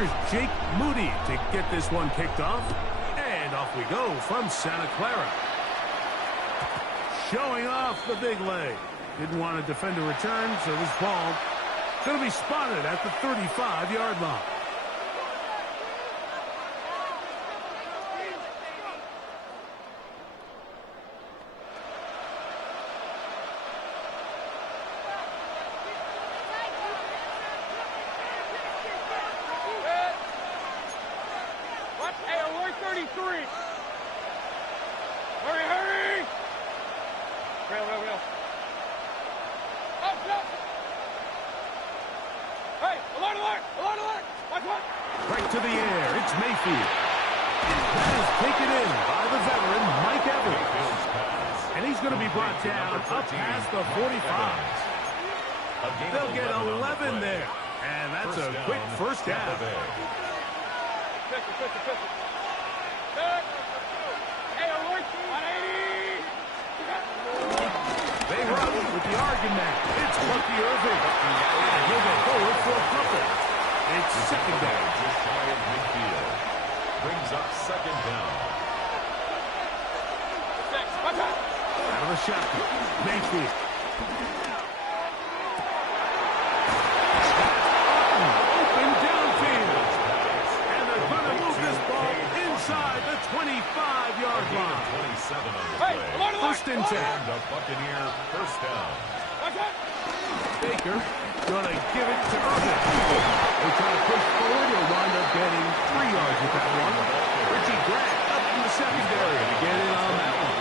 Here's Jake Moody to get this one kicked off. And off we go from Santa Clara. Showing off the big leg. Didn't want to defend a return, so this ball going to be spotted at the 35-yard line. Right to the air, it's Mayfield. That is taken in by the veteran, Mike Evans. And he's going to be brought down up past the 45. They'll get 11 there. And that's a quick first down. They run with the argument. It's Lucky Irving. And he'll go forward for a couple. It's second down. Just shy of midfield. Brings up second down. Out of the shotgun. Mayfield. Open downfield. And they're going to move this ball inside the 25-yard line. 27 on the play. First and 10. And a Buccaneer first down. Baker going to give it to Irving. They try to push forward. He'll wind up getting 3 yards with that one. Richie Grant up in the secondary to get in on that one.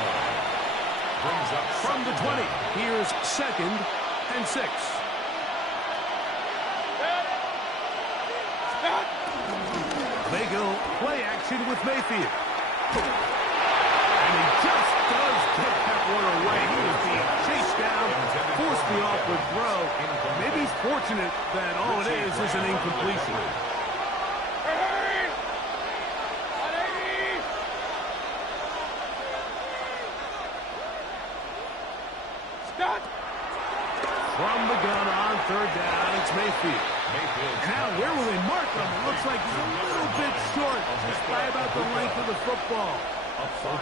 Brings up From the 20, here's second and 6. They go play action with Mayfield. And he just does take that one away. He was being chased down, forced the awkward throw. Maybe he's fortunate that all it is an incompletion. From the gun on third down, it's Mayfield. Now, where will they mark him? It looks like he's a little bit short, just by about the length of the football.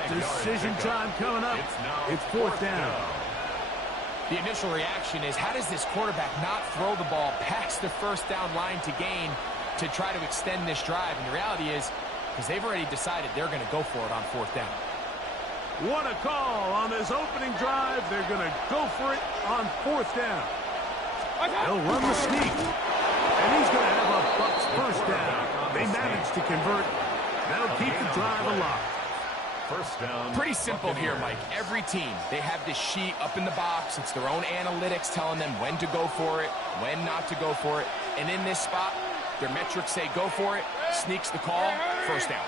Decision time coming up. It's fourth down. The initial reaction is, how does this quarterback not throw the ball past the first down line to gain to try to extend this drive? And the reality is, because they've already decided they're going to go for it on fourth down. What a call on this opening drive. They're going to go for it on fourth down. They'll run the sneak. And he's going to have a Bucs first down. They managed to convert. That'll keep the drive alive. First down. Pretty simple here, Mike. Every team, they have this sheet up in the box. It's their own analytics telling them when to go for it, when not to go for it. And in this spot, their metrics say go for it, sneaks the call, first down.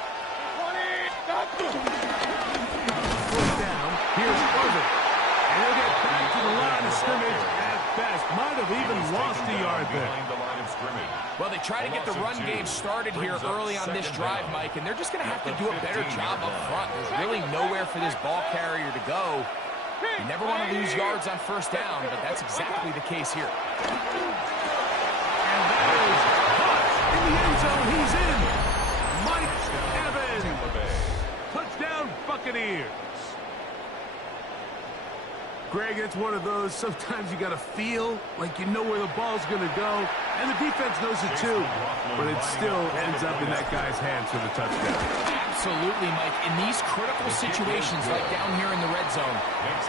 First down, here's Irving. And he'll get back to the line of scrimmage at best. Might have even lost a yard there. Well, they try to get the run game started here early on this drive, Mike, and they're just going to have to do a better job up front. There's really nowhere for this ball carrier to go. You never want to lose yards on first down, but that's exactly the case here. And that is caught in the end zone. He's in. Mike Evans. Touchdown, Buccaneers. Greg, it's one of those, sometimes you got to feel like you know where the ball's going to go, and the defense knows it too, but it still ends up in that guy's hands for the touchdown. Absolutely, Mike. In these critical situations, like down here in the red zone,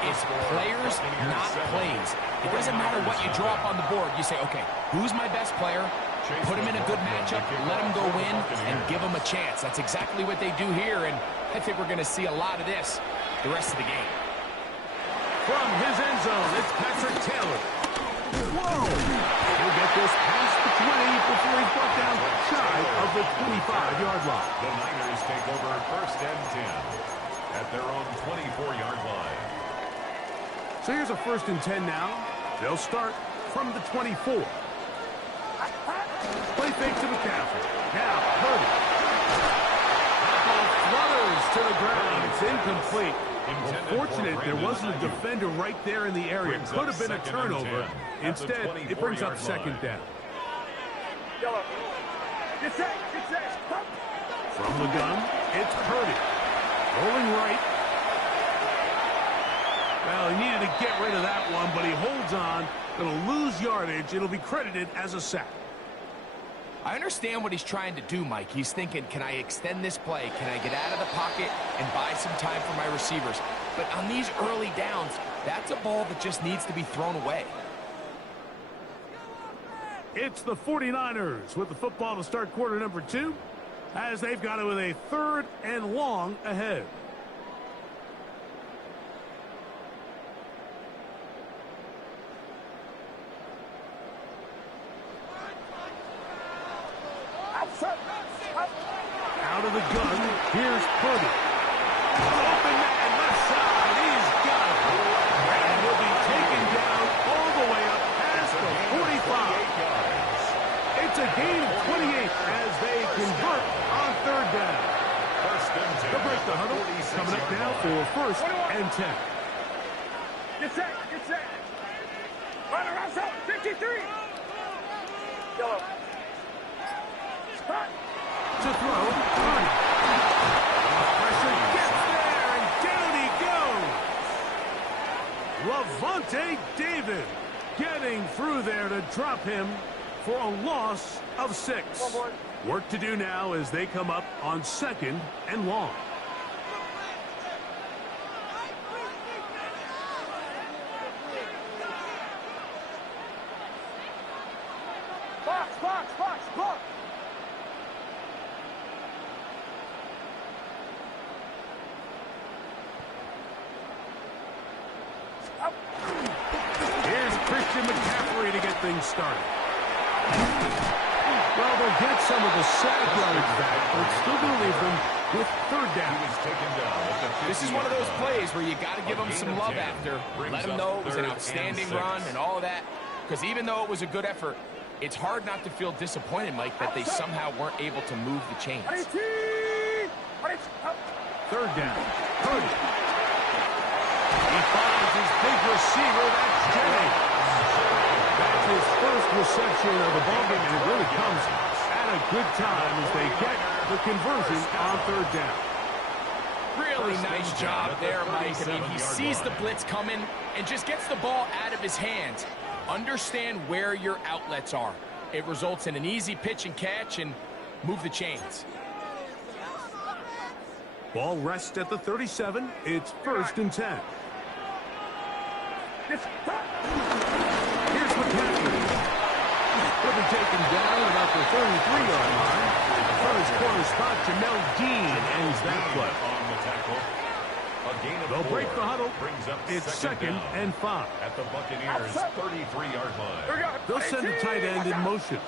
it's players, not plays. It doesn't matter what you draw up on the board. You say, okay, who's my best player? Put him in a good matchup, let him go win, and give him a chance. That's exactly what they do here, and I think we're going to see a lot of this the rest of the game. From his end zone, it's Patrick Taylor. Whoa! He'll get this past the 20 before he's brought down shy of the 25-yard line. The Niners take over first and 10 at their own 24-yard line. So here's a first and 10 now. They'll start from the 24. Play fake to McCaffrey. Now, Purdy. That ball flutters to the ground. It's incomplete. Well, fortunate there wasn't a defender right there in the area. It could have been a turnover. Instead, it brings up second down. From the gun, it's Purdy. Rolling right. Well, he needed to get rid of that one, but he holds on. It'll lose yardage. It'll be credited as a sack. I understand what he's trying to do, Mike. He's thinking, can I extend this play? Can I get out of the pocket and buy some time for my receivers? But on these early downs, that's a ball that just needs to be thrown away. It's the 49ers with the football to start quarter number 2, as they've got it with a 3rd and long ahead. Out of the gun, here's Purdy. Open man, left side, he's got it. And he'll be taken down all the way up past the 45. It's a gain of 28 as they convert on 3rd down. They'll break the huddle. Coming up now for 1st and 10. Get set, get set. Run around zone, 53. Yellow. Spot. To throw, Purdy. Pressure gets there, and down he goes. Lavonte David getting through there to drop him for a loss of 6. Work to do now as they come up on 2nd and long. Box. Here's Christian McCaffrey to get things started. Well, they'll get some of the sack yardage back, but still going to leave them with 3rd down. This is one of those plays where you got to give them some love after. Let them know it was an outstanding run and all of that. Because even though it was a good effort, it's hard not to feel disappointed, Mike, that they somehow weren't able to move the chains. 3rd down. Purdy. He finds his big receiver. That's Jennings. That's his first reception of the ballgame, and it really comes at a good time as they get the conversion on 3rd down. Really nice job there, Mike. I mean, he sees the blitz coming and just gets the ball out of his hands. Understand where your outlets are. It results in an easy pitch and catch and move the chains. Ball rests at the 37. It's 1st and 10. Here's McCaffrey. He'll be taken down at about the 33-yard line. From his corner spot, Jamel Dean ends that play. They'll break the huddle. It's 2nd and 5. At the Buccaneers' 33-yard line. They'll send the tight end in motion.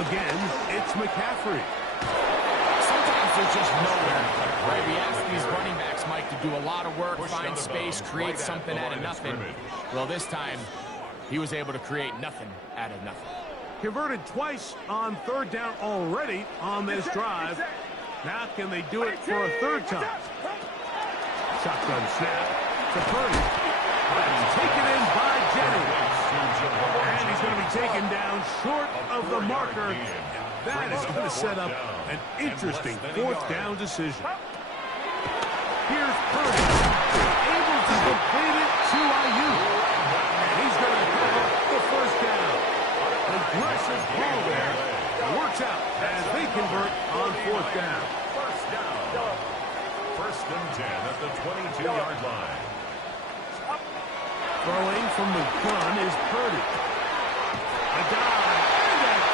Again, it's McCaffrey. Sometimes there's just nowhere. Right? We ask these running backs, Mike, to do a lot of work, find space, create something out of nothing. Well, this time, he was able to create nothing out of nothing. Converted twice on 3rd down already on this drive. Now can they do it for a 3rd time? Shotgun snap to Purdy. Taken in by Jennings. And he's going to be taken down short of the marker. That is going to set up an interesting 4th down decision. Here's Purdy. Able to complete it to Ayuk. And he's going to pick up the 1st down. Aggressive call there. Works out as they convert on 4th down. 1st and 10 at the 22-yard line. Throwing from the gun is Purdy. A dive and a catch.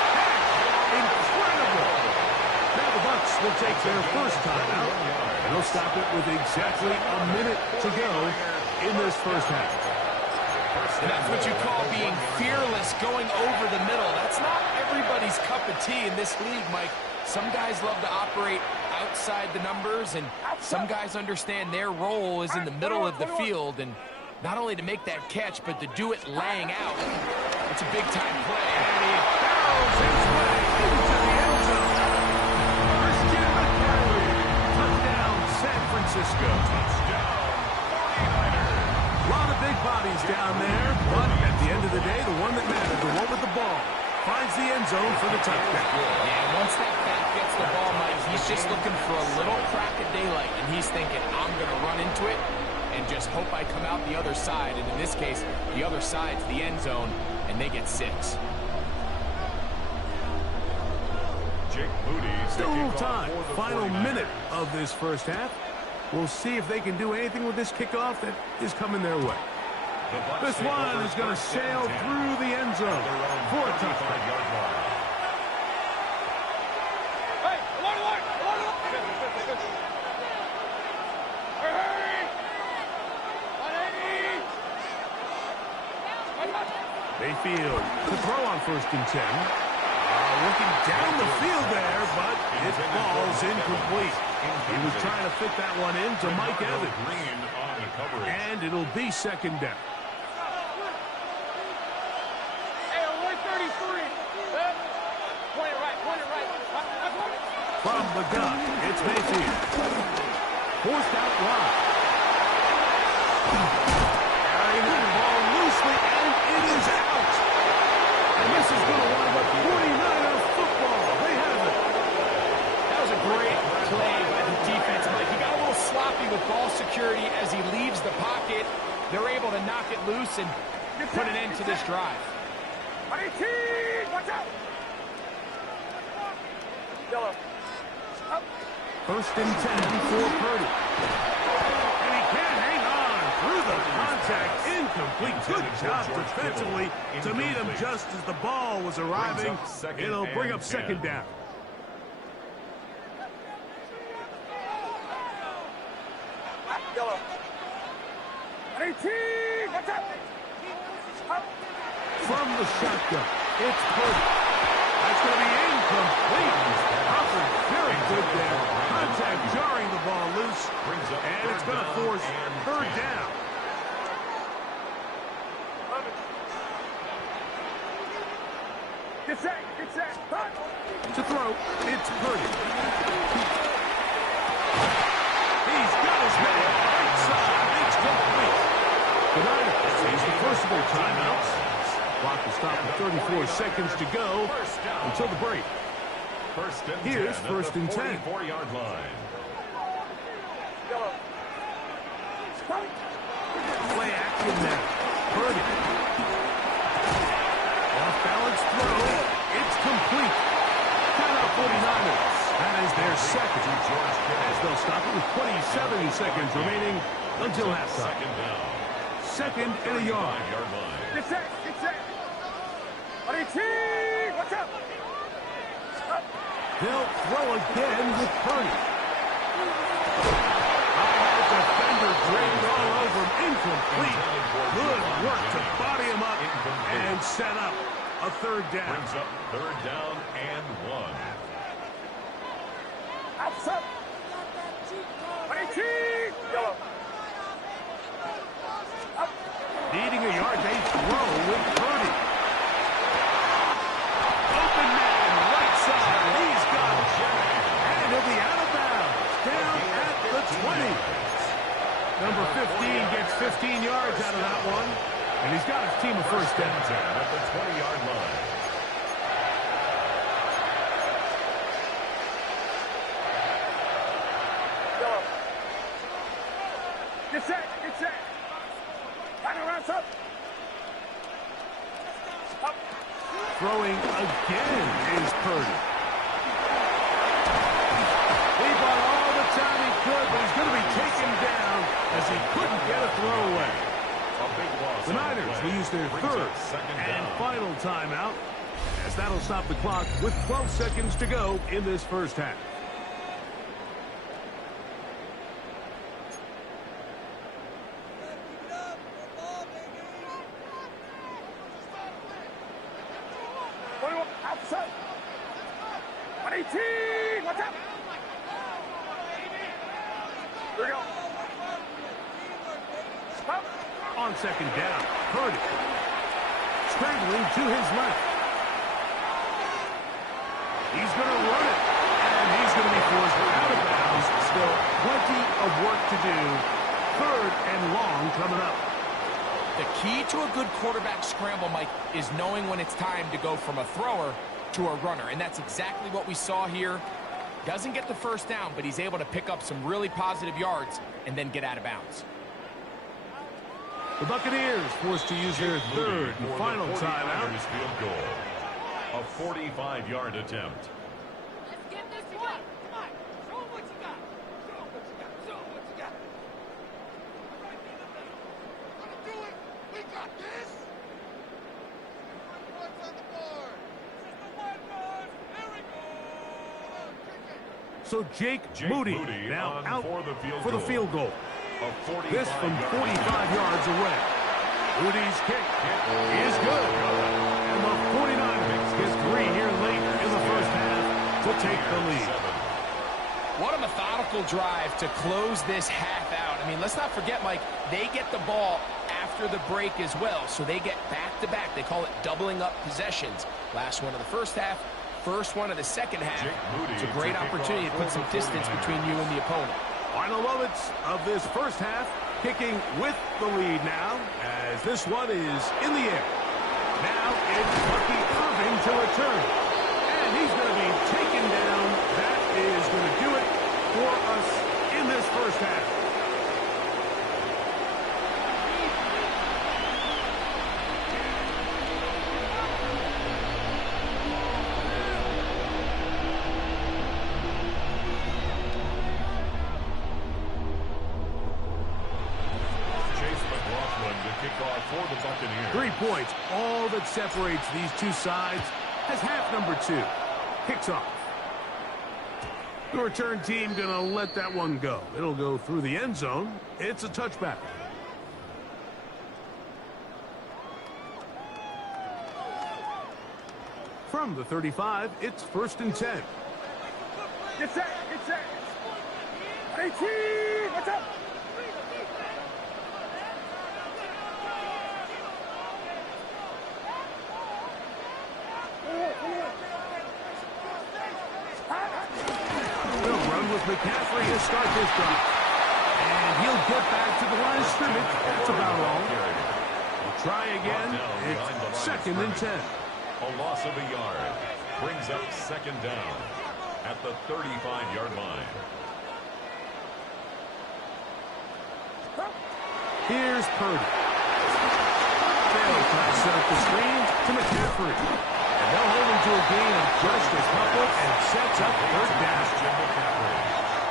Incredible. Now the Bucs will take their 1st timeout, and they'll stop it with exactly a minute to go in this 1st half. And that's what you call being fearless, going over the middle. That's not everybody's cup of tea in this league, Mike. Some guys love to operate outside the numbers, and some guys understand their role is in the middle of the field, and not only to make that catch, but to do it laying out. It's a big-time play. And he barrels his way into the end zone. Christian McCaffrey. Touchdown, San Francisco. Touchdown, 49ers. A lot of big bodies down there, but at the end of the day, the one that mattered, the one with the ball, finds the end zone for the touchdown. And once that back gets the ball, Mike, he's just looking for a little crack of daylight, and he's thinking, I'm going to run into it and just hope I come out the other side. And in this case, the other side's the end zone, and they get 6. Still a little time. Final minute of this first half. We'll see if they can do anything with this kickoff that is coming their way. This one is going to sail through the end zone for a touchdown. Hey, along the line. Mayfield to throw on 1st and 10. Looking down the field there, but it falls incomplete. He was trying to fit that one into Mike Evans. And it'll be 2nd down. Hey, 133. Point it right. From the gun, it's Mayfield. Forced out wide. Carrying the ball loosely, and it is out. And this is going to wind up 49er football. They have it. That was a great play by the defense, Mike. He got a little sloppy with ball security as he leaves the pocket. They're able to knock it loose and put an end to this drive. 18, watch out. Yellow. Up. 1st and 10 for Purdy. And he can't hang on through the contact. Incomplete. Good job defensively to meet him just as the ball was arriving. It'll bring up 2nd down. Yellow. 18, watch out. Up. From the shotgun, it's Purdy. That's going to be incomplete. Humphrey, very good there. Contact jarring the ball loose. And it's going to force 3rd down. Get set. Punt. To throw, it's Purdy. He's got his man right side. It's complete. The Niners use the first of their timeouts. Clock will stop with 34 seconds to go until the break. Here's 1st and 10. 44-yard line. Yellow. Punt. Play action now. Purdy. Off-balance throw. It's complete. Timeout 49ers. That is their 2nd. As they'll stop it with 27 seconds remaining until halftime. 2nd and a yard. Get set. 18, watch out. Up. They'll throw again with Purdy. Defender draped all over him. Incomplete. Good work to body him up and set up a 3rd down. Brings up 3rd down and 1. Outside. 18, yellow. Up. Needing a yard, they throw with Purdy. Open man, right side. He's got it. And he'll be out of bounds. Down at the 20. Number 15 gets 15 yards out of that one. And he's got his team a 1st down. At the 20-yard line. Yellow. Get set. Final rounds up. Up. Throwing again is Purdy. He bought all the time he could, but he's going to be taken down as he couldn't get a throw away. The Niners will use their 3rd and final timeout, as that'll stop the clock with 12 seconds to go in this first half. Outside. 118, watch out. Here we go. Up. On 2nd down, Purdy. Scrambling to his left. He's going to run it. And he's going to be forced out of bounds. Still plenty of work to do. 3rd and long coming up. The key to a good quarterback scramble, Mike, is knowing when it's time to go from a thrower to a runner, and that's exactly what we saw here. Doesn't get the first down, but he's able to pick up some really positive yards and then get out of bounds. The Buccaneers forced to use their third and final timeout. Field goal. A 45-yard attempt. Let's get this one. Come on. Show him what you got. Show him what you got. Show him what you got. Gonna do it. We got this. 3 points on the board. Just the one, guys. Here we go. So Jake Moody now out for the field goal. This from 45 yards away. Moody's kick is good. And the 49ers get 3 here late in the first half to take the lead. What a methodical drive to close this half out. I mean, let's not forget, Mike, they get the ball after the break as well, so they get back-to-back. They call it doubling up possessions. Last one of the first half, first one of the second half. It's a great opportunity to put some distance between you and the opponent. Final moments of this first half, kicking with the lead now, as this one is in the air. Now it's Bucky Irving to return. And he's going to be taken down. That is going to do it for us in this first half. For the Buccaneers. 3 points, all that separates these two sides as half number 2 kicks off. The return team going to let that one go. It'll go through the end zone. It's a touchback. From the 35, it's 1st and 10. Get set. Get set. 18. What's up? McCaffrey to start this drive. And he'll get back to the line of scrimmage. That's about all. We'll try again. It's 2nd and 10. A loss of a yard. Brings up 2nd down at the 35-yard line. Here's Purdy. They'll try to set up the screen to McCaffrey. And they'll hold him to a gain of just a couple and sets up 3rd down.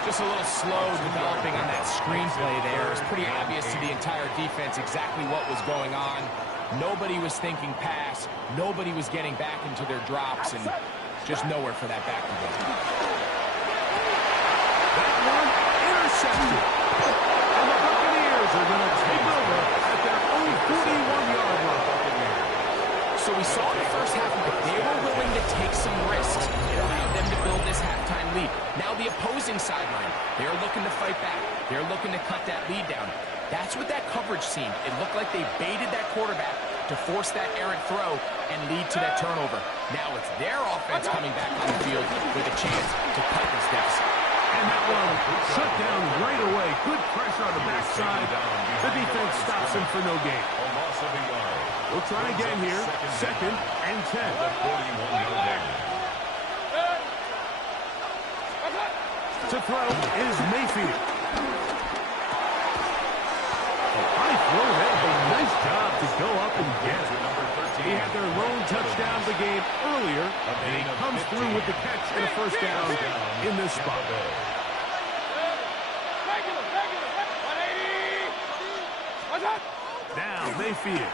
Just a little slow developing on that screenplay there. It's pretty obvious to the entire defense exactly what was going on. Nobody was thinking pass. Nobody was getting back into their drops, and just nowhere for that back to go. That one intercepted. And the Buccaneers are going to take over at their own 41-yard line. So we saw in the first half that they were willing to take some risks. It allowed them to build this halftime lead. Now the opposing sideline, they're looking to fight back. They're looking to cut that lead down. That's what that coverage seemed. It looked like they baited that quarterback to force that errant throw and lead to that turnover. Now it's their offense coming back on the field with a chance to cut this deficit. And that one shut down right away. Good pressure on the backside. The defense stops him for no gain. A loss of a yard. We'll try again here. 2nd and 10. 41-yard line. To throw is Mayfield. A high throw there. A nice job to go up and get it. He had their lone touchdown of the game earlier, and he comes through with the catch and a 1st down in this spot. Now Mayfield.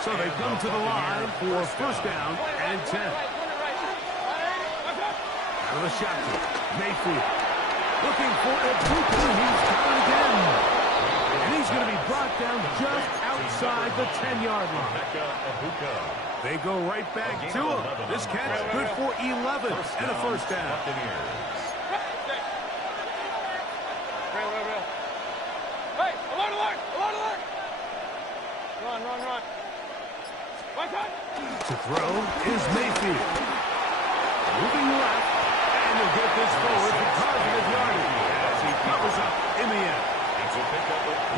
So they come to the line for 1st down and 10. Out of the shotgun, Mayfield looking for Ibuka. He's got it again. And he's going to be brought down just outside the 10-yard line. They go right back to him. This catch good for 11 and a 1st down. Hey, alert! Run! To throw is Mayfield. Moving left, and he'll get this forward for positive yardage as he covers up in the end.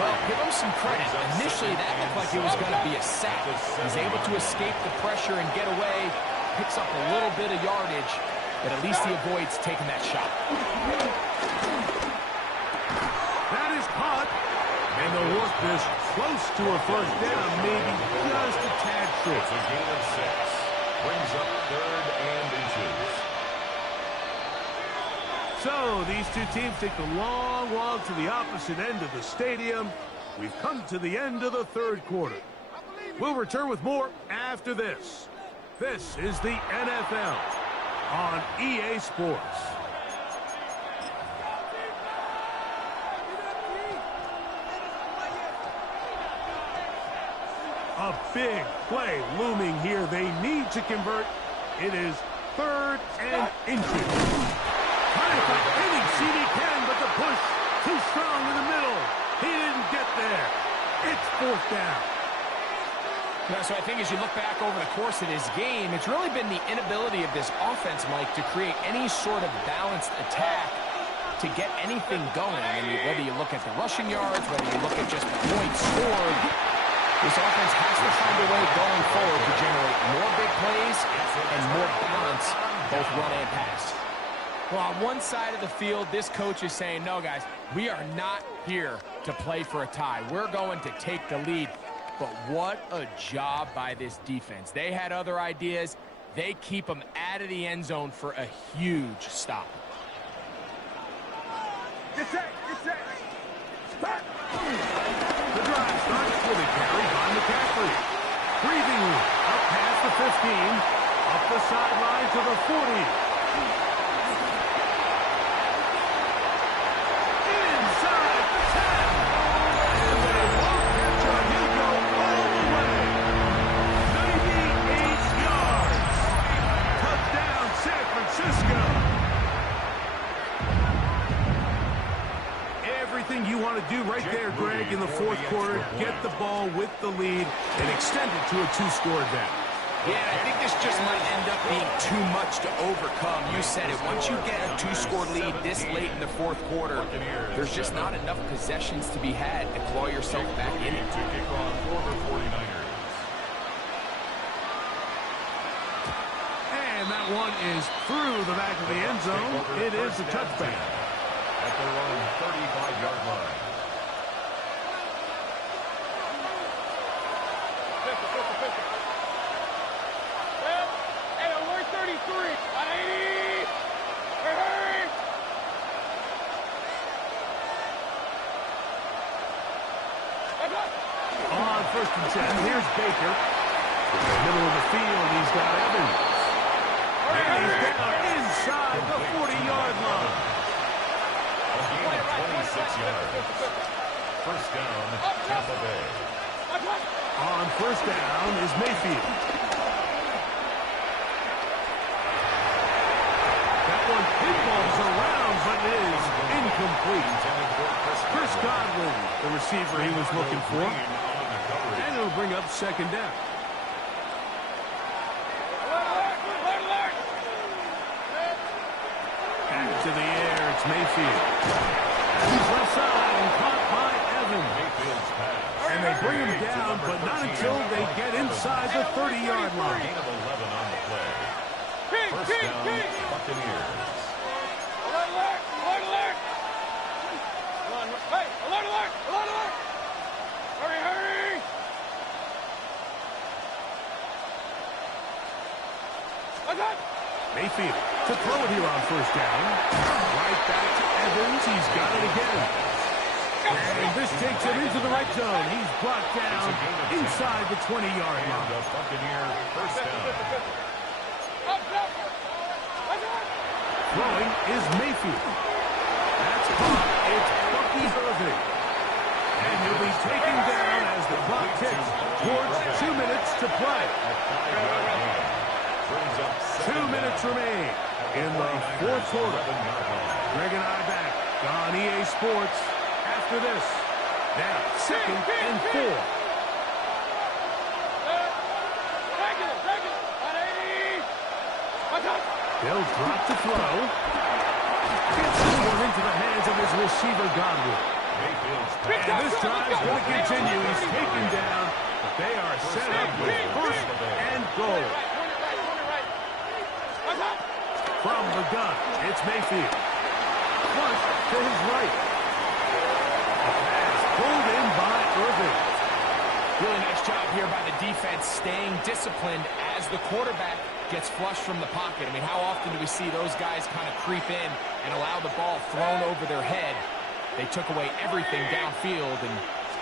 Well, give him some credit. Initially, that looked like it was going to be a sack. He's able to escape the pressure and get away, picks up a little bit of yardage, but at least he avoids taking that shot. That is caught, and they'll work this close to a first down, maybe just a tad short. It's a gain of 6. Brings up 3rd and inches. So these two teams take the long walk to the opposite end of the stadium. We've come to the end of the third quarter. We'll return with more after this. This is the NFL on EA Sports. A big play looming here. They need to convert. It is 3rd and inches. Trying for any seed he can, but the push too strong in the middle. He didn't get there. It's 4th down. Yeah, so I think as you look back over the course of this game, it's really been the inability of this offense, Mike, to create any sort of balanced attack to get anything going. And whether you look at the rushing yards, whether you look at just the points scored, this offense has to find a way going forward to generate more big plays and more balance, both run and pass. Well, on one side of the field, this coach is saying, no, guys, we are not here to play for a tie. We're going to take the lead. But what a job by this defense. They had other ideas. They keep them out of the end zone for a huge stop. Get set, get set. Start. The drive starts with a carry by McCaffrey. Breathing room up past the 15, up the sideline to the 40. Inside the 10. And they won't catch on. He'll go all the way. 98 yards. Touchdown, San Francisco. Everything you want to do right there, Greg, in the fourth quarter. Get the ball with the lead and extend it to a 2-score advantage. Yeah, I think this just might end up being too much to overcome. You said it. Once you get a 2-score lead this late in the fourth quarter, there's just not enough possessions to be had to claw yourself back in it. To kick off for the 49ers. And that one is through the back of the end zone. It is a touchback. At their own 35-yard line. Hey, alert 33. On 80. Hurry. On 1st and 10, here's Baker. In the middle of the field, he's got Evans. And he's down inside the 40-yard line. A gain of 26 yards. First down, Tampa Bay. On 1st down is Mayfield. That one pinballs around, but it is incomplete. Chris Godwin, the receiver he was looking for. And it'll bring up 2nd down. Back to the air, it's Mayfield. He's left side and caught by Evans. Mayfield's pass. And they bring him down, but not until they get inside the 30-yard line. Gain of 11 on the play. First down, Buccaneers. Alert, alert. Alert, alert. Come on. Hey, alert, alert. Alert, alert. Hurry, hurry. Mayfield to throw it here on 1st down. Right back to Evans. He's got it again. And this takes him into the right zone. He's brought down inside the 20-yard line. The Buccaneer first down. Throwing is Mayfield. That's caught. It's Bucky Irving. And he'll be taken down as the clock ticks towards 2 minutes to play. 2 minutes remain in the fourth quarter. Greg and I back on EA Sports after this. Now, 2nd and 4. They'll drop to throw. Gets this one into the hands of his receiver, Godwin. And this drive's going to continue. He's taken down, but they are set up with first and goal. From the gun, it's Mayfield. Flush to his right. The pass pulled in by Irving. Really nice job here by the defense staying disciplined as the quarterback gets flushed from the pocket. I mean, how often do we see those guys kind of creep in and allow the ball thrown over their head? They took away everything downfield, and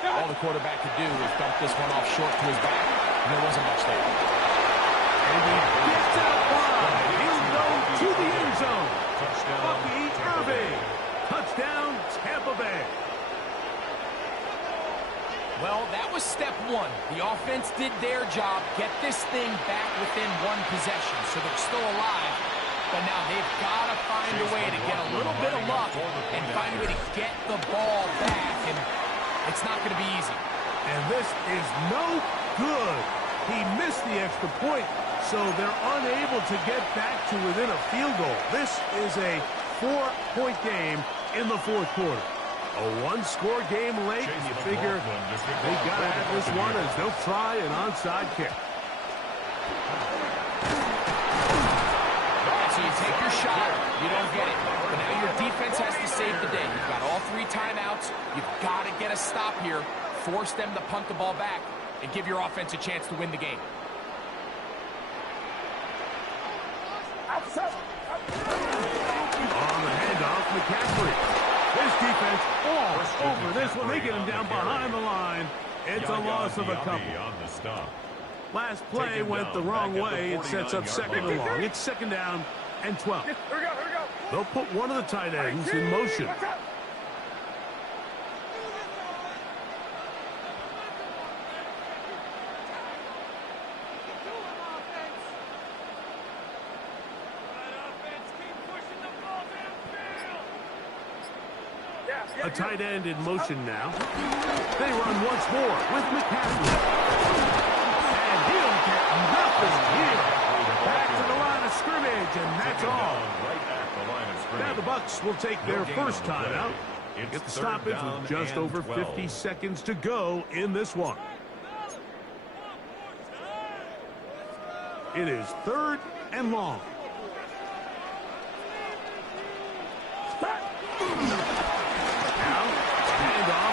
all the quarterback could do was dump this one off short to his back, and there wasn't much there. And he gets out wide. He'll go to the end zone. Bucky Irving. Touchdown, Tampa Bay. Well, that was step one. The offense did their job, get this thing back within one possession, so they're still alive. But now they've got to find a way to get a little bit of luck and find a way to get the ball back, and it's not going to be easy. And this is no good. He missed the extra point, so they're unable to get back to within a field goal. This is a 4-point game in the fourth quarter. A one-score game late, you figure they got to have this one as they'll try an onside kick. So you take your shot, you don't get it. But now your defense has to save the day. You've got all 3 timeouts. You've got to get a stop here, force them to punt the ball back, and give your offense a chance to win the game. On the handoff, McCaffrey. This defense all over this one. They get him down behind the line. It's a loss of a couple. Last play went the wrong way. It sets up second and long. It's second down and 12. They'll put one of the tight ends in motion. A tight end in motion now. They run once more with McCaffrey. And he'll get nothing here. Back to the line of scrimmage, and that's all. Now the Bucs will take their first timeout. Get the stoppage with just over 50 seconds to go in this one. It is third and long.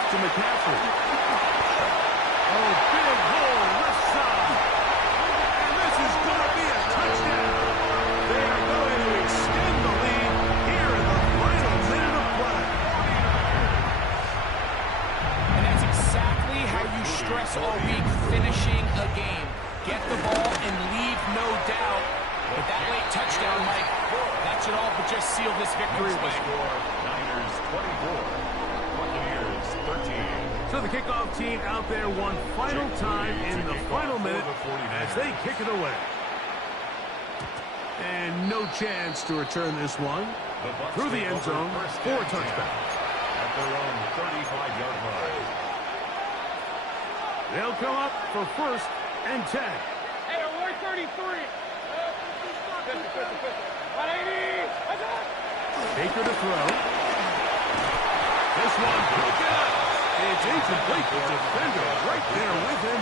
To McCaffrey. Oh, big hole left side. And this is going to be a touchdown. They are going to extend the lead here in the final minute of play. And that's exactly how you stress all week, finishing a game. Get the ball and leave no doubt. But that late touchdown, Mike, that should all but just seal this victory. Niners 24. So the kickoff team out there one final time in the final minute as they kick it away. And no chance to return this one through the end zone for a touchdown. At their own 35-yard line. They'll come up for first and 10. Hey, we're 33. 180. Baker to throw. This one broken up. It's incomplete. The defender right there with him.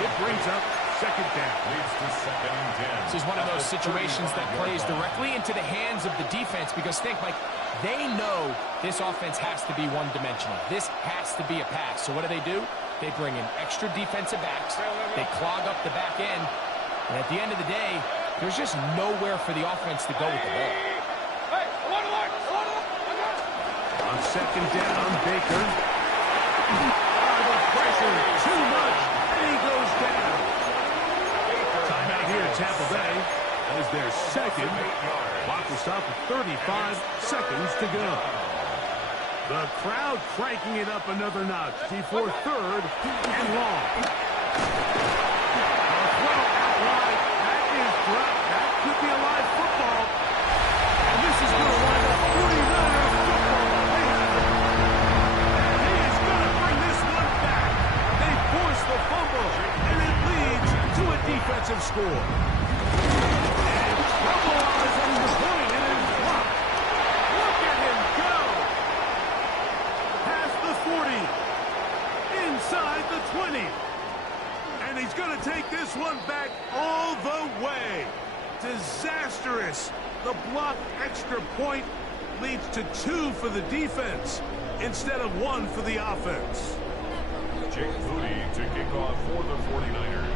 It brings up second down. Leads to second and 10. This is one of those situations that plays directly into the hands of the defense because think, like, they know this offense has to be one-dimensional. This has to be a pass. So what do? They bring in extra defensive backs. They clog up the back end. And at the end of the day, there's just nowhere for the offense to go with the ball. On second down, Baker. The pressure, too much, and he goes down. Timeout here at Tampa Bay. That is their second. Clock will stop at 35 seconds to go. The crowd cranking it up another notch before third and long. A throw out wide. That is dropped. That could be a live football. And this is going to wind up 49ers football. And he is going to bring this one back. They force the fumble, and it leads to a defensive score. And trouble on the he's going to take this one back all the way. Disastrous. The blocked extra point leads to 2 for the defense instead of 1 for the offense. Jake Moody to kick off for the 49ers.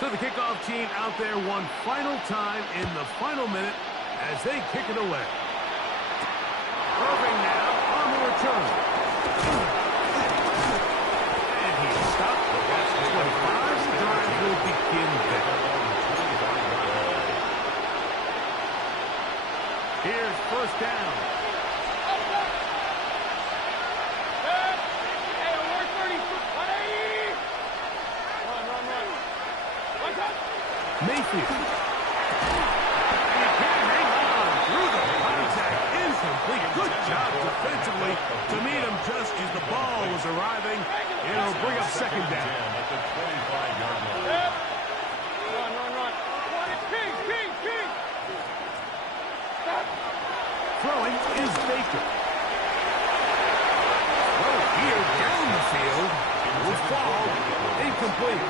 So the kickoff team out there one final time in the final minute as they kick it away. Irving now on the return. And he's stopped. That's 25. The drive will begin there. Here's first down. Hey, we're 30, 180. Run. Mayfield. And he can hang on through the contact. Incomplete. Good job defensively to meet him just as the ball was arriving. It'll bring up second down. At the 25-yard line. Run. King. Stop. Throwing is Baker. Throw here down the field. Will fall. Incomplete.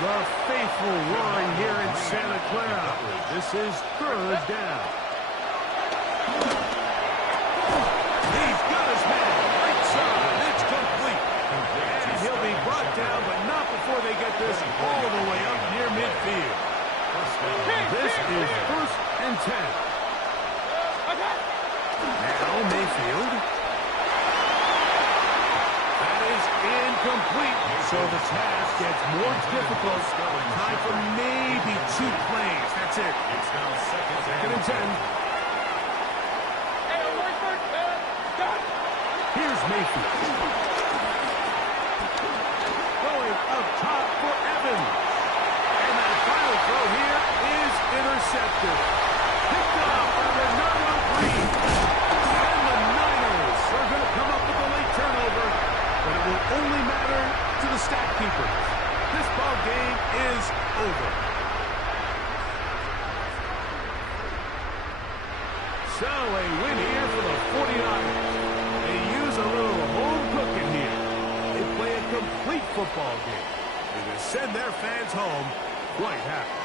The faithful roaring here in Santa Clara. This is third down. He's got his man. Right side. It's complete. And he'll be brought down, but not before they get this all the way up near midfield. This is first and 10. Now Mayfield. That is incomplete. So the task gets more difficult. Time for maybe 2 plays. That's it. It's now second and 10. Hey, we're first. Stop. Here's Mayfield. Going up top for Evans. And that final throw here is intercepted. Picked off by Bernardo Green. And the Niners are going to come up with a late turnover, but it will only matter to the stat keepers. This ball game is over. So a win here for the 49ers. They use a little home cooking here. They play a complete football game. They can send their fans home quite happy.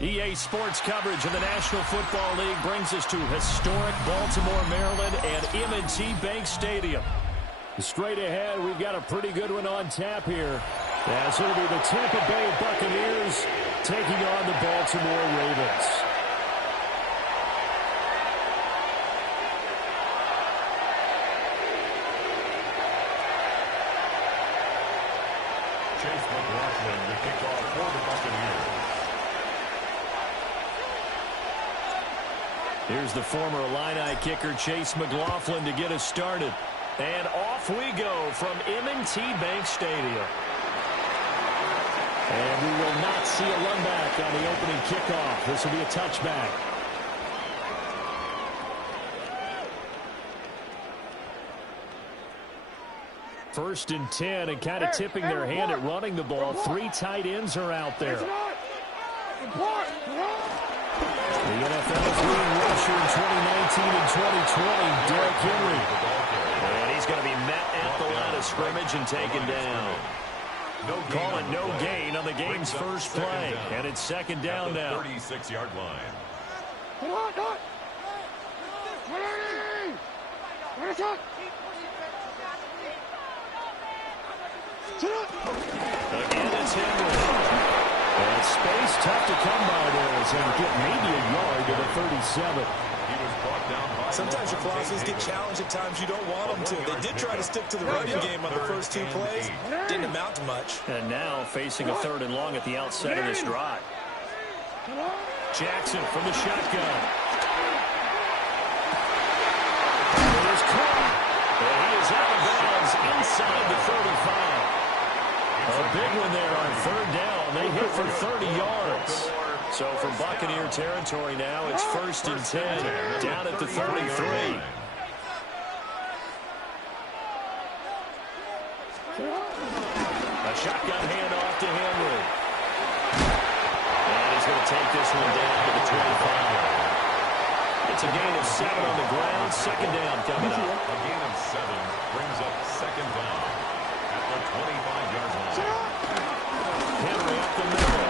EA Sports coverage of the National Football League brings us to historic Baltimore, Maryland, and M&T Bank Stadium. Straight ahead, we've got a pretty good one on tap here, as it'll be the Tampa Bay Buccaneers taking on the Baltimore Ravens. Chase McLaughlin to kick off for the Buccaneers. Here's the former Illini kicker, Chase McLaughlin, to get us started. And off we go from M&T Bank Stadium. And we will not see a run back on the opening kickoff. This will be a touchback. First and 10, and kind of tipping their hand at running the ball. 3 tight ends are out there. The NFL's leading rusher in 2019 and 2020, Derrick Henry. And he's going to be met at the line of scrimmage and taken down. Call it no gain on the game's first play. And it's second down now. 36-yard line. Again, it's Henry. And space tough to come by there as they get maybe a yard to the 37. Sometimes your philosophies get challenged at times you don't want them to. They did try to stick to the running game on the first 2 plays. Didn't amount to much. And now facing a 3rd and long at the outset of this drive. Jackson from the shotgun. There's Cole. And he is out of bounds inside the 35. A big one there on 3rd down. They hit for 30 yards. So from Buccaneer territory now, it's 1st and 10 down at the 33. A shotgun handoff to Henry. And he's going to take this one down to the 25. It's a gain of 7 on the ground. Second down coming up. A gain of 7 brings up second down at the 25-yard line. Henry up the middle.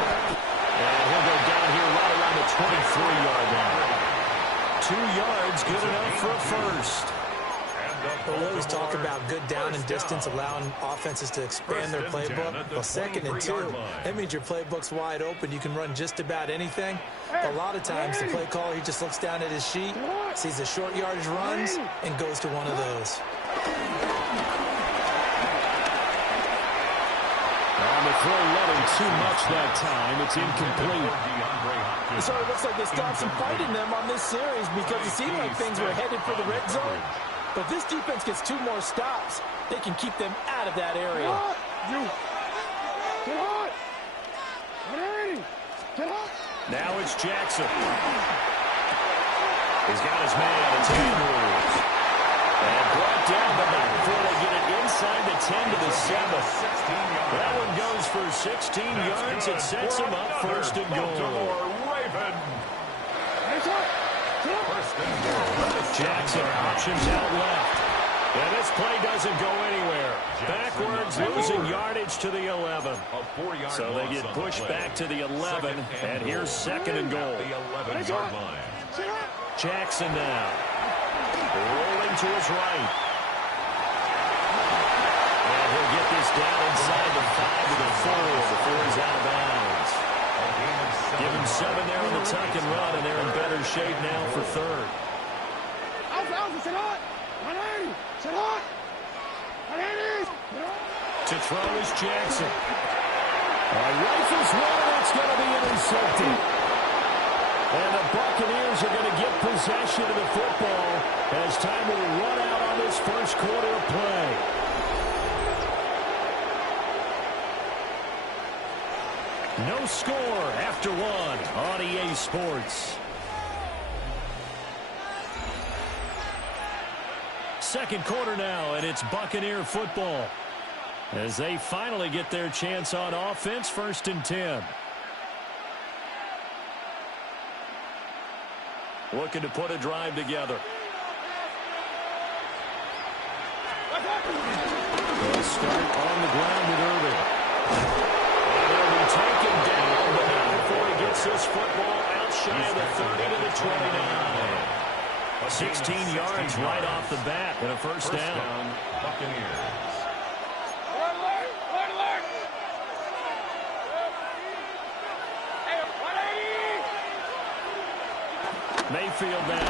And he'll go down here right around the 23-yard line. 2 yards, good enough for a first. We always talk about good down and distance, allowing offenses to expand their playbook. Well, 2nd and 2, that means your playbook's wide open. You can run just about anything. But a lot of times, the play caller, he just looks down at his sheet, sees the short yardage runs, and goes to one of those. On the throw, letting too much that time. It's incomplete. So it looks like they stopped some fight in them on this series because it seemed like things were headed for the red zone. But this defense gets 2 more stops. They can keep them out of that area. Now it's Jackson. He's got his man. It's Andrews. And brought down, but not before they get it inside the 10 to the 7. That one goes for 16 yards. It sets him up 1st and goal. Jackson options out left. And this play doesn't go anywhere. Backwards, losing yardage to the 11. So they get pushed back to the 11. And here's 2nd and goal. The 11-yard line. Jackson now. Rolling to his right. And he'll get this down inside the 5 to the 4 before he's out of bounds. Give him 7 there on the tuck and run, and they're in better shape now for 3rd. To throw is Jackson. Rifles one, it's going to be intercepted. And the Buccaneers are going to get possession of the football as time will run out on this first quarter of play. No score after 1 on EA Sports. Second quarter now, and it's Buccaneer football as they finally get their chance on offense. 1st and 10. Looking to put a drive together. They'll start on the ground with Irving. And he'll be taken down, but not before he gets this football 16 yards right off the bat and a first down. Buccaneers. Alert, alert! Alert, alert! Hey, 180! Mayfield now.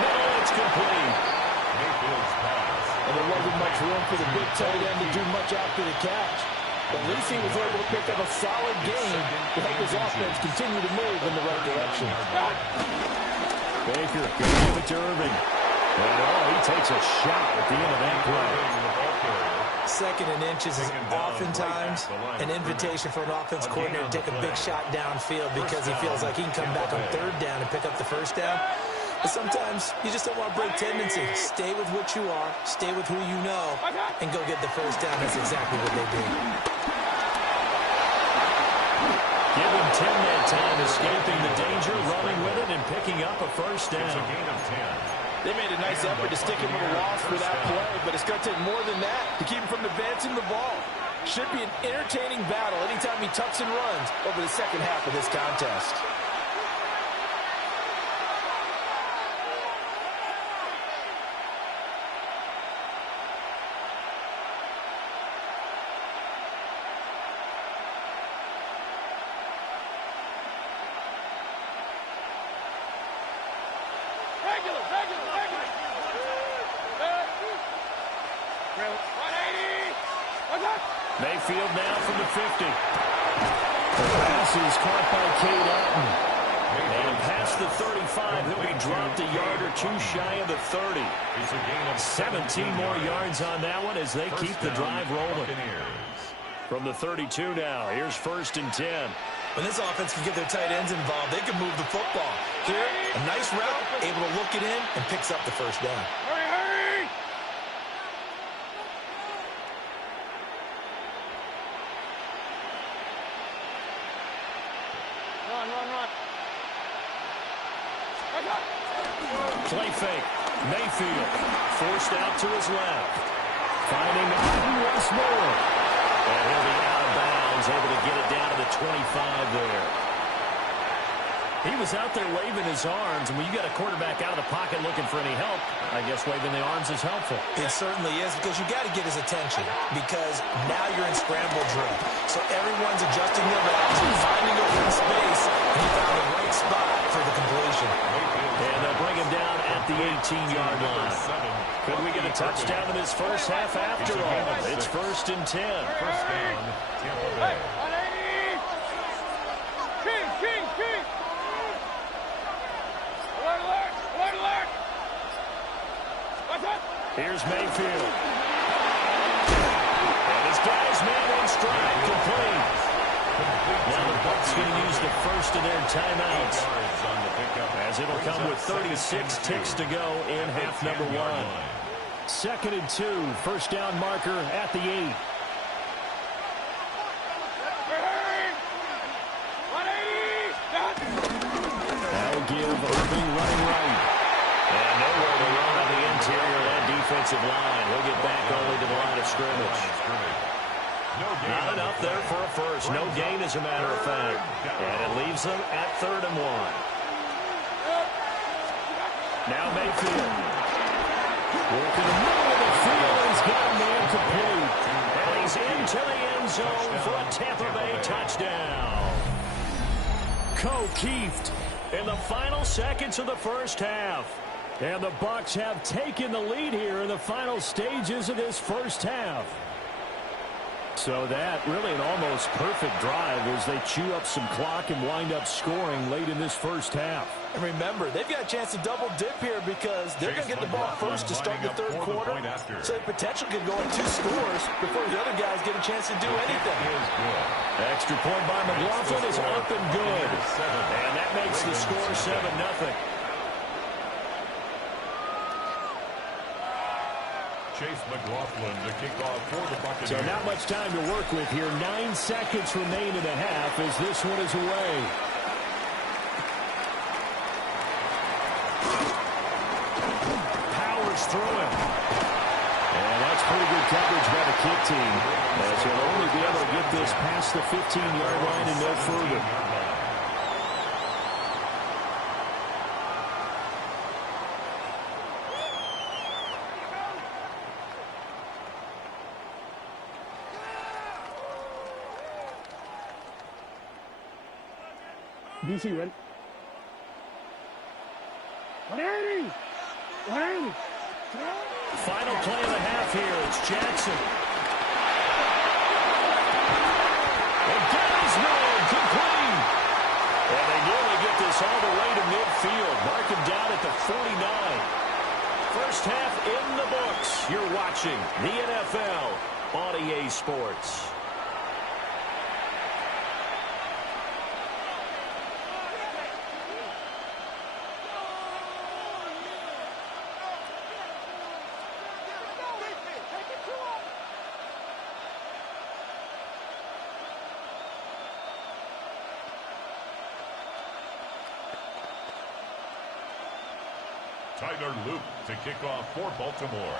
Middle, it's complete. Mayfield's pass. And there wasn't much room for the big tight end to do much after the catch. At least he was able to pick up a solid game to help his offense continue to move in the right direction. Baker going to give it to Irving. And he takes a shot at the end of that play. Second and inches is oftentimes an invitation for an offense coordinator to take a big shot downfield because he feels like he can come back on third down and pick up the first down. But sometimes you just don't want to break tendency. Stay with what you are, stay with who you know, and go get the first down. That's exactly what they did. Give him 10 that time, escaping the danger, running with it, and picking up a first down. It's a gain of 10. They made a nice effort to stick him with a loss for that play, but it's going to take more than that to keep him from advancing the ball. Should be an entertaining battle anytime he tucks and runs over the second half of this contest. Regular! 180! What's up? Mayfield now from the 50. The pass is caught by Cade Otton. And past the 35, he'll be dropped a yard or two shy of the 30. It's a gain of 17 more yards on that one as they keep the drive rolling. From the 32 now, here's 1st and 10. When this offense can get their tight ends involved, they can move the football. Here, a nice route, able to look it in, and picks up the first down. Hurry, hurry! Run. What's up? Play fake. Mayfield forced out to his left. Finding Otton once more. And he'll be out of bounds, able to get it down to the 25 there. He was out there waving his arms, and when you got a quarterback out of the pocket looking for any help, I guess waving the arms is helpful. It certainly is, because you got to get his attention, because now you're in scramble drill. So everyone's adjusting their routes and finding open space, and he found the right spot for the completion. And they'll bring him down at the 18-yard line. Could we get a touchdown in this first half after all? It's 1st and 10. First down, Tampa Bay. 180! King! Alert! What's up? Here's Mayfield. And he's got his man in stride, complete. Now the Bucs going to use the first of their timeouts, as it'll come with 36 ticks to go in half number 1. 2nd and 2, first down marker at the 8. Hurry! 180! That'll give Irving running right. And nowhere to run on the interior of that defensive line. He'll get back only to the line of scrimmage. Not enough there for a first. No gain, as a matter of fact. And it leaves them at 3rd and 1. Now Mayfield. Working the middle of the field. He's got a man complete. And he's into the end zone for a Tampa Bay touchdown. Keeft in the final seconds of the first half. And the Bucs have taken the lead here in the final stages of this first half. So that really an almost perfect drive as they chew up some clock and wind up scoring late in this first half. And remember, they've got a chance to double dip here because they're going to get the ball first to start the third quarter. So the potential could go in 2 scores before the other guys get a chance to do anything. Extra point by McLaughlin is up and good. And that makes the score 7-0. Chase McLaughlin to kick off for the Buccaneers. So not much time to work with here. 9 seconds remain in the half as this one is away. Powers through him. And that's pretty good coverage by the kick team, as he'll only be able to get this past the 15-yard line and no further. DC, ready? 180! 180! Final play of the half here. It's Jackson. Again, is no complete. And they nearly get this all the way to midfield. Mark him down at the 49. First half in the books. You're watching the NFL on EA Sports. Tyler Luke to kick off for Baltimore.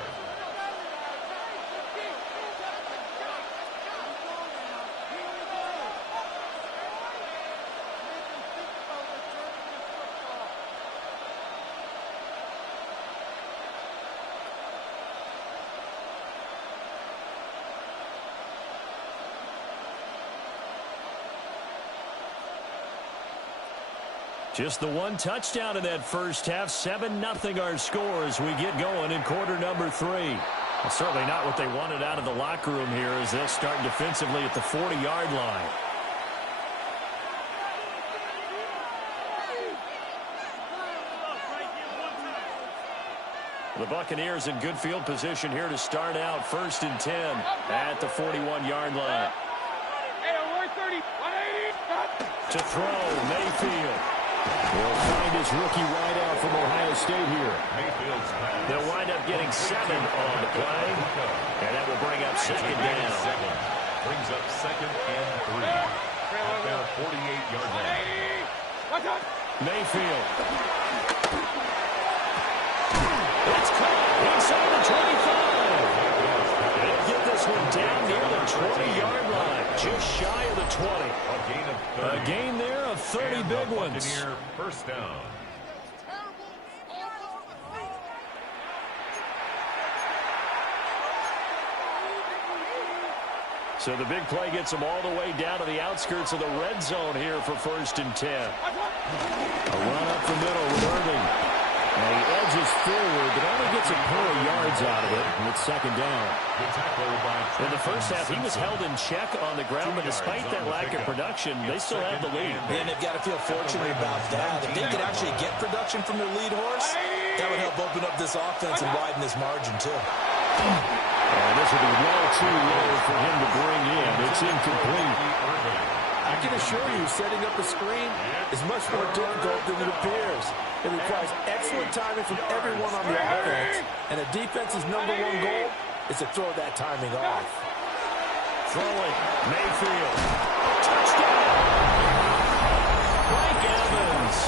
Just the one touchdown in that first half. 7-0 our score as we get going in quarter number 3. Well, certainly not what they wanted out of the locker room here as they'll start defensively at the 40-yard line. The Buccaneers in good field position here to start out. 1st and 10 at the 41-yard line. To throw, Mayfield. He'll find his rookie wideout from Ohio State here. They'll wind up getting 7 on the play, and that will bring up 2nd down. Brings up 2nd and 3 at their 48-yard line. Mayfield. It's caught inside the 25. They'll get this one down near the 20-yard line, just shy of the 20. A gain there of 30 big ones. First down. So the big play gets them all the way down to the outskirts of the red zone here for 1st and 10. A run up the middle with Irving. And he edges forward, but only gets a pair of yards out of it, and it's 2nd down. In the first half, he was held in check on the ground, but despite that lack of production, they still have the lead. And they've got to feel fortunate about that. If they could actually get production from their lead horse, that would help open up this offense and widen this margin, too. And this will be well too low for him to bring in. It's incomplete. I can assure you, setting up a screen is much more difficult than it appears. It requires excellent timing from everyone on the offense, and a defense's #1 goal is to throw that timing off. Throwing, Mayfield. Touchdown! Mike Evans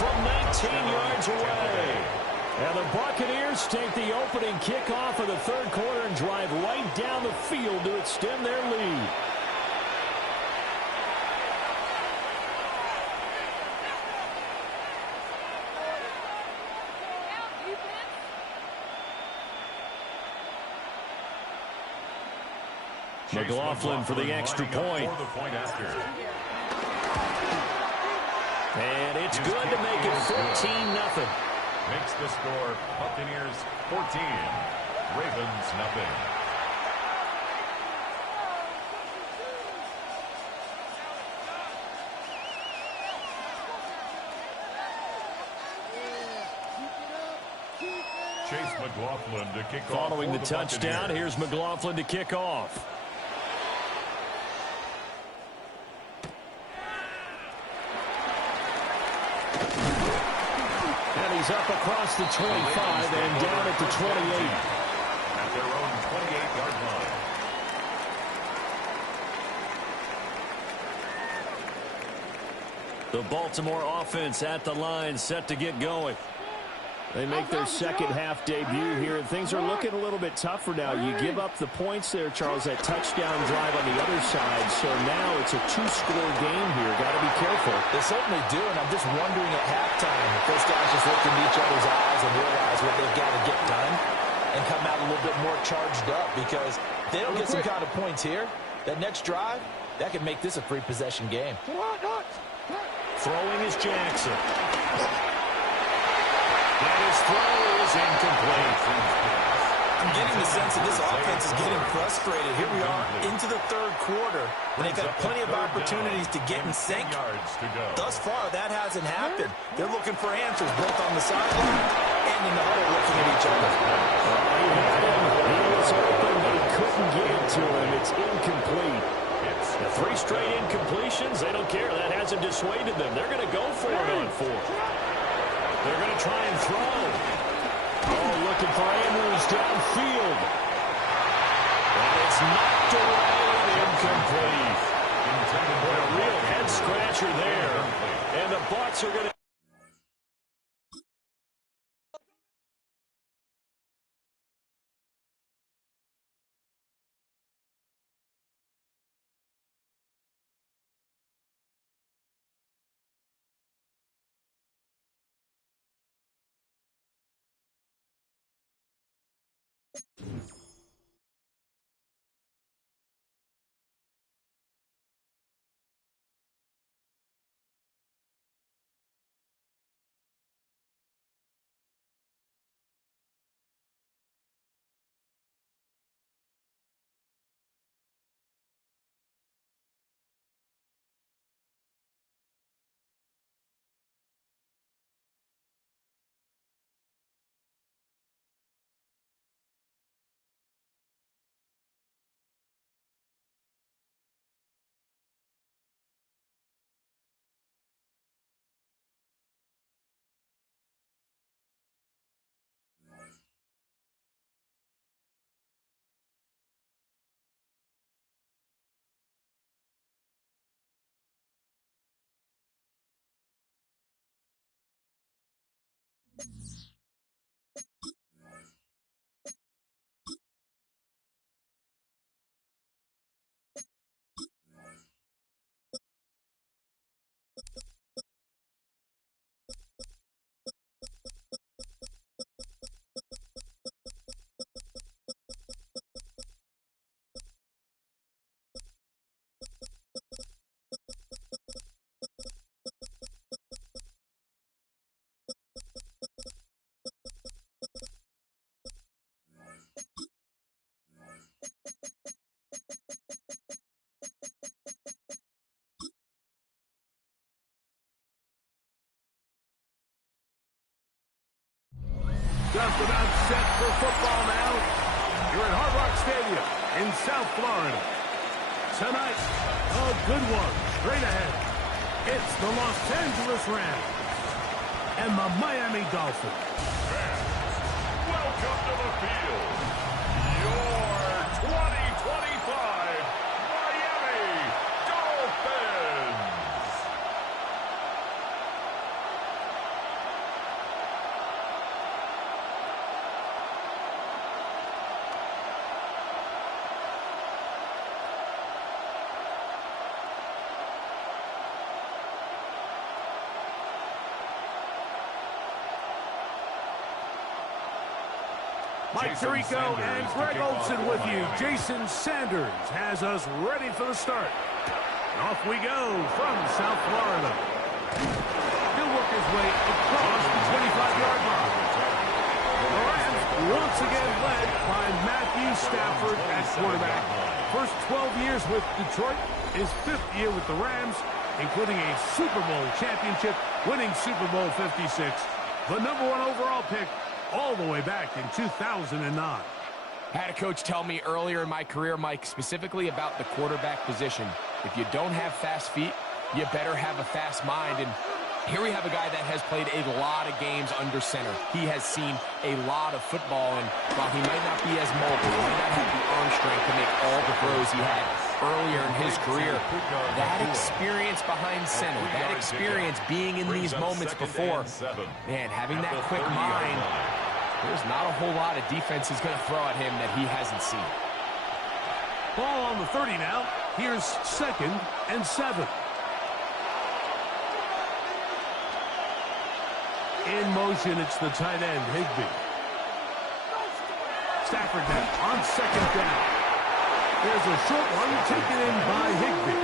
from 19 yards away. And the Buccaneers take the opening kickoff of the 3rd quarter and drive right down the field to extend their lead. McLaughlin for the extra point. And it's good to make it 14-0. Makes the score Buccaneers 14, Ravens nothing. Chase McLaughlin to kick off. Following the touchdown, here's McLaughlin to kick off. And he's up across the 25 and down at the 28. At their own 28-yard line. The Baltimore offense at the line, set to get going. They make their 2nd half debut here, and things are looking a little bit tougher now. You give up the points there, Charles, that touchdown drive on the other side, so now it's a 2-score game here. Got to be careful. They certainly do, and I'm just wondering at halftime if those guys just look into each other's eyes and realize what they've got to get done and come out a little bit more charged up, because if they don't get some kind of points here, that next drive, that could make this a 3-possession game. Throwing is Jackson. And his throw is incomplete. I'm getting the sense that this offense is getting frustrated. Here we are into the third quarter, and they've had plenty of opportunities to get in sync. Thus far, that hasn't happened. They're looking for answers, both on the sideline and in the huddle, looking at each other. He had him. He was open, but he couldn't get to him. It's incomplete. The 3 straight incompletions, they don't care. That hasn't dissuaded them. They're going to go for it on 4. They're going to try and throw. Oh, looking for Andrews downfield. And it's knocked away and incomplete. Boy, a real head-scratcher there. And the Bucs are going to... Just about set for football now. You're at Hard Rock Stadium in South Florida. Tonight, a good one straight ahead. It's the Los Angeles Rams and the Miami Dolphins. Welcome to the field. Your 2025 Miami Dolphins. Mike Tirico and Greg Olsen with you. Jason Sanders has us ready for the start. And off we go from South Florida. He'll work his way across the 25-yard line. The Rams once again led by Matthew Stafford at quarterback. First 12 years with Detroit, his 5th year with the Rams, including a Super Bowl championship, winning Super Bowl 56. The #1 overall pick all the way back in 2009. I had a coach tell me earlier in my career, Mike, specifically about the quarterback position. If you don't have fast feet, you better have a fast mind. And here we have a guy that has played a lot of games under center. He has seen a lot of football, and while he might not be as mobile, he might not have the arm strength to make all the throws he had earlier in his career, that experience behind center, that experience being in these moments before, man, having that quick mind, there's not a whole lot of defense is going to throw at him that he hasn't seen. Ball on the 30 now. Here's 2nd and 7. In motion, it's the tight end, Higbee. Stafford now on 2nd down. There's a short one taken in by Higbee.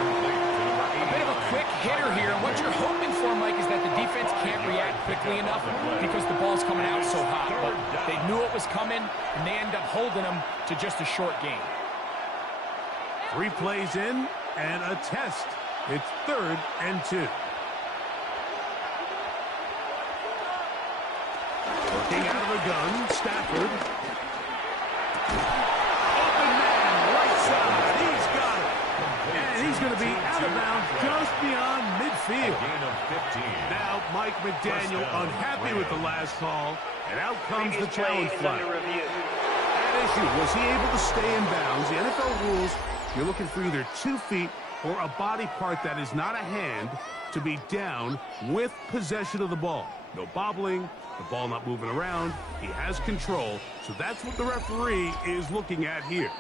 A bit of a quick hitter here. And what you're hoping for, Mike, is that the defense can't react quickly enough because the ball's coming out so hot. But they knew it was coming, and they end up holding them to just a short game. 3 plays in and a test. It's 3rd and 2. Working out of the gun, Stafford. Open man, right side. He's got it. And he's going to be out of bounds just beyond midfield. Now Mike McDaniel unhappy with the last call, and out comes the challenge flag. That issue, was he able to stay in bounds? The NFL rules, you're looking for either 2 feet or a body part that is not a hand to be down with possession of the ball. No bobbling, the ball not moving around. He has control, so that's what the referee is looking at here.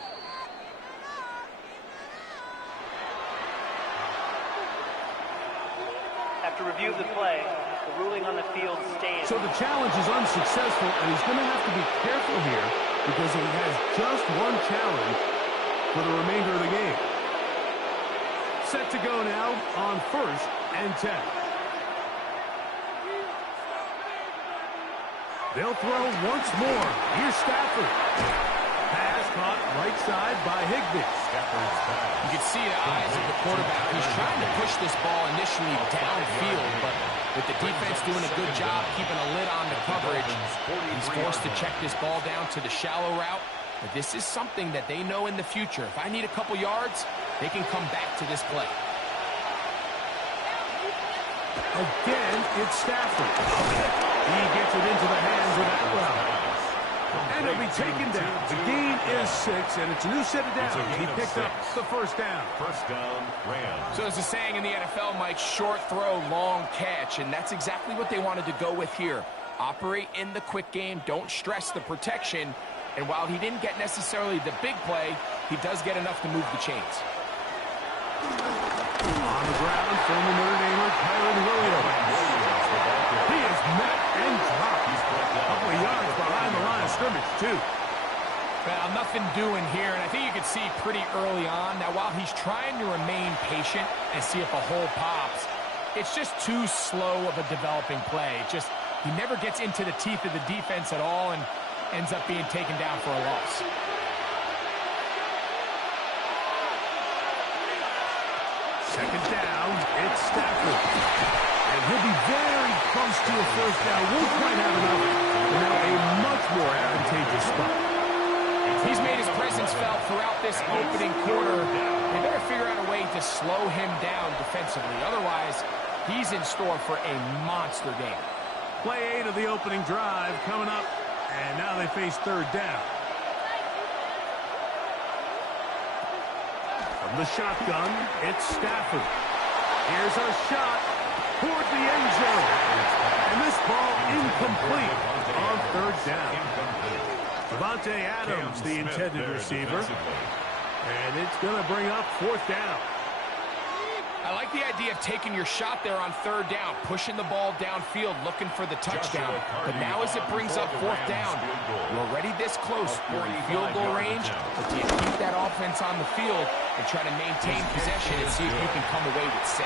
After review of the play, the ruling on the field stands. So the challenge is unsuccessful, and he's going to have to be careful here because he has just 1 challenge for the remainder of the game. Set to go now on 1st and 10. They'll throw once more. Here's Stafford. Pass caught right side by Higbee. You can see the eyes of the quarterback. He's trying to push this ball initially downfield, but with the defense doing a good job keeping a lid on the coverage, he's forced to check this ball down to the shallow route. But this is something that they know in the future. If I need a couple yards, they can come back to this play. Again, it's Stafford. He gets it into the hands of that route. And it'll be taken down. The gain is 6, and it's a new set of downs. He picked up the 1st down. First down, Rams. So there's a saying in the NFL, Mike, short throw, long catch, and that's exactly what they wanted to go with here. Operate in the quick game. Don't stress the protection. And while he didn't get necessarily the big play, he does get enough to move the chains. On the ground, former Notre Damer, Kyron Williams. He is met and dropped. He's a couple of yards behind the line of scrimmage, too. Well, nothing doing here, and I think you can see pretty early on. Now, while he's trying to remain patient and see if a hole pops, it's just too slow of a developing play. He never gets into the teeth of the defense at all and ends up being taken down for a loss. Second down, it's Stafford. And he'll be very close to a 1st down. Won't quite have enough. But now a much more advantageous spot. He's made his presence felt throughout this opening quarter. They better figure out a way to slow him down defensively. Otherwise, he's in store for a monster game. Play 8 of the opening drive coming up. And now they face 3rd down. From the shotgun, it's Stafford. Here's a shot toward the end zone. And this ball incomplete on 3rd down. Devontae Adams, the intended receiver. And it's going to bring up 4th down. I like the idea of taking your shot there on 3rd down, pushing the ball downfield, looking for the touchdown. But now as it brings up 4th down, you're already this close. You're in field goal range, but do you keep that offense on the field and try to maintain possession and see if you can come away with 6?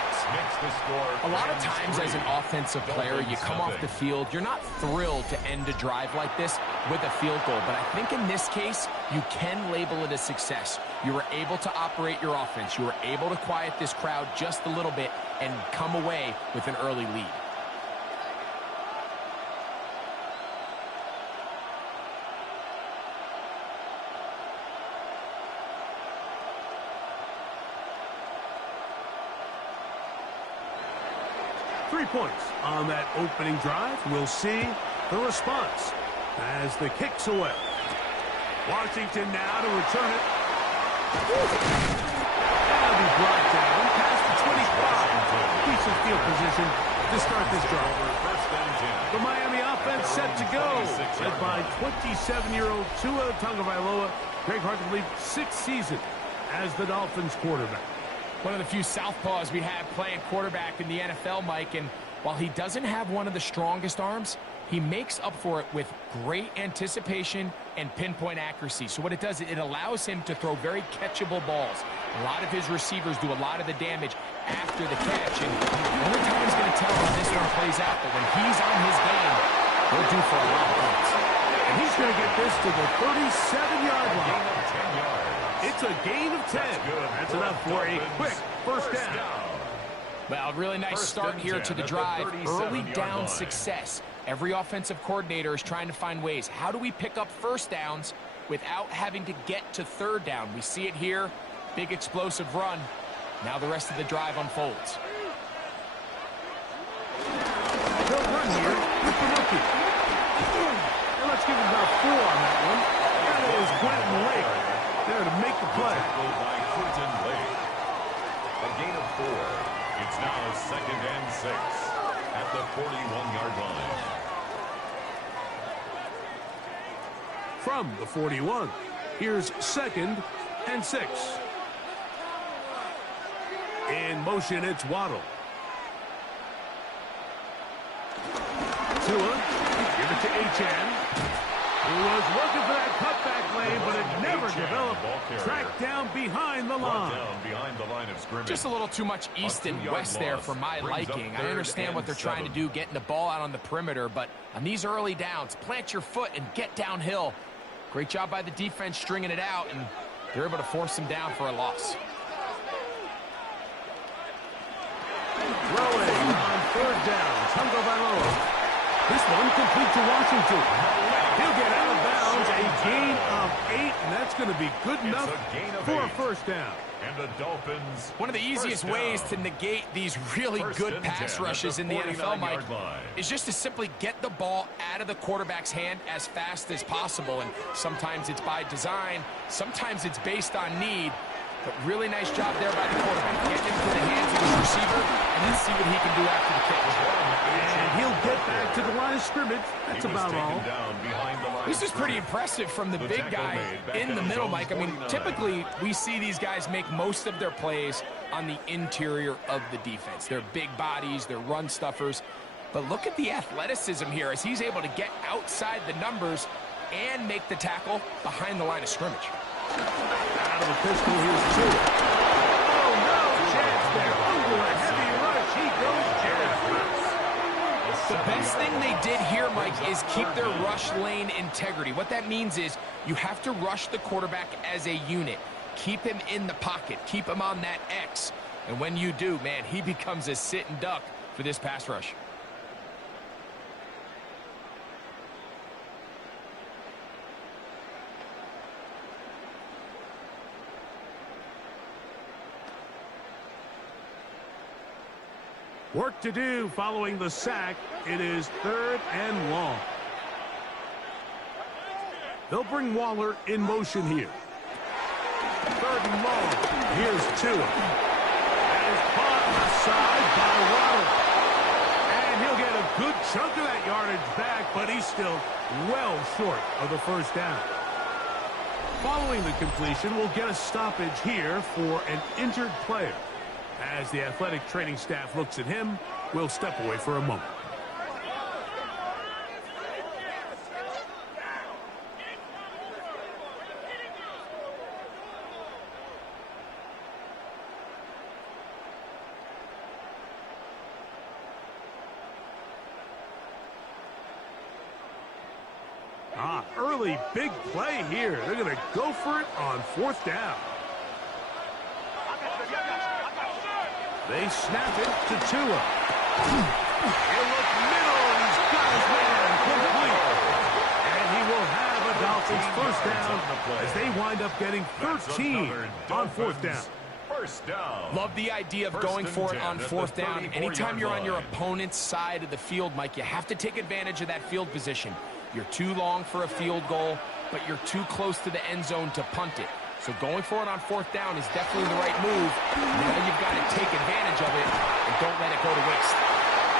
A lot of times as an offensive player, you come off the field, you're not thrilled to end a drive like this with a field goal. But I think in this case, you can label it a success. You were able to operate your offense. You were able to quiet this crowd just a little bit and come away with an early lead. Three points on that opening drive. We'll see the response as the kick's away. Washington now to return it. That'll be brought down past the 25. Decent field position to start this drive. The Miami offense set to go, led by 27-year-old Tua Tagovailoa. Greg, hard to believe, 6th season as the Dolphins quarterback. One of the few southpaws we have playing quarterback in the NFL, Mike, and while he doesn't have one of the strongest arms, He makes up for it with great anticipation and pinpoint accuracy. So what it does, it allows him to throw very catchable balls. A lot of his receivers do a lot of the damage after the catch. And the only time he's going to tell how this one plays out, but when he's on his game, he'll do for a lot of points. And he's going to get this to the 37-yard line. 10 yards. It's a gain of 10. That's enough for a quick first down. Well, really nice start here to the drive. Early down success. Every offensive coordinator is trying to find ways. How do we pick up first downs without having to get to third down? We see it here. Big explosive run. Now the rest of the drive unfolds. He'll run here with the rookie. And let's give him about 4 on that one. That is Quentin Lake there to make the play. Tackled by Quentin Lake. A gain of 4. It's now 2nd and 6 at the 41-yard line. From the 41, here's 2nd and 6. In motion, it's Waddle. Tua, give it to H.N. He was looking for that cutback lane, but it never developed. Tracked down behind the line. Just a little too much east and west there for my liking. I understand what they're trying to do, getting the ball out on the perimeter, but on these early downs, plant your foot and get downhill. Great job by the defense stringing it out, and they're able to force him down for a loss. Throwing on 3rd down. Tungo Bailoa. This one complete to Washington. He'll get out of bounds. A gain of 8, and that's going to be good enough for a first down. And the Dolphins. One of the easiest ways to negate these really good pass rushes in the NFL, Mike, is just to simply get the ball out of the quarterback's hand as fast as possible. And sometimes it's by design, sometimes it's based on need. But really nice job there by the quarterback. Get into the hands of his receiver and then see what he can do after the catch. And he'll get back to the line of scrimmage. That's about all. This is pretty impressive from the big guy in the middle, Mike. I mean, typically we see these guys make most of their plays on the interior of the defense. They're big bodies, they're run stuffers. But look at the athleticism here as he's able to get outside the numbers and make the tackle behind the line of scrimmage. Out of the pistol, here's Tua. Oh, no chance there. Under a heavy rush, he goes jazz. The best thing they did here, Mike, is keep their rush lane integrity. What that means is you have to rush the quarterback as a unit. Keep him in the pocket. Keep him on that X. And when you do, man, he becomes a sit and duck for this pass rush. Work to do following the sack. It is 3rd and long. They'll bring Waller in motion here. 3rd and long. Here's Tua. That is caught on the side by Waller. And he'll get a good chunk of that yardage back, but he's still well short of the first down. Following the completion, we'll get a stoppage here for an injured player. As the athletic training staff looks at him, we'll step away for a moment. Early big play here. They're going to go for it on 4th down. They snap it to Tua. He'll look middle, and he's got his man complete. And he will have a Dolphins first down as they wind up getting 13 on 4th down. First down. Love the idea of going for it on 4th down. Anytime you're on your opponent's side of the field, Mike, you have to take advantage of that field position. You're too long for a field goal, but you're too close to the end zone to punt it. So going for it on 4th down is definitely the right move. Now you've got to take advantage of it and don't let it go to waste.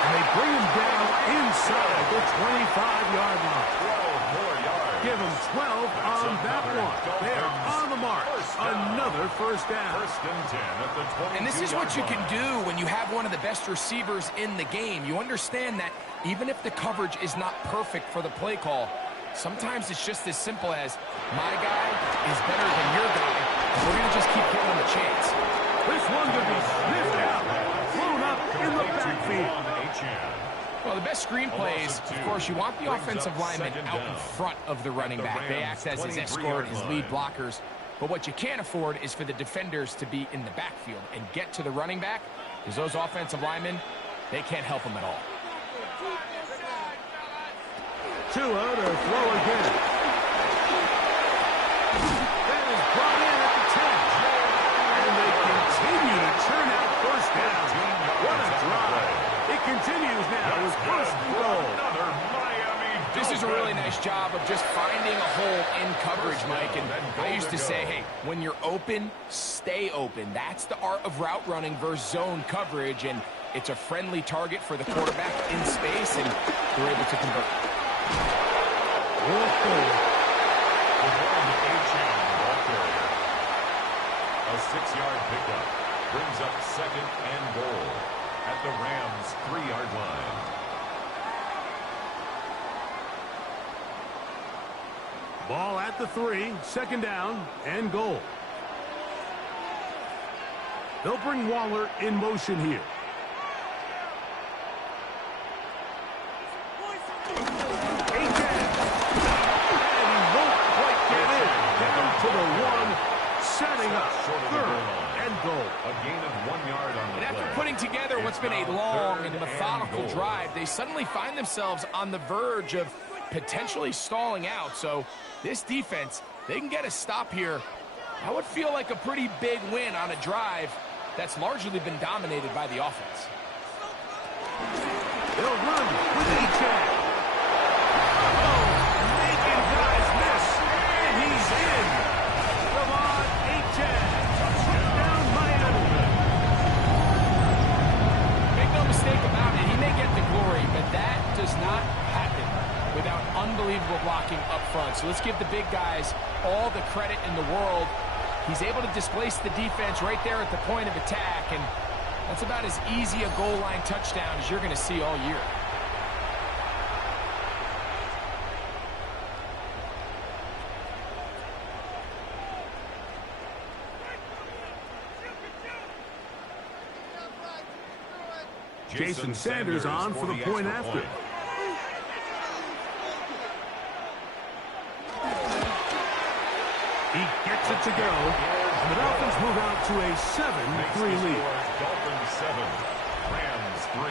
And they bring him down inside the 25-yard line. 12 more yards. Give him 12 on that one. They are on the mark. Another first down. 1st and 10 at the 22-yard line. And this is what you can do when you have one of the best receivers in the game. You understand that even if the coverage is not perfect for the play call, sometimes it's just as simple as my guy is better than your guy, and we're going to just keep giving him a chance. This one could be sniffed out, thrown up in the backfield. Well, the best screenplays, of course, you want the offensive lineman out in front of the running back. They act as his escort, his lead blockers. But what you can't afford is for the defenders to be in the backfield and get to the running back, because those offensive linemen, they can't help him at all. Tua to throw again. That is brought in at the 10. And they continue to turn out first down. What a drive. It continues now with first and goal. This is a really nice job of just finding a hole in coverage, Mike. And I used to say, hey, when you're open, stay open. That's the art of route running versus zone coverage. And it's a friendly target for the quarterback in space, and they're able to convert. A 6-yard pickup brings up second and goal at the Rams' 3-yard line. Ball at the 3, second down and goal. They'll bring Waller in motion here. To the 1, setting up third and goal. A gain of 1 yard on the And after play. putting together what's been a long and methodical drive, they suddenly find themselves on the verge of potentially stalling out. So this defense, they can get a stop here. That would feel like a pretty big win on a drive that's largely been dominated by the offense. They'll run with Achane. Making guys miss, and he's in. Make no mistake about it, he may get the glory, but that does not happen without unbelievable blocking up front. So let's give the big guys all the credit in the world. He's able to displace the defense right there at the point of attack, and that's about as easy a goal line touchdown as you're going to see all year. Jason Sanders on for the point after. He gets it to go. And the Dolphins move out to a 7-3 lead. Dolphins 7, Rams 3.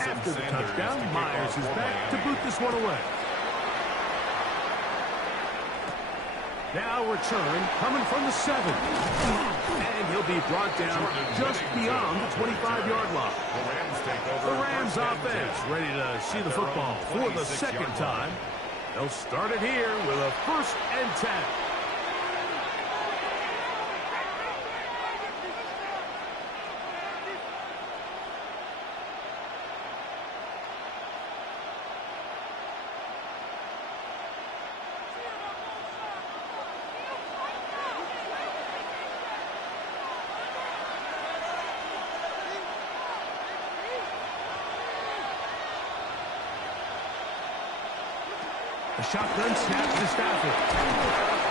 After the touchdown, Myers is back to boot this one away. Now return coming from the 7. And he'll be brought down just beyond the 25-yard line. The Rams offense ready to see the football for the second time. They'll start it here with a 1st and 10. A shotgun snap to Stafford.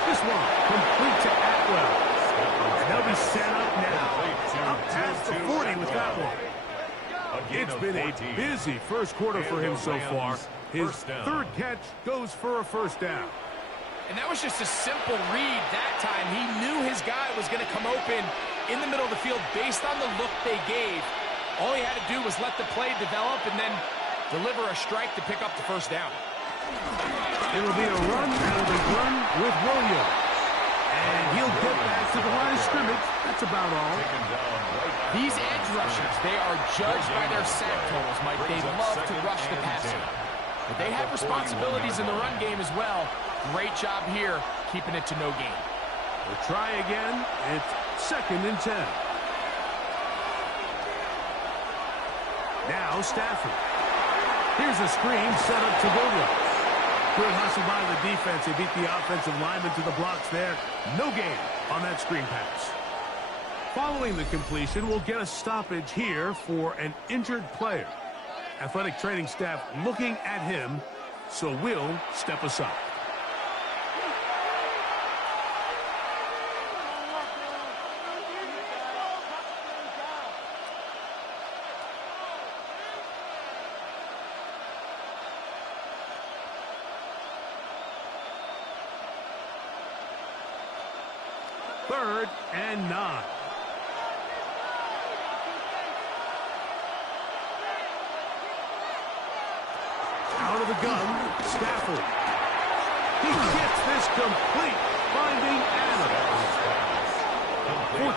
This one complete to Atwell. And they'll be set up now. Up past the 40 with that one. It's been a busy first quarter for him so far. His 3rd catch goes for a 1st down. And that was just a simple read that time. He knew his guy was going to come open in the middle of the field based on the look they gave. All he had to do was let the play develop and then deliver a strike to pick up the 1st down. It'll be a run out of the gun with Williams. And he'll get back to the line of scrimmage. That's about all. These edge rushers, they are judged by their sack totals, Mike. They love to rush the passer. But they have responsibilities in the run game as well. Great job here, keeping it to no gain. We'll try again. It's 2nd and 10. Now Stafford. Here's a screen set up to Williams. Good hustle by the defense. They beat the offensive lineman to the blocks there. No gain on that screen pass. Following the completion, we'll get a stoppage here for an injured player. Athletic training staff looking at him, so we'll step aside. Third and 9. Out of the gun, Stafford. He gets this complete, finding Adams.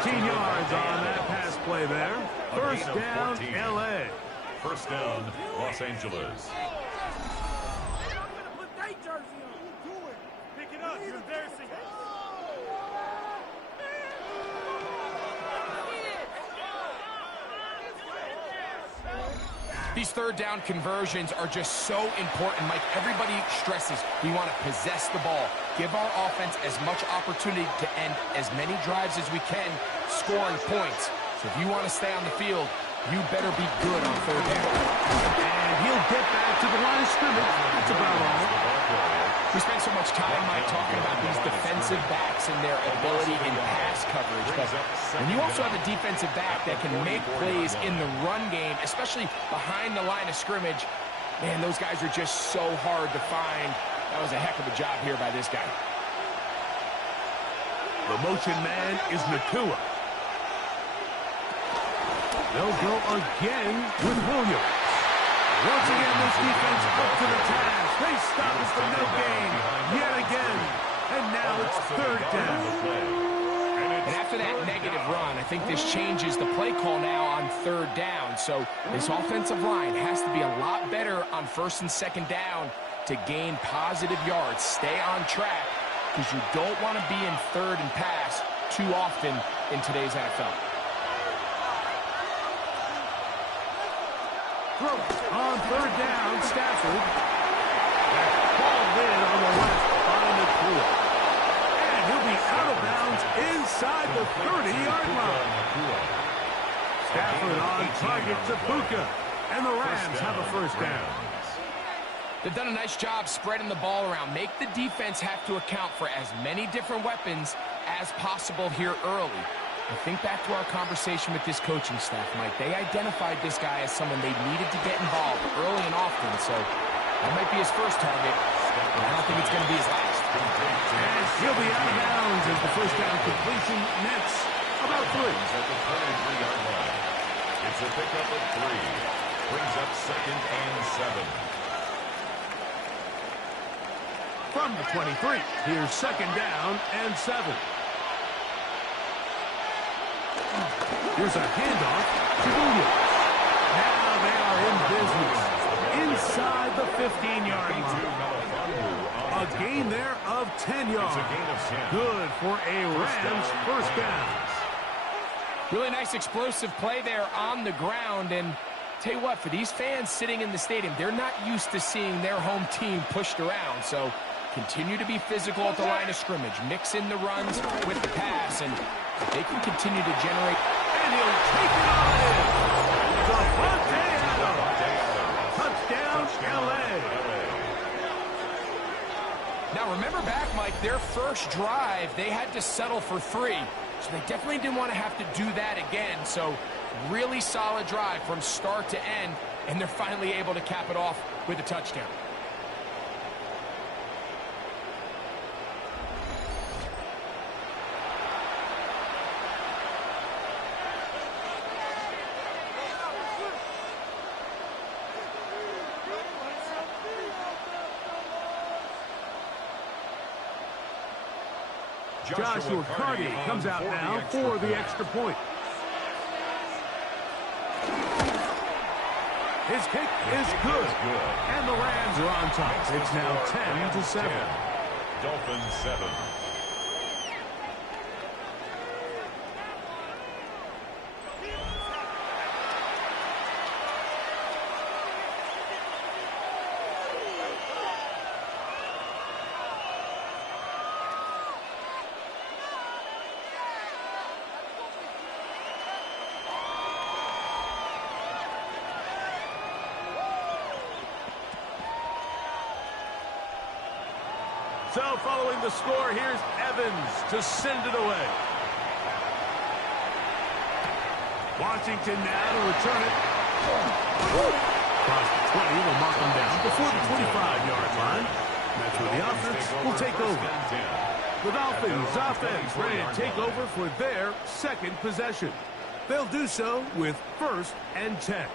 14 yards on that pass play there. First down, L.A. First down, Los Angeles. Pick it up. You're embarrassing. These third down conversions are just so important, Mike. Everybody stresses we want to possess the ball, give our offense as much opportunity to end as many drives as we can, scoring points. So if you want to stay on the field, you better be good on third down. And he'll get back to the line of scrimmage. That's about all. We spend so much time, Mike, talking about these defensive backs and their ability in pass coverage. But when you also have a defensive back that can make plays in the run game, especially behind the line of scrimmage, man, those guys are just so hard to find. That was a heck of a job here by this guy. The motion man is Nakua. They'll go again with Williams. Once again, this defense up to the task. They stop us for no gain yet again. And now it's third down. And after that negative run, I think this changes the play call now on third down. So this offensive line has to be a lot better on first and second down to gain positive yards. Stay on track because you don't want to be in third and pass too often in today's NFL. On third down, Stafford. Ball in on the left by Nakua. And he'll be out of bounds inside the 30-yard line. Stafford on target to Puka. And the Rams have a first down. They've done a nice job spreading the ball around. Make the defense have to account for as many different weapons as possible here early. I think back to our conversation with this coaching staff, Mike. They identified this guy as someone they needed to get involved early and often, so that might be his first target, but I don't think it's going to be his last. And he'll be out of bounds as the first down completion nets about 3. At the 33-yard line. It's a pickup of 3. Brings up 2nd and 7. From the 23, here's 2nd down and 7. Here's a handoff to Williams. Now they are in business inside the 15-yard line. A gain there of 10 yards. Good for a Rams first down. Really nice explosive play there on the ground. And tell you what, for these fans sitting in the stadium, they're not used to seeing their home team pushed around. So continue to be physical at the line of scrimmage. Mix in the runs with the pass, and they can continue to generate. And he'll take it on in. Devontae Adams. Touchdown, L.A. Now, remember back, Mike, their first drive, they had to settle for 3. So they definitely didn't want to have to do that again. So really solid drive from start to end, and they're finally able to cap it off with a touchdown. Joshua Carty comes out now for the extra point. His kick is good. And the Rams are on top. It's now 10-7. Dolphins 7. So following the score, here's Evans to send it away. Washington now to return it. Across the 20, will mark them down before the 25-yard line. That's where the offense will take over. The Dolphins offense ready to take over for their second possession. They'll do so with 1st and 10.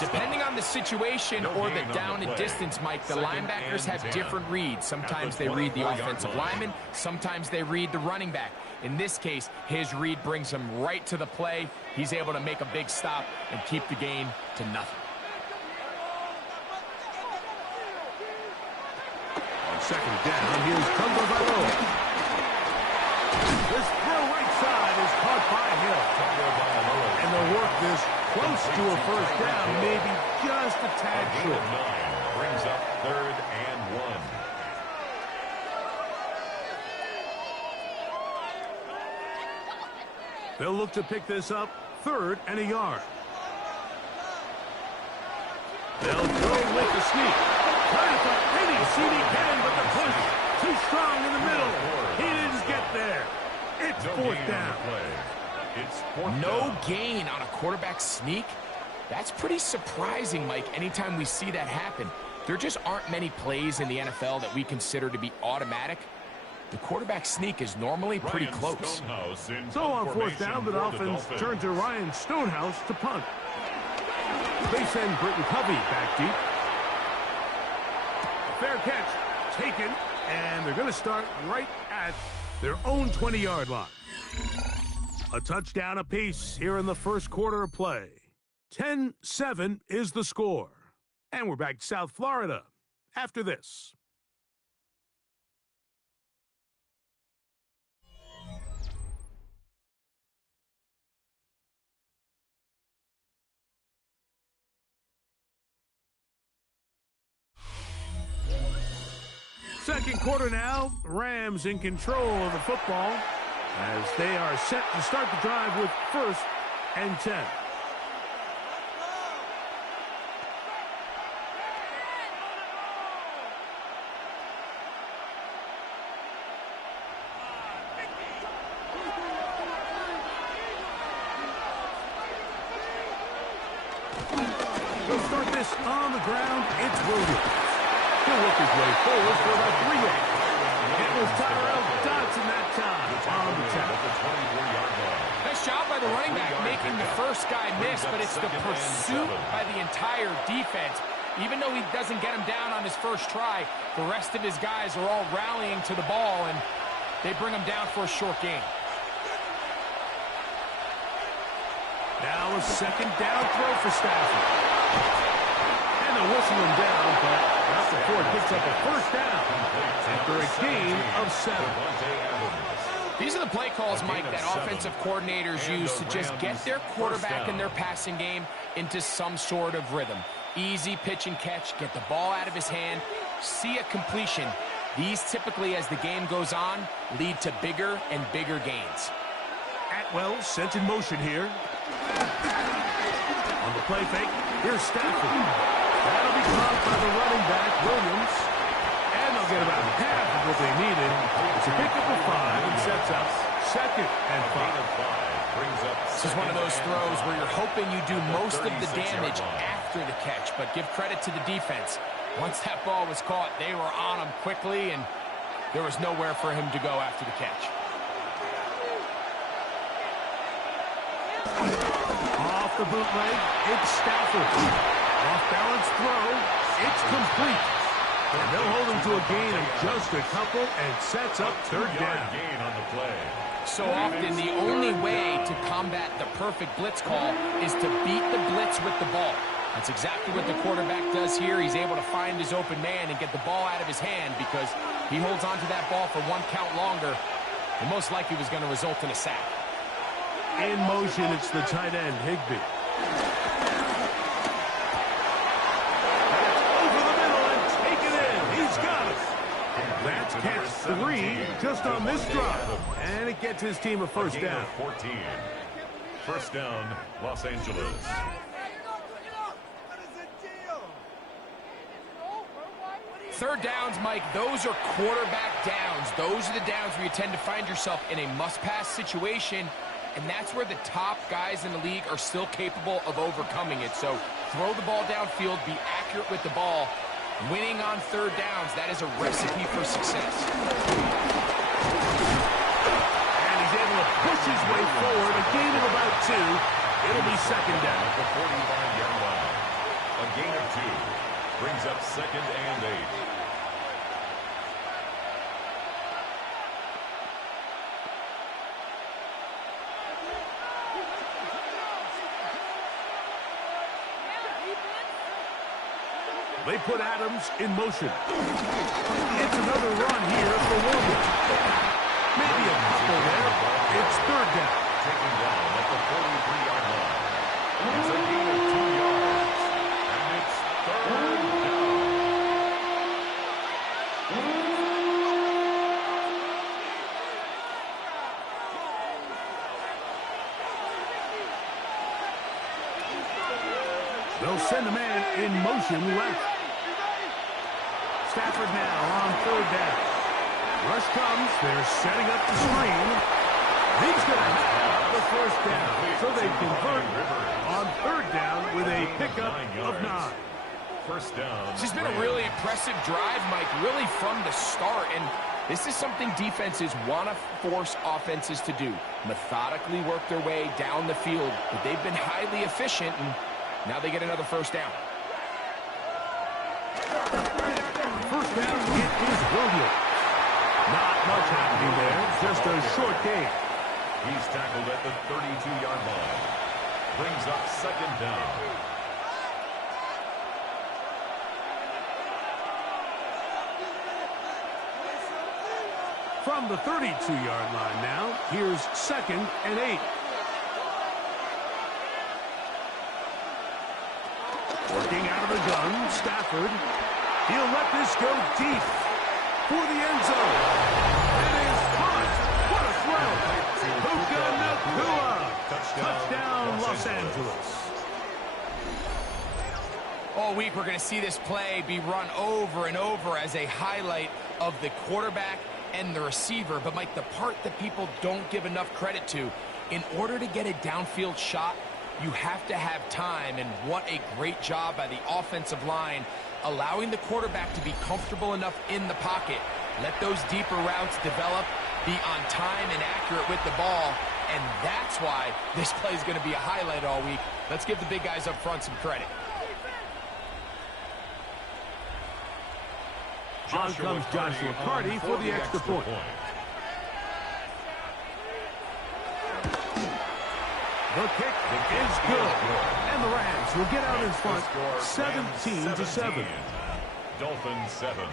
Depending on the situation or the down and distance, Mike, the linebackers have different reads. Sometimes they read the offensive lineman. Sometimes they read the running back. In this case, his read brings him right to the play. He's able to make a big stop and keep the gain to nothing. On 2nd down, here's Tagovailoa. This throw right side is caught by Hill. And they'll work this close to a 1st down, maybe just a tad short. 9 brings up 3rd and 1. They'll look to pick this up 3rd and a yard. They'll go with the sneak. Trying for any seed he can, but the push too strong in the middle. He didn't get there. It's 4th down. No gain on a quarterback sneak? That's pretty surprising, Mike, anytime we see that happen. There just aren't many plays in the NFL that we consider to be automatic. The quarterback sneak is normally pretty close. So on 4th down, the Dolphins turn to Ryan Stonehouse to punt. They send Britton Covey back deep. Fair catch taken, and they're going to start right at their own 20-yard line. A touchdown apiece here in the 1st quarter of play. 10-7 is the score. And we're back to South Florida after this. Second quarter now, Rams in control of the football as they are set to start the drive with 1st and 10. They'll start this on the ground. It's Williams. He'll work his way forward for about 3 yards. It was Tyrell Dodson that time on the tackle. Nice job by the running back making the first guy miss, but it's the pursuit by the entire defense. Even though he doesn't get him down on his first try, the rest of his guys are all rallying to the ball, and they bring him down for a short gain. Now a 2nd down throw for Stafford. And they'll whistle him down, but not before it picks up a 1st down after a gain of 7. These are the play calls, Mike, that offensive coordinators use to just get their quarterback and their passing game into some sort of rhythm. Easy pitch and catch, get the ball out of his hand, see a completion. These typically, as the game goes on, lead to bigger and bigger gains. Atwell sent in motion here. On the play fake, here's Stafford. That'll be caught by the running back, Williams. And they'll get about half of what they needed. It's a pickup of 5 and sets up 2nd and 5. This is one of those throws where you're hoping you do most of the damage after the catch, but give credit to the defense. Once that ball was caught, they were on him quickly, and there was nowhere for him to go after the catch. Off the bootleg, it's Stafford. Off-balance throw, it's complete. And they'll hold him to a gain of just a couple and sets up 3rd down. Gain on the play. So often, the only way to combat the perfect blitz call is to beat the blitz with the ball. That's exactly what the quarterback does here. He's able to find his open man and get the ball out of his hand because he holds on to that ball for 1 count longer, and most likely was going to result in a sack. In motion, it's the tight end, Higbee. Over the middle and take it in. He's got it. That's catch 3 just on this drive. And it gets his team a 1st down. 14. 1st down, Los Angeles. Third downs, Mike, those are quarterback downs. Those are the downs where you tend to find yourself in a must-pass situation, and that's where the top guys in the league are still capable of overcoming it. So throw the ball downfield, be accurate with the ball. Winning on third downs, that is a recipe for success. And he's able to push his way forward, a gain of about 2. It'll be 2nd down. At the 45-yard line. A gain of 2 brings up 2nd and 8. They put Adams in motion. It's another run here for Williams. Maybe a couple there. It's 3rd down. Taken down at the 43-yard line. It's a gain of 2 yards. And it's 3rd down. They'll send a man in motion left. Stafford now on 3rd down. Rush comes. They're setting up the screen. He's going to have the 1st down. So they convert on 3rd down with a pickup of 9. 1st down. This has been a really impressive drive, Mike, really from the start. And this is something defenses want to force offenses to do. Methodically work their way down the field. But they've been highly efficient, and now they get another 1st down. 1st down, it is Williams. Not much happening there, just a short gain. He's tackled at the 32-yard line. Brings up 2nd down. From the 32-yard line now, here's 2nd and 8. Working out of the gun, Stafford. He'll let this go deep for the end zone. It is caught. What a throw. Puka Nacua. Touchdown, Los Angeles. All week we're going to see this play be run over and over as a highlight of the quarterback and the receiver. But, Mike, the part that people don't give enough credit to, in order to get a downfield shot, you have to have time, and what a great job by the offensive line allowing the quarterback to be comfortable enough in the pocket, let those deeper routes develop, be on time and accurate with the ball, and that's why this play is going to be a highlight all week. Let's give the big guys up front some credit. On comes Joshua Carty for the extra point. The kick is good. And the Rams will get out in front 17-7. Dolphins 7.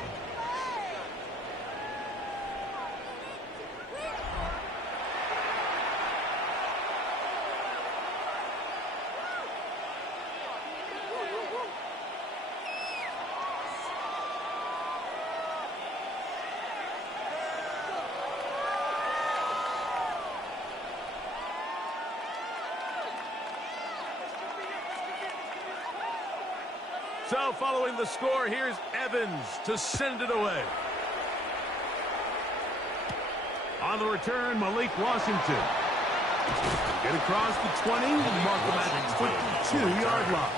So following the score, here's Evans to send it away. On the return, Malik Washington. Get across the 20 and mark them at the 22-yard line.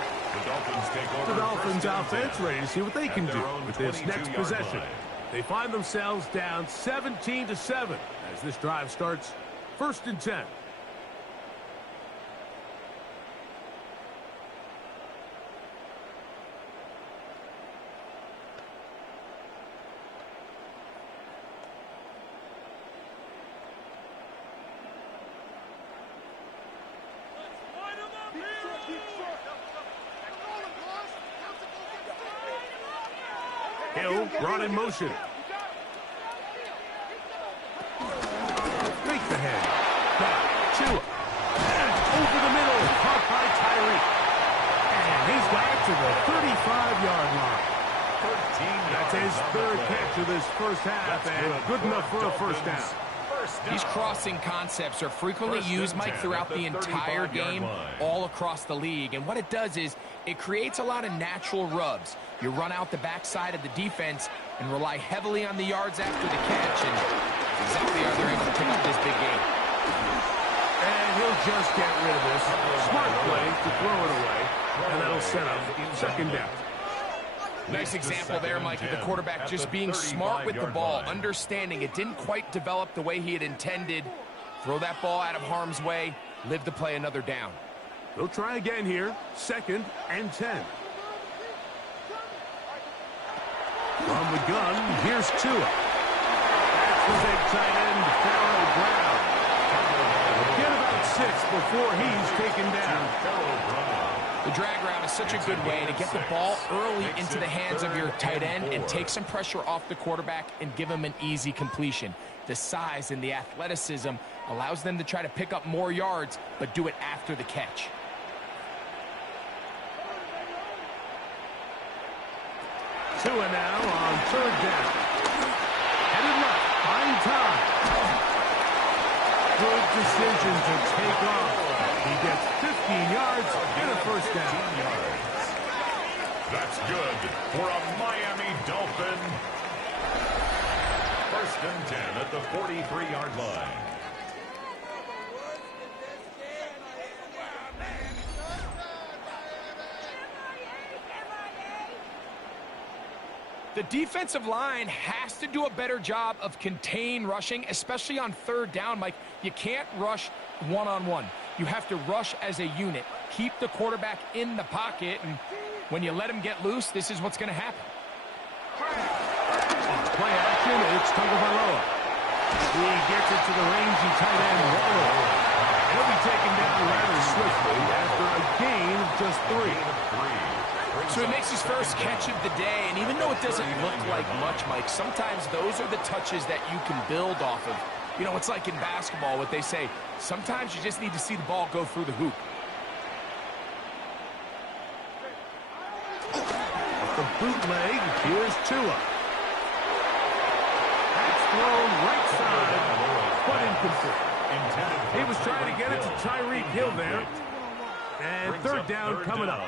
The Dolphins offense ready to see what they can do with this next possession. They find themselves down 17-7 as this drive starts 1st and 10. Hill brought in motion. Make the head. Back. Tua. And over the middle. Caught by Tyreek. And he's got it to the 35-yard line. That's his 3rd catch of this first half, and good enough for a first down. These crossing concepts are frequently used, Mike, throughout the entire game, all across the league. And what it does is it creates a lot of natural rubs. You run out the backside of the defense and rely heavily on the yards after the catch, and exactly how they're able to pick up this big game. And he'll just get rid of this. Smart play to throw it away, and that'll set up 2nd down. Nice example there, Mike, of the quarterback just being smart with the ball, understanding it didn't quite develop the way he had intended. Throw that ball out of harm's way, live to play another down. They'll try again here, 2nd and 10. From the gun, here's Tua. That's the big tight end, Pharaoh Brown. Get about 6 before he's taken down. The drag route is such a good way to get the ball early into the hands of your tight end and take some pressure off the quarterback and give him an easy completion. The size and the athleticism allows them to try to pick up more yards, but do it after the catch. Tua now on 3rd down. Headed left, find time. Good decision to take off. He gets 15 yards and a first down. That's good for a Miami Dolphin. 1st and 10 at the 43-yard line. The defensive line has to do a better job of contain rushing, especially on 3rd down, Mike. You can't rush one-on-one. You have to rush as a unit. Keep the quarterback in the pocket, and when you let him get loose, this is what's going to happen. Play action, it's Tagovailoa. He gets it to the rangy tight end, Waller. He'll be taken down rather swiftly after a gain of just 3. So he makes his first catch of the day, and even though it doesn't look like much, Mike, sometimes those are the touches that you can build off of. You know, it's like in basketball, what they say, sometimes you just need to see the ball go through the hoop. The bootleg, here's Tua. That's thrown right side, but incomplete. He was trying to get it to Tyreek Hill there. And 3rd down coming up.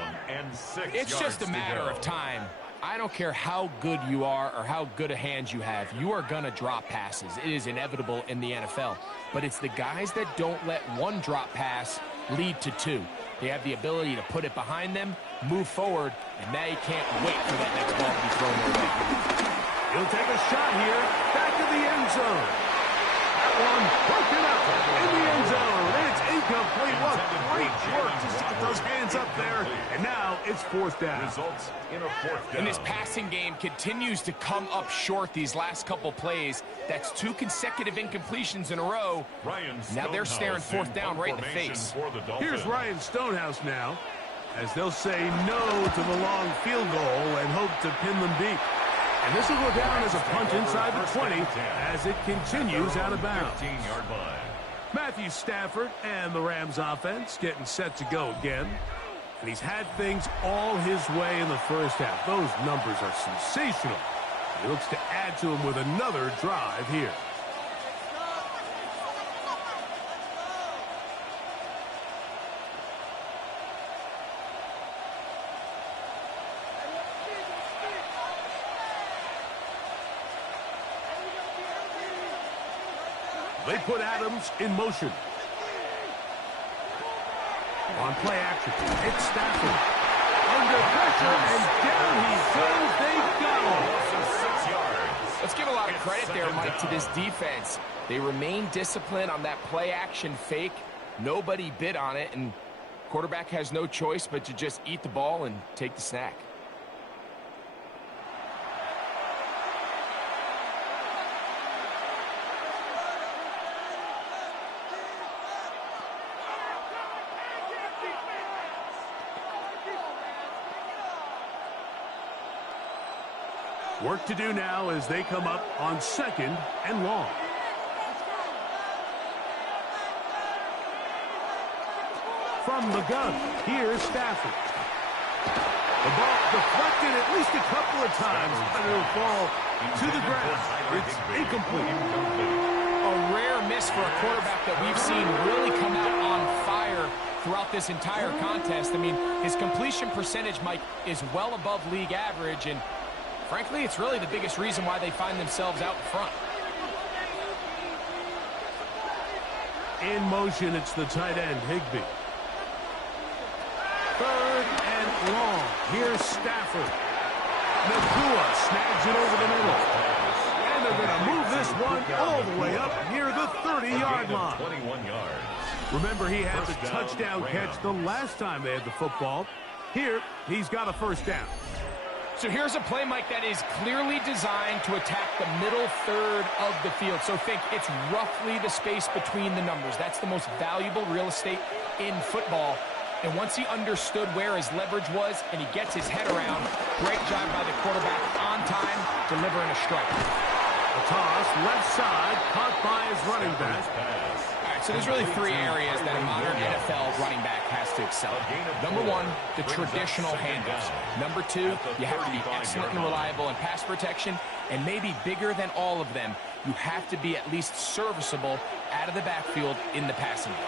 It's just a matter of time. I don't care how good you are or how good a hand you have. You are going to drop passes. It is inevitable in the NFL. But it's the guys that don't let one drop pass lead to 2. They have the ability to put it behind them, move forward, and now you can't wait for that next ball to be thrown their way. He'll take a shot here. Back to the end zone. That one broken up in the end zone. It's incomplete. What great work to get those hands up there. And now it's 4th down. Results in a 4th down. And this passing game continues to come up short these last couple plays. That's 2 consecutive incompletions in a row. Now they're staring 4th down right in the face. Here's Ryan Stonehouse now, as they'll say no to the long field goal and hope to pin them deep. And this will go down as a punt inside the 20 as it continues out of bounds. Matthew Stafford and the Rams offense getting set to go again. And he's had things all his way in the first half. Those numbers are sensational. He looks to add to them with another drive here. They put Adams in motion. On play action, it's Stafford. Under pressure, and down he goes. They got him. 6 yards. Let's give a lot of credit there, Mike, to this defense. They remain disciplined on that play action fake. Nobody bid on it, and quarterback has no choice but to just eat the ball and take the snack. Work to do now as they come up on 2nd and long. From the gun, here's Stafford. The ball deflected at least a couple of times, but it'll fall to the ground. It's incomplete. A rare miss for a quarterback that we've seen really come out on fire throughout this entire contest. I mean, his completion percentage, Mike, is well above league average, and frankly, it's really the biggest reason why they find themselves out in front. In motion, it's the tight end, Higbee. 3rd and long. Here's Stafford. Nakua snags it over the middle. And they're going to move this one all the way up near the 30-yard line. 21 yards. Remember, he had the touchdown catch the last time they had the football. Here, he's got a first down. So here's a play, Mike, that is clearly designed to attack the middle third of the field. So think it's roughly the space between the numbers. That's the most valuable real estate in football. And once he understood where his leverage was and he gets his head around, great job by the quarterback on time, delivering a strike. A toss, left side, caught by his running back. All right, so there's really 3 areas that a modern NFL running back has to excel. Number 1, the traditional handoffs. Number 2, you have to be excellent and reliable in pass protection. And maybe bigger than all of them, you have to be at least serviceable out of the backfield in the passing game.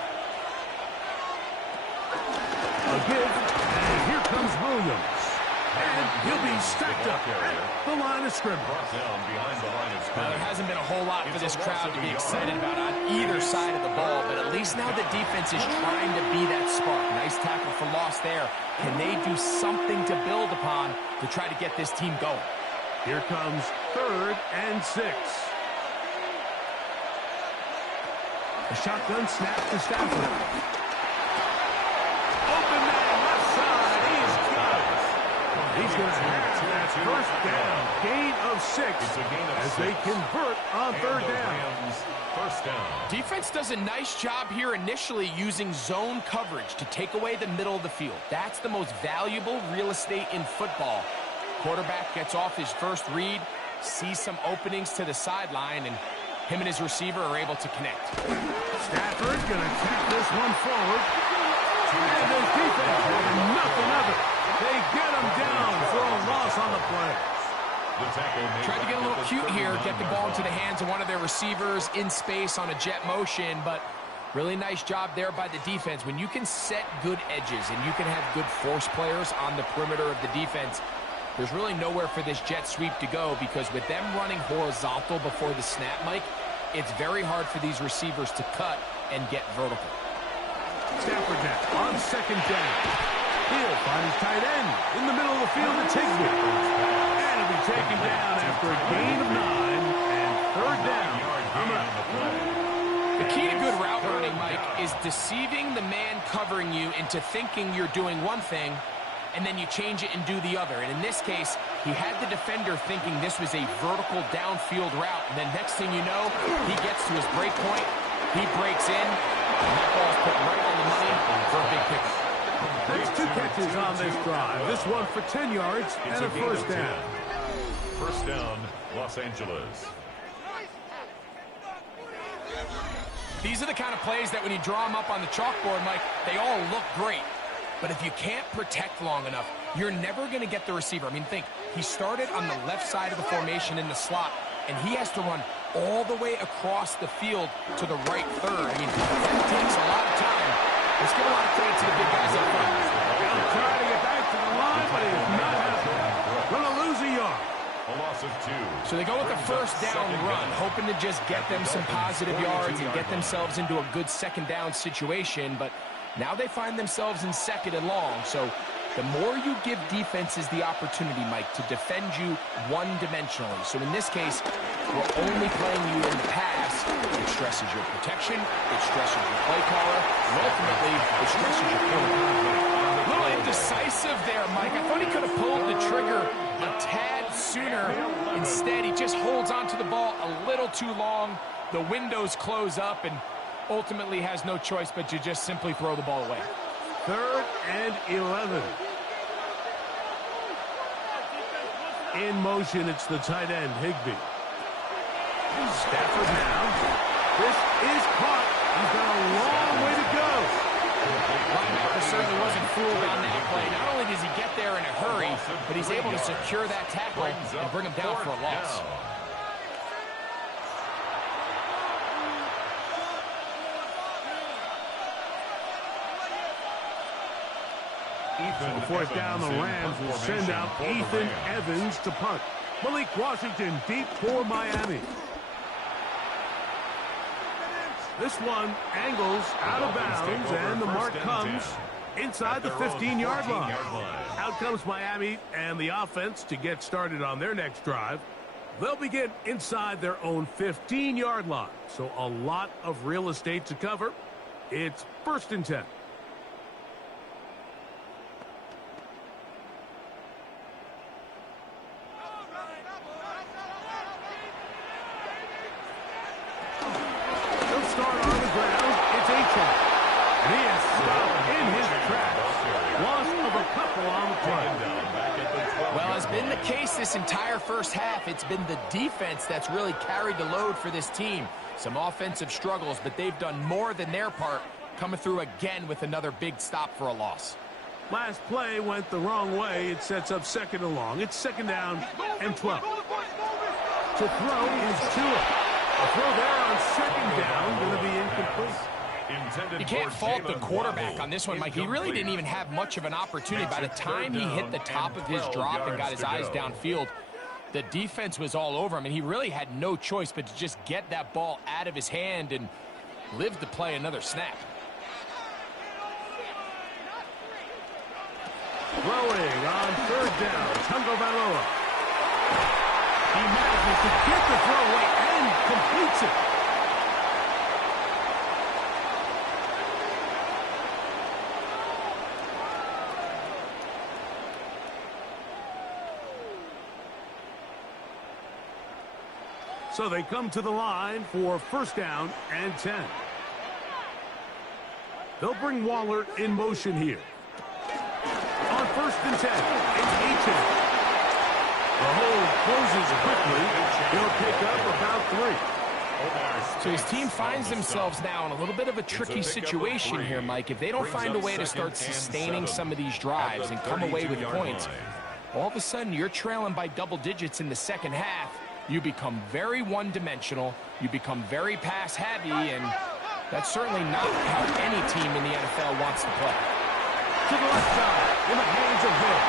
A give, and here comes Williams. And he'll be stacked up at the line of scrimmage. Well, there hasn't been a whole lot for this crowd to be excited about on either side of the ball, but at least now the defense is trying to be that spark. Nice tackle for loss there. Can they do something to build upon to try to get this team going? Here comes 3rd and 6. A shotgun snap to Stafford. Open man, left side, he's got it. He's going to have that first down, gain of 6 as they convert on 3rd down. First down. Defense does a nice job here initially using zone coverage to take away the middle of the field. That's the most valuable real estate in football. Quarterback gets off his first read, sees some openings to the sideline, and him and his receiver are able to connect. Stafford going to tap this one forward. And his defense having nothing of it. They get him down for a loss on the play. Tried to get a little cute here, get the ball into the hands of one of their receivers in space on a jet motion, but really nice job there by the defense. When you can set good edges and you can have good force players on the perimeter of the defense, there's really nowhere for this jet sweep to go, because with them running horizontal before the snap, Mike, it's very hard for these receivers to cut and get vertical. Stafford now on 2nd down. He'll find his tight end in the middle of the field to Higbee. And he'll be taken down after a gain of 9 and 3rd down. The key to good route running, Mike, is deceiving the man covering you into thinking you're doing one thing, and then you change it and do the other. And in this case, he had the defender thinking this was a vertical downfield route, and then next thing you know, he gets to his break point, he breaks in, and that ball's put right on the money for a big pickup. That's 2 catches on this drive. This one for 10 yards and a first down. First down, Los Angeles. These are the kind of plays that when you draw them up on the chalkboard, Mike, they all look great. But if you can't protect long enough, you're never going to get the receiver. I mean, think, he started on the left side of the formation in the slot, and he has to run all the way across the field to the right third. I mean, that takes a lot of time. Let's give a lot of credit to the big guys up front. He'll try to get back to the line, but he's not happening. Going to lose a yard. A loss of 2. So they go with the first first down run, hoping to just get them some positive yards and get themselves into a good second down situation, but now they find themselves in second and long. So the more you give defenses the opportunity, Mike, to defend you one-dimensionally. So in this case, we're only playing you in the pass. It stresses your protection, it stresses your play caller, and ultimately, it stresses your quarterback. A little indecisive there, Mike. I thought he could have pulled the trigger a tad sooner. Instead, he just holds onto the ball a little too long. The windows close up, and ultimately has no choice but to just simply throw the ball away. 3rd and 11. In motion, it's the tight end, Higbee. Stafford now. This is caught. He's got a long way to go. Linebacker certainly wasn't fooled on that play. Not only does he get there in a hurry, but he's able to secure that tackle and bring him down for a loss. On 4th down, the Rams will send out Ethan Evans to punt. Malik Washington deep for Miami. This one angles out of bounds, and the mark comes inside the 15-yard line. Out comes Miami and the offense to get started on their next drive. They'll begin inside their own 15-yard line, so a lot of real estate to cover. It's 1st and 10. This entire first half, it's been the defense that's really carried the load for this team. Some offensive struggles, but they've done more than their part, coming through again with another big stop for a loss. Last play went the wrong way. It sets up 2nd and long. It's 2nd down and 12. To throw is Tua. A throw there on 2nd down, going to be incomplete. You can't fault the quarterback on this one, Mike. He really didn't even have much of an opportunity. By the time he hit the top of his drop and got his eyes downfield, the defense was all over him, and he really had no choice but to just get that ball out of his hand and live to play another snap. Throwing on 3rd down, Tagovailoa. He manages to get the throw away and completes it. So they come to the line for 1st down and 10. They'll bring Waller in motion here. On 1st and 10, it's Aiken. The hole closes quickly. He'll pick up about 3. So his team finds themselves now in a little bit of a tricky situation here, Mike. If they don't find a way to start sustaining some of these drives and come away with points, all of a sudden you're trailing by double digits in the second half. You become very one-dimensional, you become very pass-heavy, and that's certainly not how any team in the NFL wants to play. To the left side, in the hands of Hill.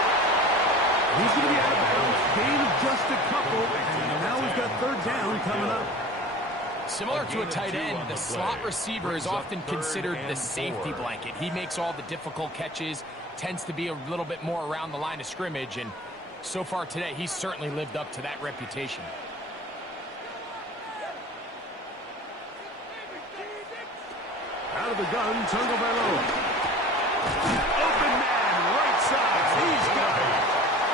He's going to be out of bounds, gain of just a couple, and now we've got 3rd down coming up. Similar to a tight end, the slot receiver is often considered the safety blanket. He makes all the difficult catches, tends to be a little bit more around the line of scrimmage, and so far today, he's certainly lived up to that reputation. Out of the gun, Tagovailoa. Open man, right side. He's got it.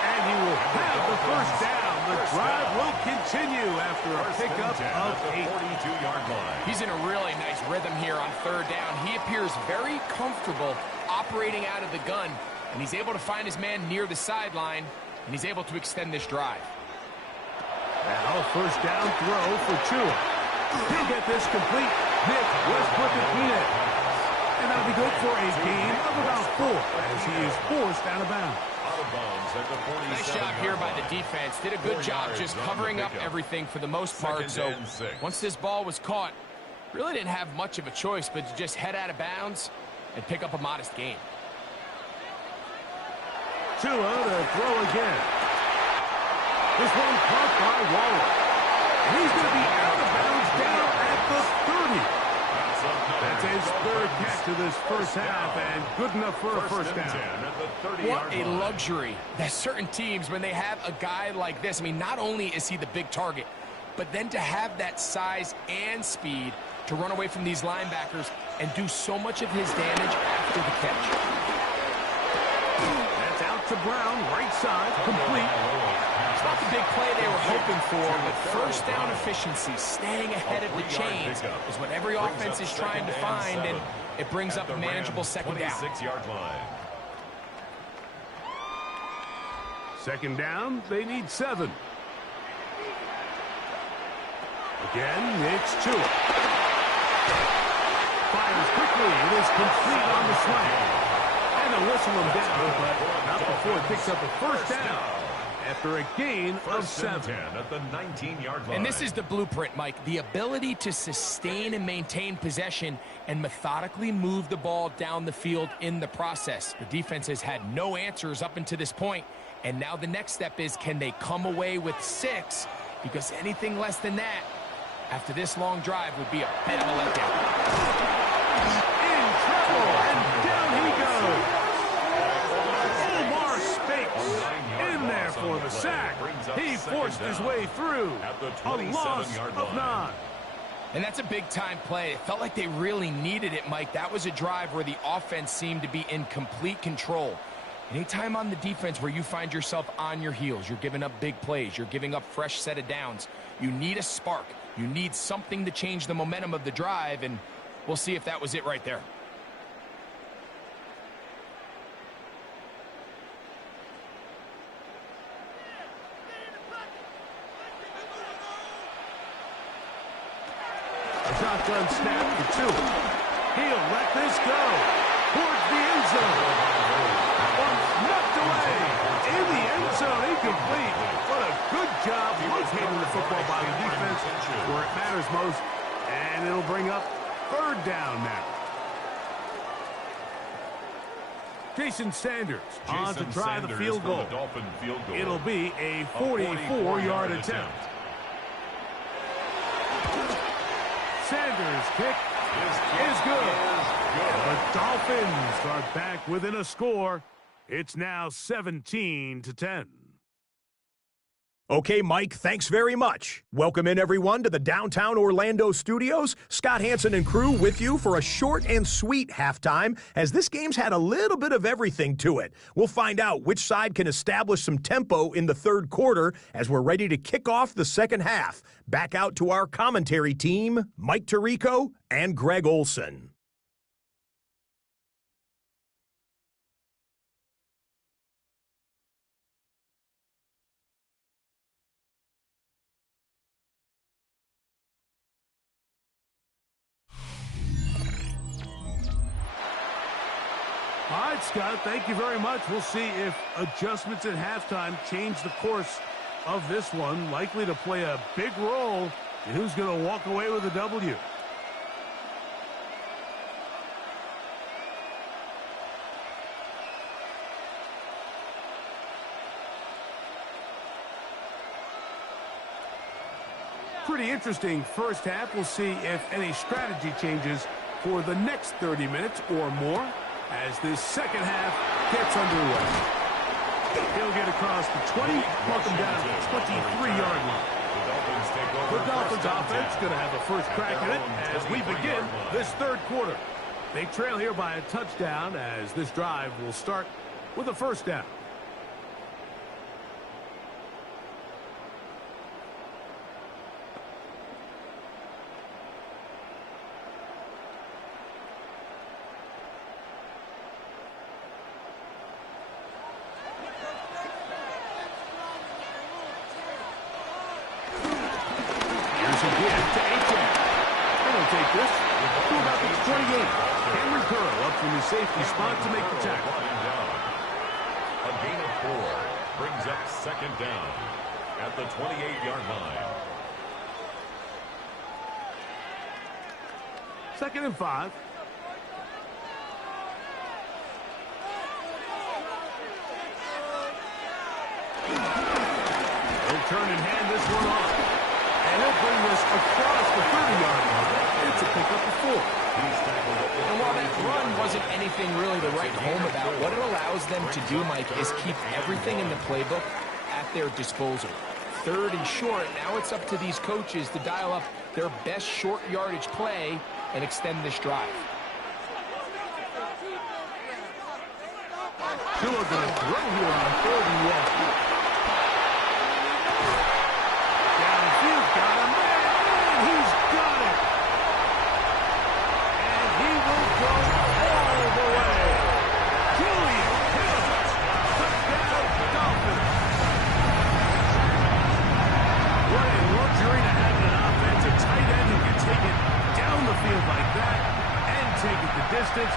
And he will have the 1st down. The drive will continue after a pickup of 8. 42-yard line. He's in a really nice rhythm here on 3rd down. He appears very comfortable operating out of the gun, and he's able to find his man near the sideline, and he's able to extend this drive. Now 1st down throw for Tua. He'll get this complete. Nick Westbrook between it. And that'll be good for a gain of about 4 as he is forced out of bounds. Nice job here by the defense. Did a good job just covering up everything for the most part. So once this ball was caught, really didn't have much of a choice but to just head out of bounds and pick up a modest gain. Tua to throw again. This one caught by Waller. He's going to be out of bounds down at the 30. That's his third catch of this first half, and good enough for a first down. What a luxury that certain teams, when they have a guy like this, I mean, not only is he the big target, but then to have that size and speed to run away from these linebackers and do so much of his damage after the catch. That's out to Brown, right side, complete. It's not the big play they were hoping for, but first down efficiency, staying ahead of the chains, is what every offense is trying to find, and it brings up a manageable second down. Second down, they need 7. Again, it's Tua. Fires quickly. It is complete on the slant. And they'll whistle him down, but not before it picks up a first down after a gain of 7. At the 19-yard line. And this is the blueprint, Mike. The ability to sustain and maintain possession and methodically move the ball down the field in the process. The defense has had no answers up until this point, and now the next step is, can they come away with 6? Because anything less than that, after this long drive, would be a bit of a letdown. In trouble, and down he goes. Omar Speights in there for the sack. He forced his way through. A loss of 9. And that's a big-time play. It felt like they really needed it, Mike. That was a drive where the offense seemed to be in complete control. Anytime on the defense where you find yourself on your heels, you're giving up big plays, you're giving up fresh set of downs, you need a spark. You need something to change the momentum of the drive, and we'll see if that was it right there. A shotgun snap for Tua. He'll let this go towards the end zone. That one's knocked away in the end zone, incomplete. What a good job locating the football by the defense where it matters most, and it'll bring up third down now. Jason Sanders on to try the field goal. It'll be a 44-yard attempt. Sanders' kick is good. The Dolphins are back within a score. It's now 17-10. Okay, Mike, thanks very much. Welcome in, everyone, to the downtown Orlando studios. Scott Hansen and crew with you for a short and sweet halftime, as this game's had a little bit of everything to it. We'll find out which side can establish some tempo in the third quarter as we're ready to kick off the second half. Back out to our commentary team, Mike Tirico and Greg Olson. All right, Scott, thank you very much. We'll see if adjustments at halftime change the course of this one. Likely to play a big role in who's going to walk away with a W. Pretty interesting first half. We'll see if any strategy changes for the next 30 minutes or more as this second half gets underway. He'll get across the 20, walk him down to the 23-yard line. The Dolphins offense going to have a first crack at it as we begin this third quarter. They trail here by a touchdown as this drive will start with a first down. Safety spot to make the tackle. A gain of 4 brings up second down at the 28-yard line. 2nd and 5. He'll turn and hand this one off. And he'll bring this across the 30-yard line. It's a pickup of 4. And while that run wasn't anything really to write home about, what it allows them to do, Mike, is keep everything in the playbook at their disposal. 3rd and short, now it's up to these coaches to dial up their best short yardage play and extend this drive. Tua going to throw here on 3rd and 1. Downfield, got him there, and he's got it. And he will go all the way. Julian Hill, touchdown, Dolphins. What a luxury to have an offense, a tight end who can take it down the field like that and take it the distance.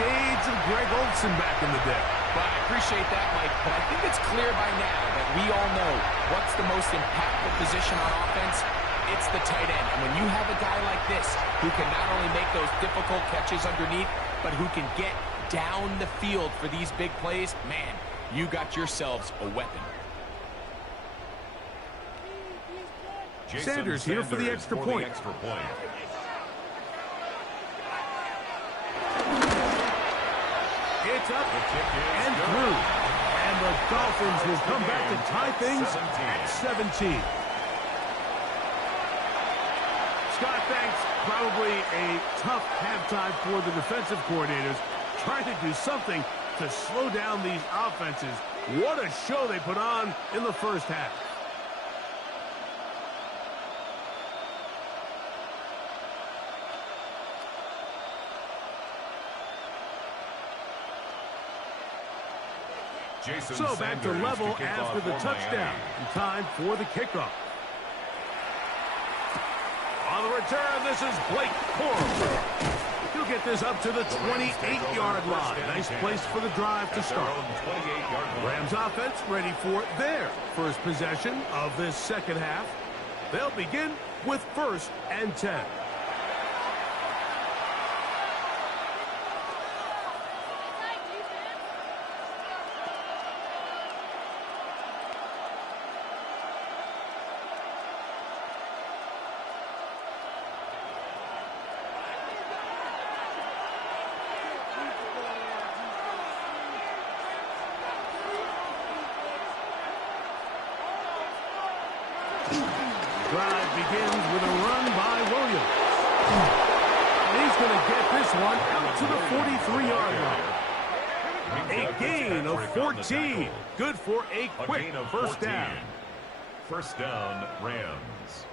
Shades of Greg Olsen back in the day. Well, I appreciate that, Mike, but I think it's clear by now that we all know what's the most impactful position on offense. It's the tight end. And when you have a guy like this who can not only make those difficult catches underneath, but who can get down the field for these big plays, man, you got yourselves a weapon. Sanders here for the extra point. It's up and through. And the Dolphins will come back to tie things at 17. Scott, thanks. Probably a tough halftime for the defensive coordinators, trying to do something to slow down these offenses. What a show they put on in the first half. So back to level after the touchdown. Time for the kickoff. On the return, this is Blake Corum. He'll get this up to the 28-yard line. Nice place for the drive to start. Rams offense ready for their first possession of this second half. They'll begin with 1st and 10. Drive begins with a run by Williams. And he's going to get this one out to the 43-yard line. A gain of 14. Good for a quick first down. First down, Rams.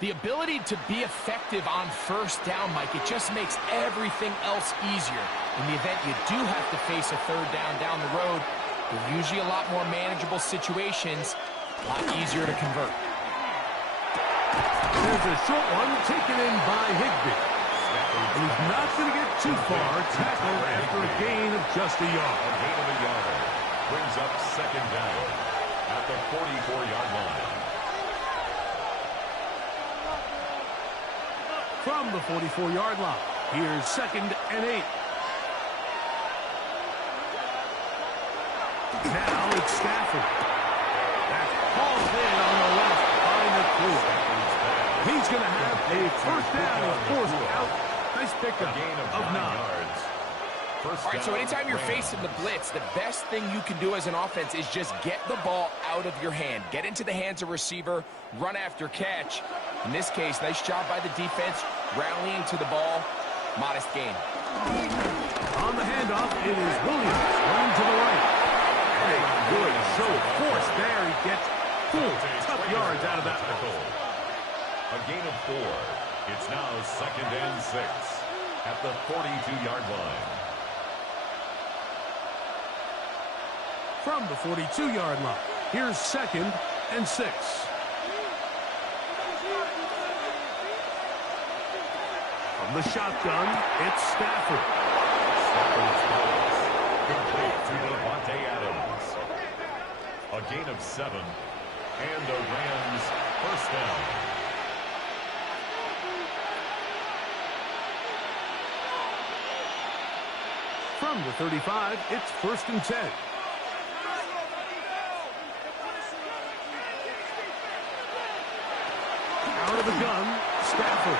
The ability to be effective on first down, Mike, it just makes everything else easier. In the event you do have to face a 3rd down the road, they're usually a lot more manageable situations, a lot easier to convert. There's a short one taken in by Higbee. He's not going to get too far. Tackled after a gain of just a yard. A gain of a yard brings up 2nd down at the 44-yard line. From the 44-yard line, here's 2nd and 8. Now it's Stafford. That's hauled in on the left by McCool. He's going to have a first down and forced out. Nice pickup of 9 yards. All right, so anytime you're facing the blitz, the best thing you can do as an offense is just get the ball out of your hand. Get into the hands of receiver, run after catch. In this case, nice job by the defense, rallying to the ball. Modest gain. On the handoff, it is Williams running to the right. A good show of force there. He gets 4 tough yards out of that one. A gain of 4. It's now 2nd and 6 at the 42-yard line. From the 42-yard line, here's 2nd and 6. From the shotgun, it's Stafford. Complete to Devontae Adams. A gain of 7 and the Rams first down. From the 35, it's 1st and 10. Out of the gun, Stafford.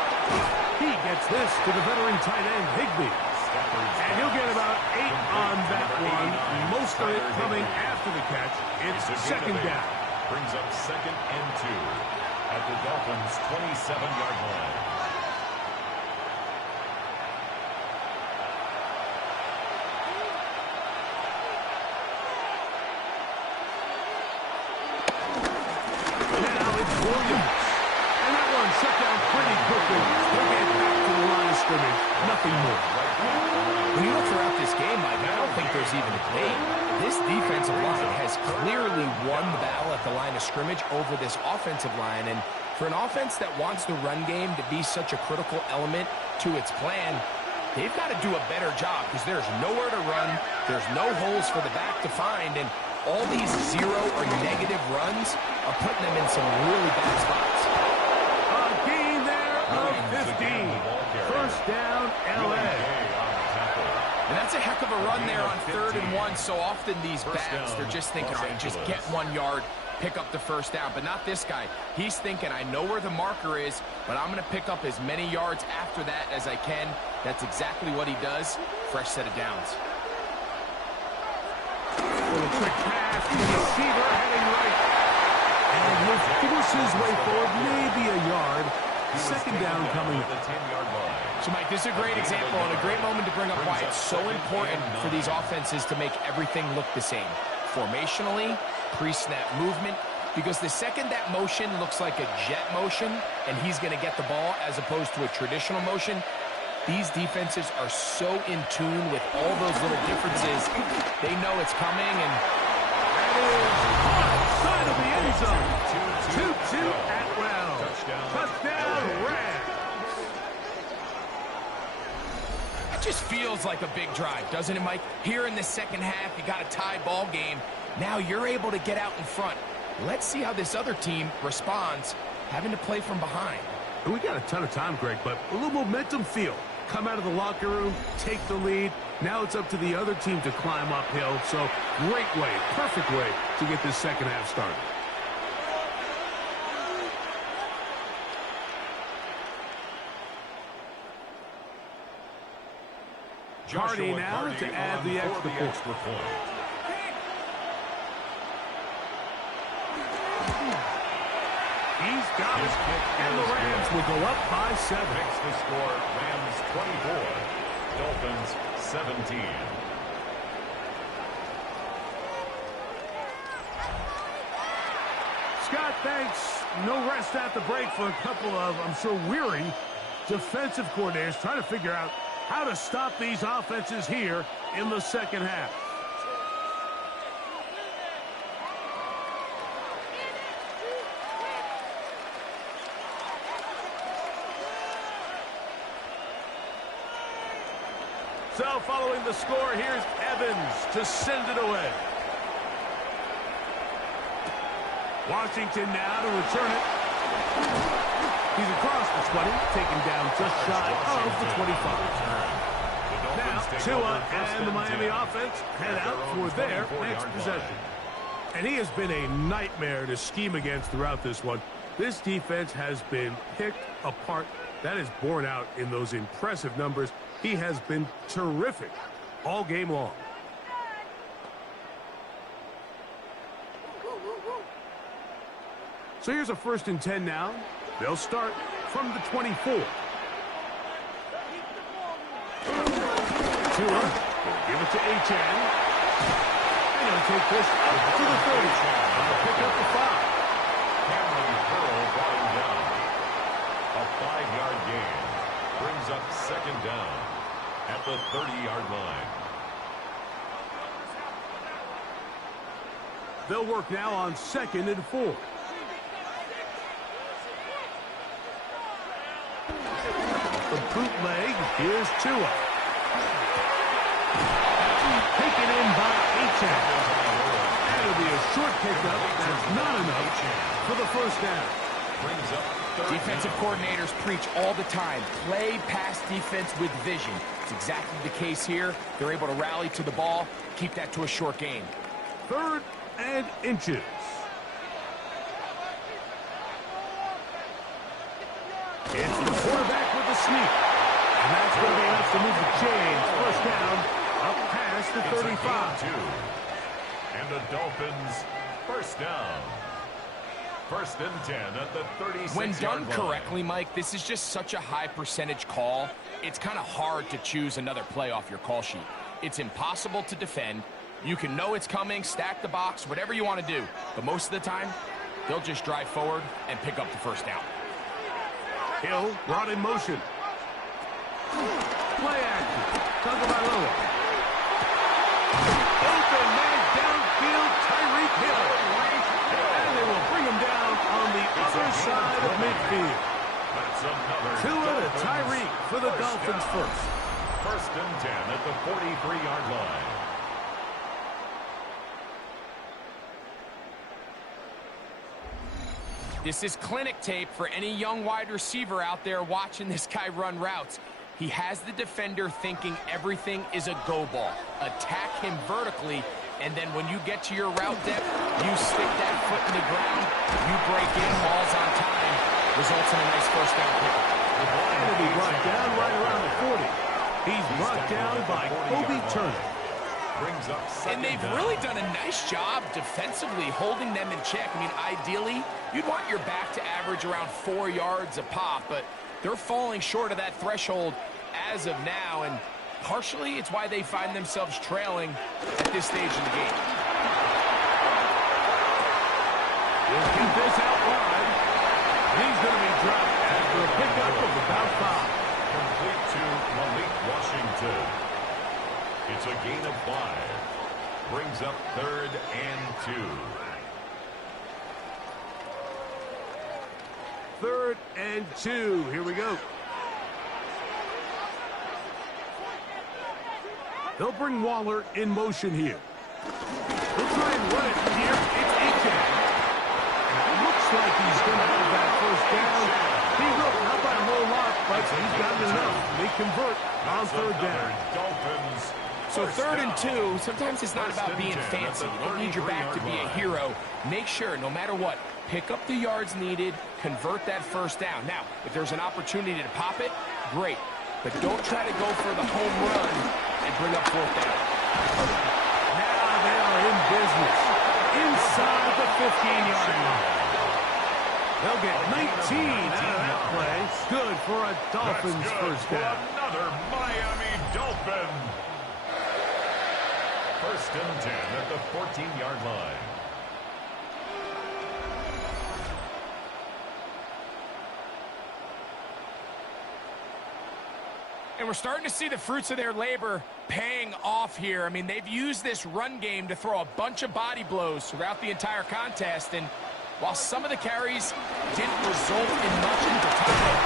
He gets this to the veteran tight end, Higbee. And he'll get about 8 on that one. Most of it coming after the catch. It's second down. Brings up 2nd and 2 at the Dolphins' 27-yard line. Now it's Williams. And that one shut down pretty quickly. He'll get back to the line of scrimmage. Nothing more. When you look throughout this game, Mike, I don't think there's even a debate. This defensive line has clearly won the battle at the line of scrimmage over this offensive line. And for an offense that wants the run game to be such a critical element to its plan, they've got to do a better job because there's nowhere to run. There's no holes for the back to find. And all these 0 or negative runs are putting them in some really bad spots. A gain there of 15. First down, L.A. And that's a heck of a run there on 3rd and 1. So often these backs, they're just thinking, all right, just get 1 yard, pick up the first down. But not this guy. He's thinking, I know where the marker is, but I'm going to pick up as many yards after that as I can. That's exactly what he does. Fresh set of downs. Little quick pass to the receiver, heading right. And he'll force his way forward, maybe a yard. Second down coming up. So, Mike, this is a great example and a great moment to bring up why it's so important for these offenses to make everything look the same. Formationally, pre-snap movement, because the second that motion looks like a jet motion and he's going to get the ball as opposed to a traditional motion, these defenses are so in tune with all those little differences. They know it's coming, and that is outside of the end zone. 2-2 Atwell. Touchdown, Rams. It just feels like a big drive, doesn't it, Mike? Here in the second half, you got a tie ball game. Now you're able to get out in front. Let's see how this other team responds, having to play from behind. We got a ton of time, Greg, but a little momentum feel. Come out of the locker room, take the lead. Now it's up to the other team to climb uphill. So great way, perfect way to get this second half started. Hardy now to add the extra point. He's got it, and the Rams will go up by 7. Makes the score Rams 24, Dolphins 17. Scott, thanks. No rest at the break for a couple of, I'm sure, weary defensive coordinators trying to figure out how to stop these offenses here in the second half. So following the score, here's Evans to send it away. Washington now to return it. He's across the 20, taken down just shy of the 25. Now, Tua and the Miami offense head out for their next possession. And he has been a nightmare to scheme against throughout this one. This defense has been picked apart. That is borne out in those impressive numbers. He has been terrific all game long. So here's a 1st and 10 now. They'll start from the 24. Tua will give it to Achane. And he'll take this up to the 30. He'll pick up the 5. Cameron Curl brought him down. A 5-yard gain brings up 2nd down at the 30-yard line. They'll work now on 2nd and 4. The bootleg, here's Tua. Taken in by Achane. That'll be a short pickup. That's not enough for the first down. Brings up defensive coordinators preach all the time. Play pass defense with vision. It's exactly the case here. They're able to rally to the ball, keep that to a short gain. 3rd and inches. It's the quarterback with the sneak. And that's going to be enough to move the chains. First down, up past the 35. And the Dolphins, first down. First and 10 at the 36-yard When done line. correctly, Mike, this is just such a high percentage call. It's kind of hard to choose another play off your call sheet. It's impossible to defend. You can know it's coming, stack the box, whatever you want to do. But most of the time, they'll just drive forward and pick up the first down. Hill brought in motion. Play action. Tagovailoa. Open man downfield, Tyreek Hill. And they will bring him down on the other side of midfield. Tua to Tyreek for the Dolphins first. First and 10 at the 43-yard line. This is clinic tape for any young wide receiver out there watching this guy run routes. He has the defender thinking everything is a go ball. Attack him vertically, and then when you get to your route depth, you stick that foot in the ground, you break in, balls on time, results in a nice first down pickup. And he'll be brought down right around the 40. He's brought down by Kobe Turner. And they've really done a nice job defensively holding them in check. I mean, ideally, you'd want your back to average around 4 yards a pop, but they're falling short of that threshold as of now, and partially it's why they find themselves trailing at this stage in the game. He'll keep this out wide. He's going to be dropped after a pickup of about 5. Complete to Malik Washington. It's a gain of 5. Brings up 3rd and 2. 3rd and 2. Here we go. They'll bring Waller in motion here. They'll try and run it here. It's Aiken. It looks like he's going to have that first down. He will, not by a whole lot, but he's gotten enough. They convert on 3rd down. Dolphins. So 3rd and 2, sometimes it's not about being fancy. You don't need your back to be a hero. Make sure, no matter what, pick up the yards needed, convert that first down. Now, if there's an opportunity to pop it, great. But don't try to go for the home run and bring up 4th down. Now they are in business. Inside the 15-yard line. They'll get 19 out of that play. Good for a Dolphins first down. Another Miami Dolphin. First and 10 at the 14-yard line. And we're starting to see the fruits of their labor paying off here. I mean, they've used this run game to throw a bunch of body blows throughout the entire contest. And while some of the carries didn't result in much at the time,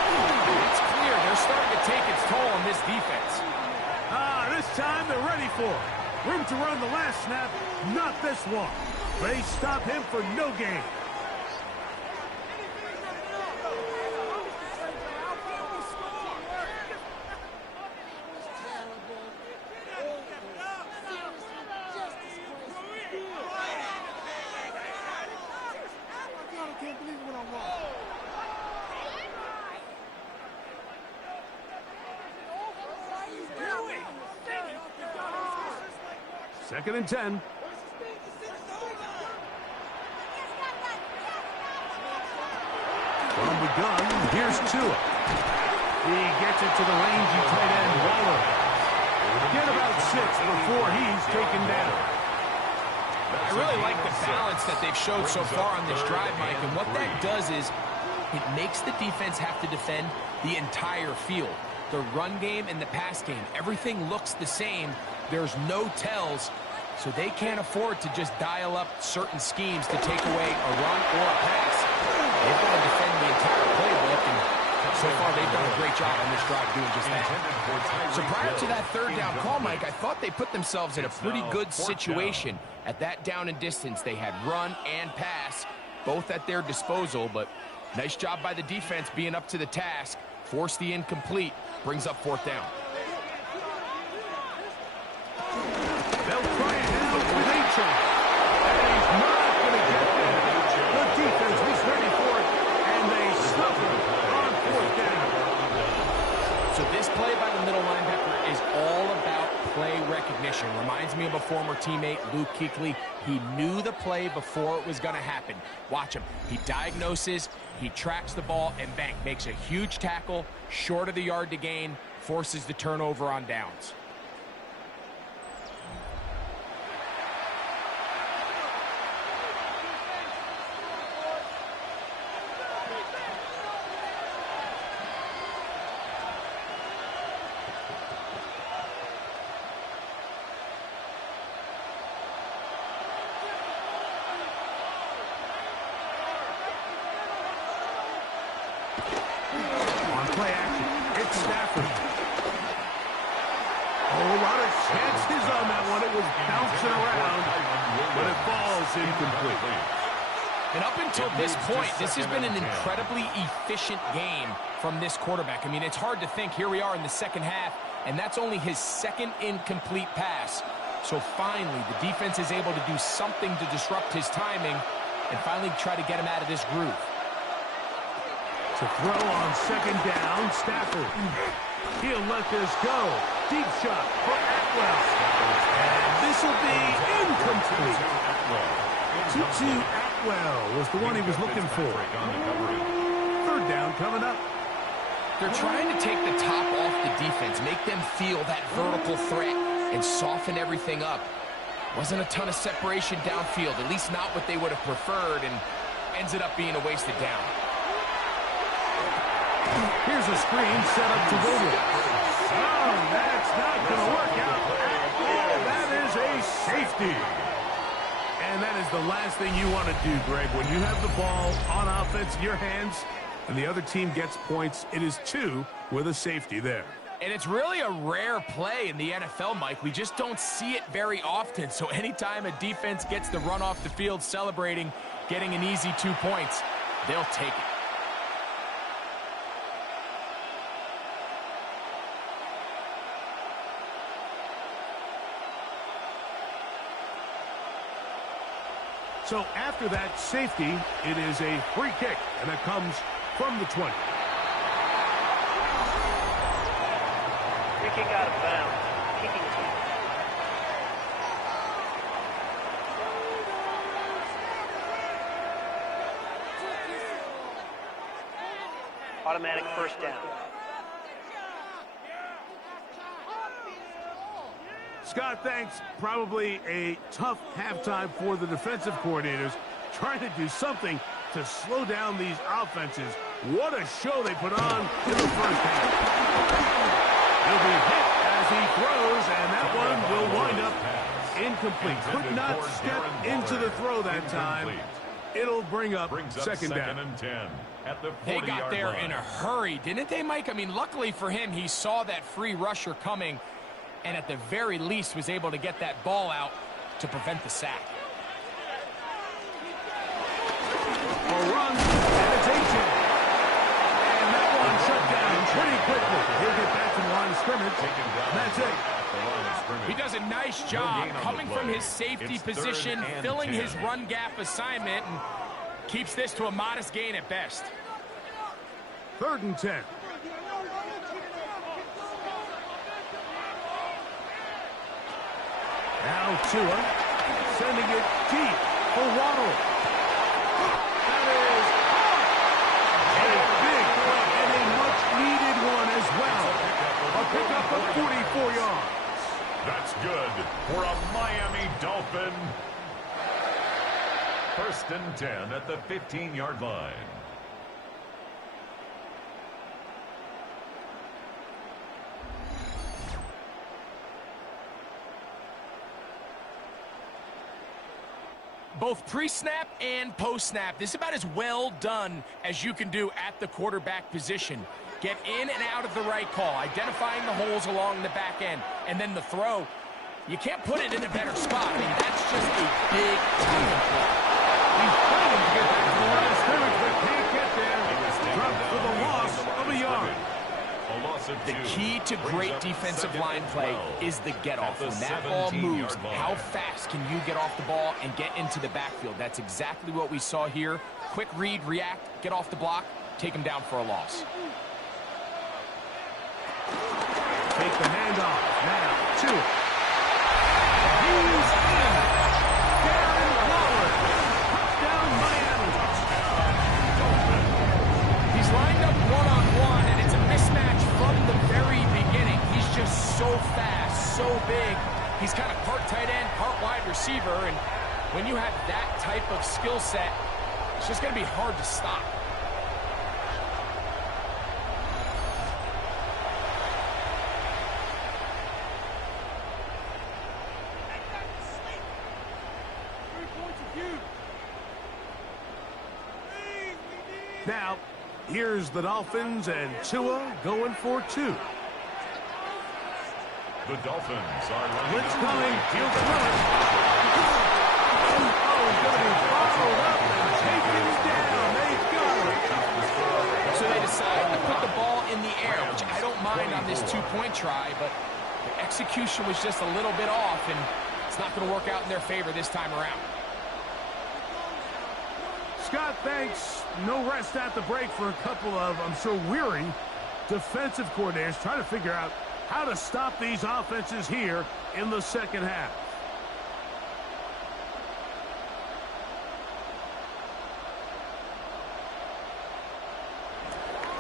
it's clear they're starting to take its toll on this defense. This time they're ready for it. Room to run the last snap, not this one. They stop him for no gain. Second and 10. From the gun, here's Tua. He gets it to the rangy tight end, Waller. Get about 6 before he's taken down. I really like the balance that they've showed so far on this drive, Mike, and what that does is it makes the defense have to defend the entire field. The run game and the pass game, everything looks the same. There's no tells, so they can't afford to just dial up certain schemes to take away a run or a pass. They've got to defend the entire playbook, and so far they've done a great job on this drive doing just that. So prior to that 3rd down call, Mike, I thought they put themselves in a pretty good situation. At that down and distance, they had run and pass, both at their disposal, but nice job by the defense being up to the task. Force the incomplete, brings up 4th down. They'll try it now with Aiken. And he's not going to get there. The defense was ready for it, and they stop him on 4th down. play recognition. Reminds me of a former teammate, Luke Kuechly. He knew the play before it was going to happen. Watch him. He diagnoses, he tracks the ball, and bang, makes a huge tackle, short of the yard to gain, forces the turnover on downs. Play action. It's Stafford. Oh, a lot of chances on that one. It was bouncing around, but it falls incomplete. And up until this point, this has been an incredibly efficient game from this quarterback. I mean, it's hard to think. Here we are in the second half, and that's only his second incomplete pass. So finally, the defense is able to do something to disrupt his timing and finally try to get him out of this groove. To throw on second down, Stafford. He'll let this go. Deep shot for Atwell. And this will be incomplete. Tutu Atwell was the one he was looking for. Third down coming up. They're trying to take the top off the defense, make them feel that vertical threat, and soften everything up. Wasn't a ton of separation downfield, at least not what they would have preferred, and ends it up being a wasted down. Here's a screen set up to go with. Oh, that's not going to work out at all. That is a safety. And that is the last thing you want to do, Greg. When you have the ball on offense in your hands and the other team gets points, it is 2 with a safety there. And it's really a rare play in the NFL, Mike. We just don't see it very often. So anytime a defense gets the run off the field celebrating, getting an easy 2 points, they'll take it. So after that safety, it is a free kick, and it comes from the 20. Free kick out of bounds. Kicking team. Automatic first down. Scott, thanks. Probably a tough halftime for the defensive coordinators, trying to do something to slow down these offenses. What a show they put on in the first half. He'll be hit as he throws, and that one will wind up incomplete. Could not step into the throw that time. It'll bring up second down. And 10 at the 40-yard They got there line. in a hurry, didn't they, Mike? I mean, luckily for him, he saw that free rusher coming, and at the very least was able to get that ball out to prevent the sack. A run, and it's A.J. And that one shut down pretty quickly. He'll get back to the line of scrimmage. That's it. He does a nice job coming from his safety position, filling his run gap assignment, and keeps this to a modest gain at best. 3rd and 10. Now Tua sending it deep for Waddle. That is a big play and a much-needed one as well. A pickup of 44 yards. That's good for a Miami Dolphin. 1st and 10 at the 15-yard line. Both pre-snap and post-snap, this is about as well done as you can do at the quarterback position. Get in and out of the right call, identifying the holes along the back end, and then the throw. You can't put it in a better spot. I mean, that's just a big time play. He's fighting to get back to the line of scrimmage, but can't get there. Dropped for the loss of a yard. The key to great defensive line play is the get-off. When that ball moves, how fast can you get off the ball and get into the backfield? That's exactly what we saw here. Quick read, react, get off the block, take him down for a loss. Take the handoff. Now, Tua. so big. He's kind of part tight end, part wide receiver, and when you have that type of skill set, it's just going to be hard to stop. Now, here's the Dolphins and Tua going for two. The Dolphins are running. Blitz coming. He'll throw it. Oh, he's going to be followed up and taken down. They got it. So they decide to put the ball in the air, which I don't mind on this two-point try, but the execution was just a little bit off, and it's not going to work out in their favor this time around. Scott, thanks. No rest at the break for a couple of, I'm sure, weary defensive coordinators trying to figure out how to stop these offenses here in the second half.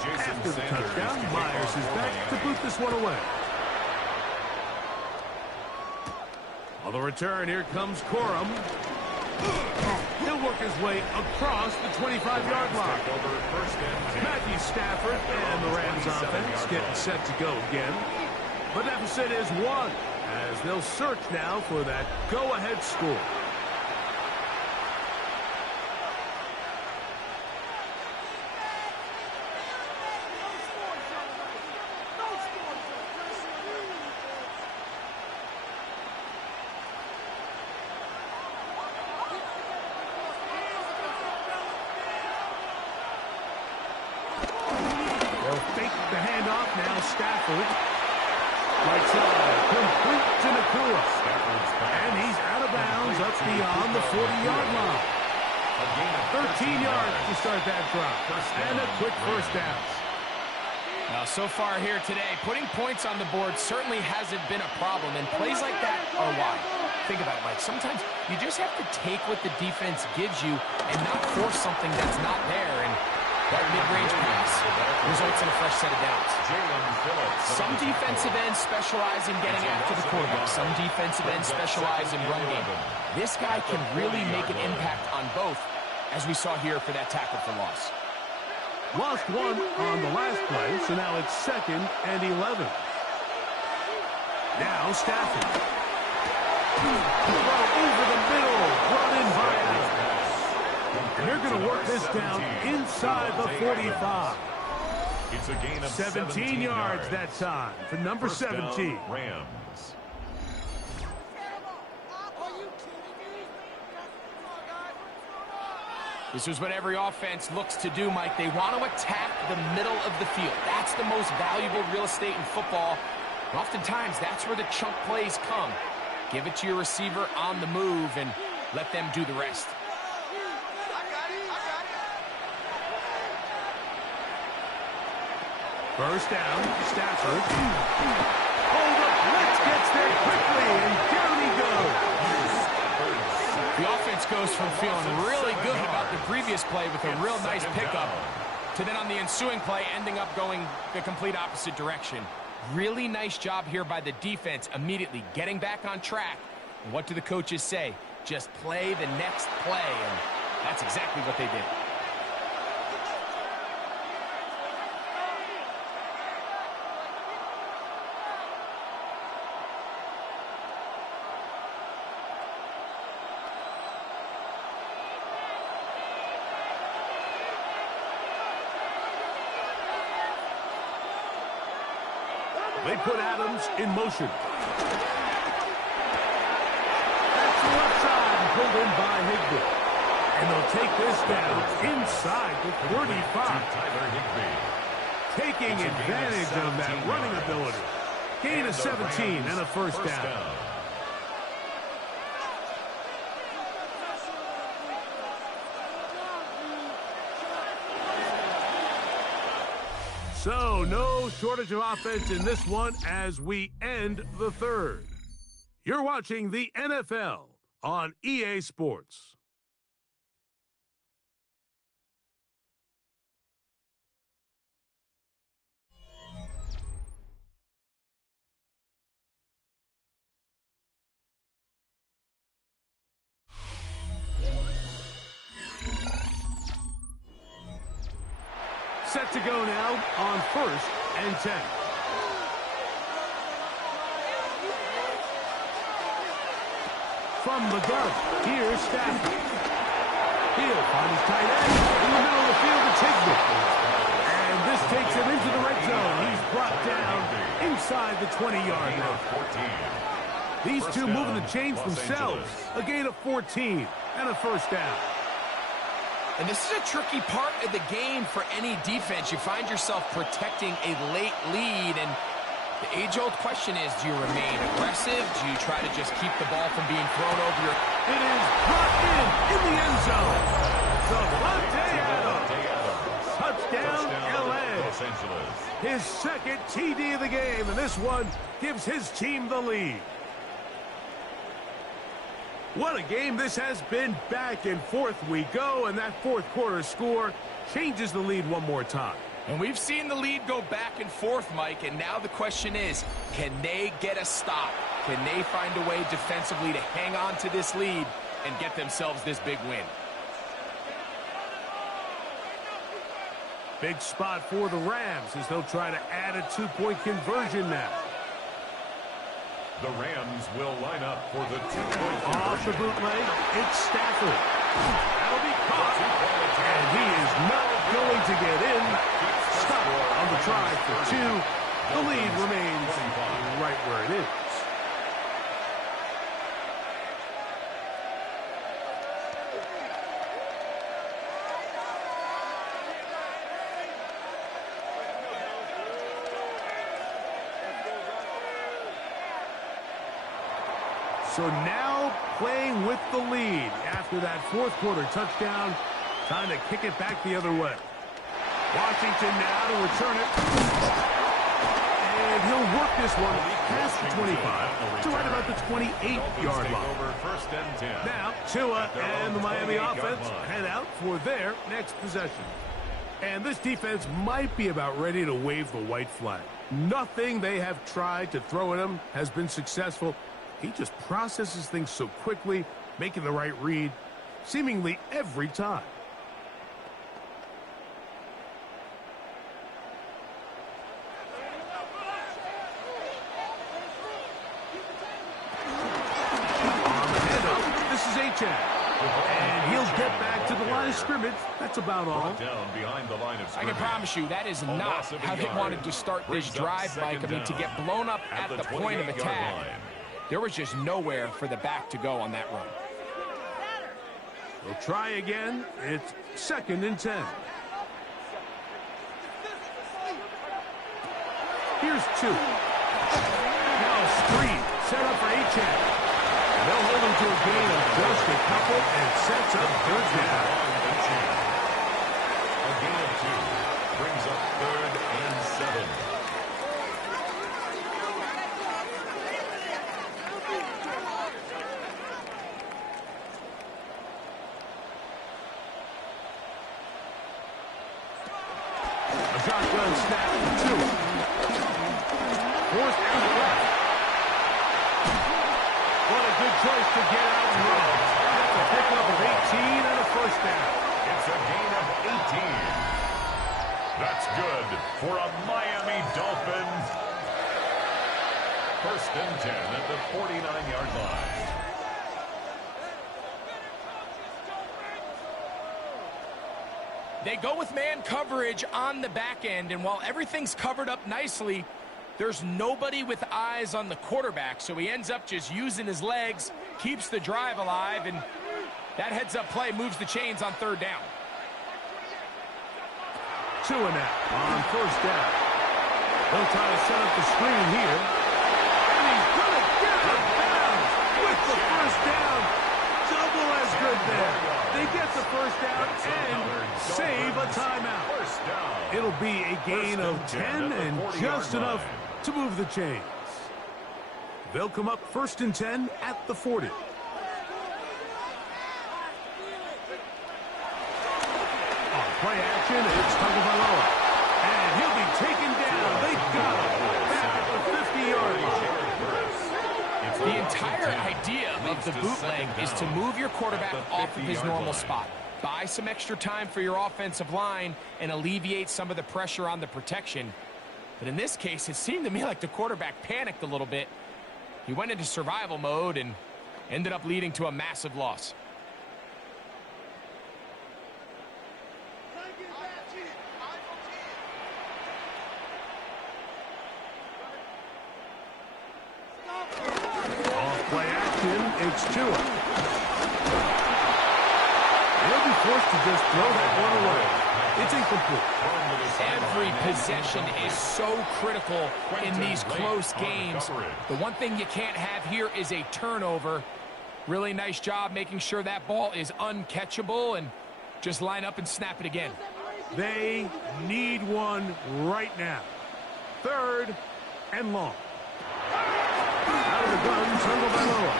After the touchdown, Myers is back to boot this one away. On the return, here comes Corum. He'll work his way across the 25-yard line. Matthew Stafford and the Rams offense getting set to go again. The deficit is 1 as they'll search now for that go-ahead score. Stafford. Right side, complete to Nakua. And he's out of bounds up beyond the 40-yard line. 13 yards to start that drive. And a quick first down. Now, so far here today, putting points on the board certainly hasn't been a problem, and plays like that are why. Think about it, Mike. Sometimes you just have to take what the defense gives you and not force something that's not there, and that mid-range pass results in a fresh set of downs. Some defensive ends specialize in getting after the quarterback. Some defensive ends specialize in run game. This guy can really make an impact on both, as we saw here for that tackle for loss. Lost one on the last play, so now it's 2nd and 11. Now Stafford. Over the middle, brought in by Adams. And they're going to work this down inside the 45. It's a gain of 17 yards that time for number 17. Rams. This is what every offense looks to do, Mike. They want to attack the middle of the field. That's the most valuable real estate in football. And oftentimes, that's where the chunk plays come. Give it to your receiver on the move and let them do the rest. First down, Stafford. Hold up, blitz gets there quickly, and down he goes. The offense goes from feeling really good about the previous play with a real nice pickup to then on the ensuing play ending up going the complete opposite direction. Really nice job here by the defense, immediately getting back on track. And what do the coaches say? Just play the next play, and that's exactly what they did. They put Adams in motion. That's the left side and pulled in by Higbee. And they'll take this down inside the 35. Taking advantage of that running ability. Gain of 17 and a first down. So, no shortage of offense in this one as we end the third. You're watching the NFL on EA Sports. set to go now on 1st and 10. From the gun, here's Stafford. He'll find his tight end in the middle of the field to Chigwood. And this takes him into the red zone. He's brought down inside the 20-yard line. These two moving the chains themselves. A gain of 14 and a first down. And this is a tricky part of the game for any defense. You find yourself protecting a late lead, and the age-old question is, do you remain aggressive? Do you try to just keep the ball from being thrown over your... It is brought in the end zone. Davante Adams. Touchdown, L.A. Los Angeles. His second TD of the game, and this one gives his team the lead. What a game this has been. Back and forth we go, and that fourth quarter score changes the lead one more time. And we've seen the lead go back and forth, Mike, and now the question is, can they get a stop? Can they find a way defensively to hang on to this lead and get themselves this big win? Big spot for the Rams as they'll try to add a 2-point conversion now. The Rams will line up for the 2-point Off the conversion. bootleg, it's Stafford. That'll be caught. And he is not going to get in. Stop on the try for 2. The lead remains right where it is. So now playing with the lead after that fourth quarter touchdown. Time to kick it back the other way. Washington now to return it. And he'll work this one past the 25 to right about the 28-yard line. Over 1st and 10. Now, Tua and the Miami offense head out for their next possession. And this defense might be about ready to wave the white flag. Nothing they have tried to throw at him has been successful. He just processes things so quickly, making the right read, seemingly every time. On the handoff, this is H.A. And he'll get back to the line of scrimmage. That's about all. Down behind the line of I scrimmage. can promise you that is not how they wanted to start this drive, Mike. I mean, to get blown up at the point of attack. There was just nowhere for the back to go on that run. They'll try again. It's 2nd and 10. Here's 2. Now a screen set up for H.A. They'll hold him to a gain of just a couple and sets up 3rd down. A gain of 2 brings up 3rd and 7. Shotgun snap for 2. Forced out left. What a good choice to get out and run. That's a pickup of 18 and a first down. It's a gain of 18. That's good for a Miami Dolphins. 1st and 10 at the 49-yard line. They go with man coverage on the back end, and while everything's covered up nicely, there's nobody with eyes on the quarterback, so he ends up just using his legs, keeps the drive alive, and that heads-up play moves the chains on 3rd down. 2 and out on 1st down. They'll try to set up the screen here. And he's going to get out of bounds with the first down. Double as good there. They get the first down and save a timeout. It'll be a gain of 10 and just enough to move the chains. They'll come up 1st and 10 at the 40. On play action, it's Tagovailoa. And he'll be taken down. They got him back at the 50-yard line. The entire idea of the bootleg is to move your quarterback off of his normal spot. buy some extra time for your offensive line and alleviate some of the pressure on the protection. But in this case, it seemed to me like the quarterback panicked a little bit. He went into survival mode and ended up leading to a massive loss. Off play action, it's Tua. He'll be forced to just throw that one away. It's incomplete. Every possession is so critical in these close games. The one thing you can't have here is a turnover. Really nice job making sure that ball is uncatchable, and just line up and snap it again. They need one right now. 3rd and long. Out of the gun, Tagovailoa.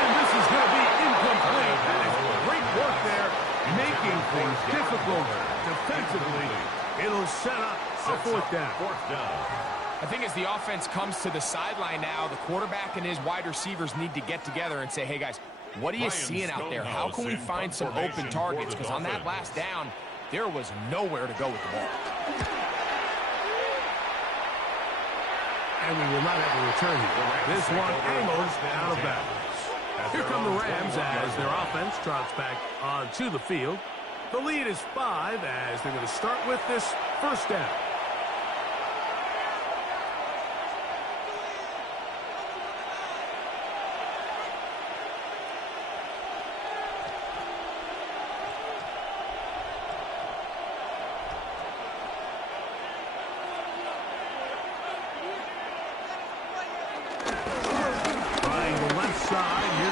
And this is going to be incomplete. That is great work there, making things difficult defensively. It'll set up a 4th down. I think as the offense comes to the sideline now, the quarterback and his wide receivers need to get together and say, hey, guys, what are you seeing out there? How can we find some open targets? Because on that last down, there was nowhere to go with the ball. And we will not have a return here. This one angles out of bounds. Here come the Rams as their offense trots back onto the field. The lead is 5 as they're going to start with this 1st down.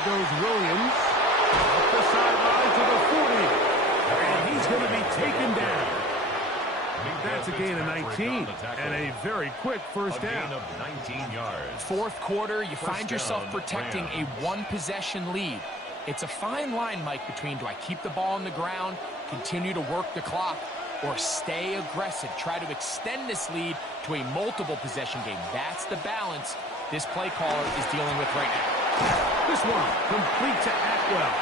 Goes Williams up the sideline to the 40, and he's going to be taken down. That's a gain of 19 and a very quick 1st down. Of 19 yards. 4th quarter, you find yourself protecting a 1-possession lead. It's a fine line, Mike, between do I keep the ball on the ground, continue to work the clock, or stay aggressive, try to extend this lead to a multiple-possession game. That's the balance this play caller is dealing with right now. This one complete to Atwell.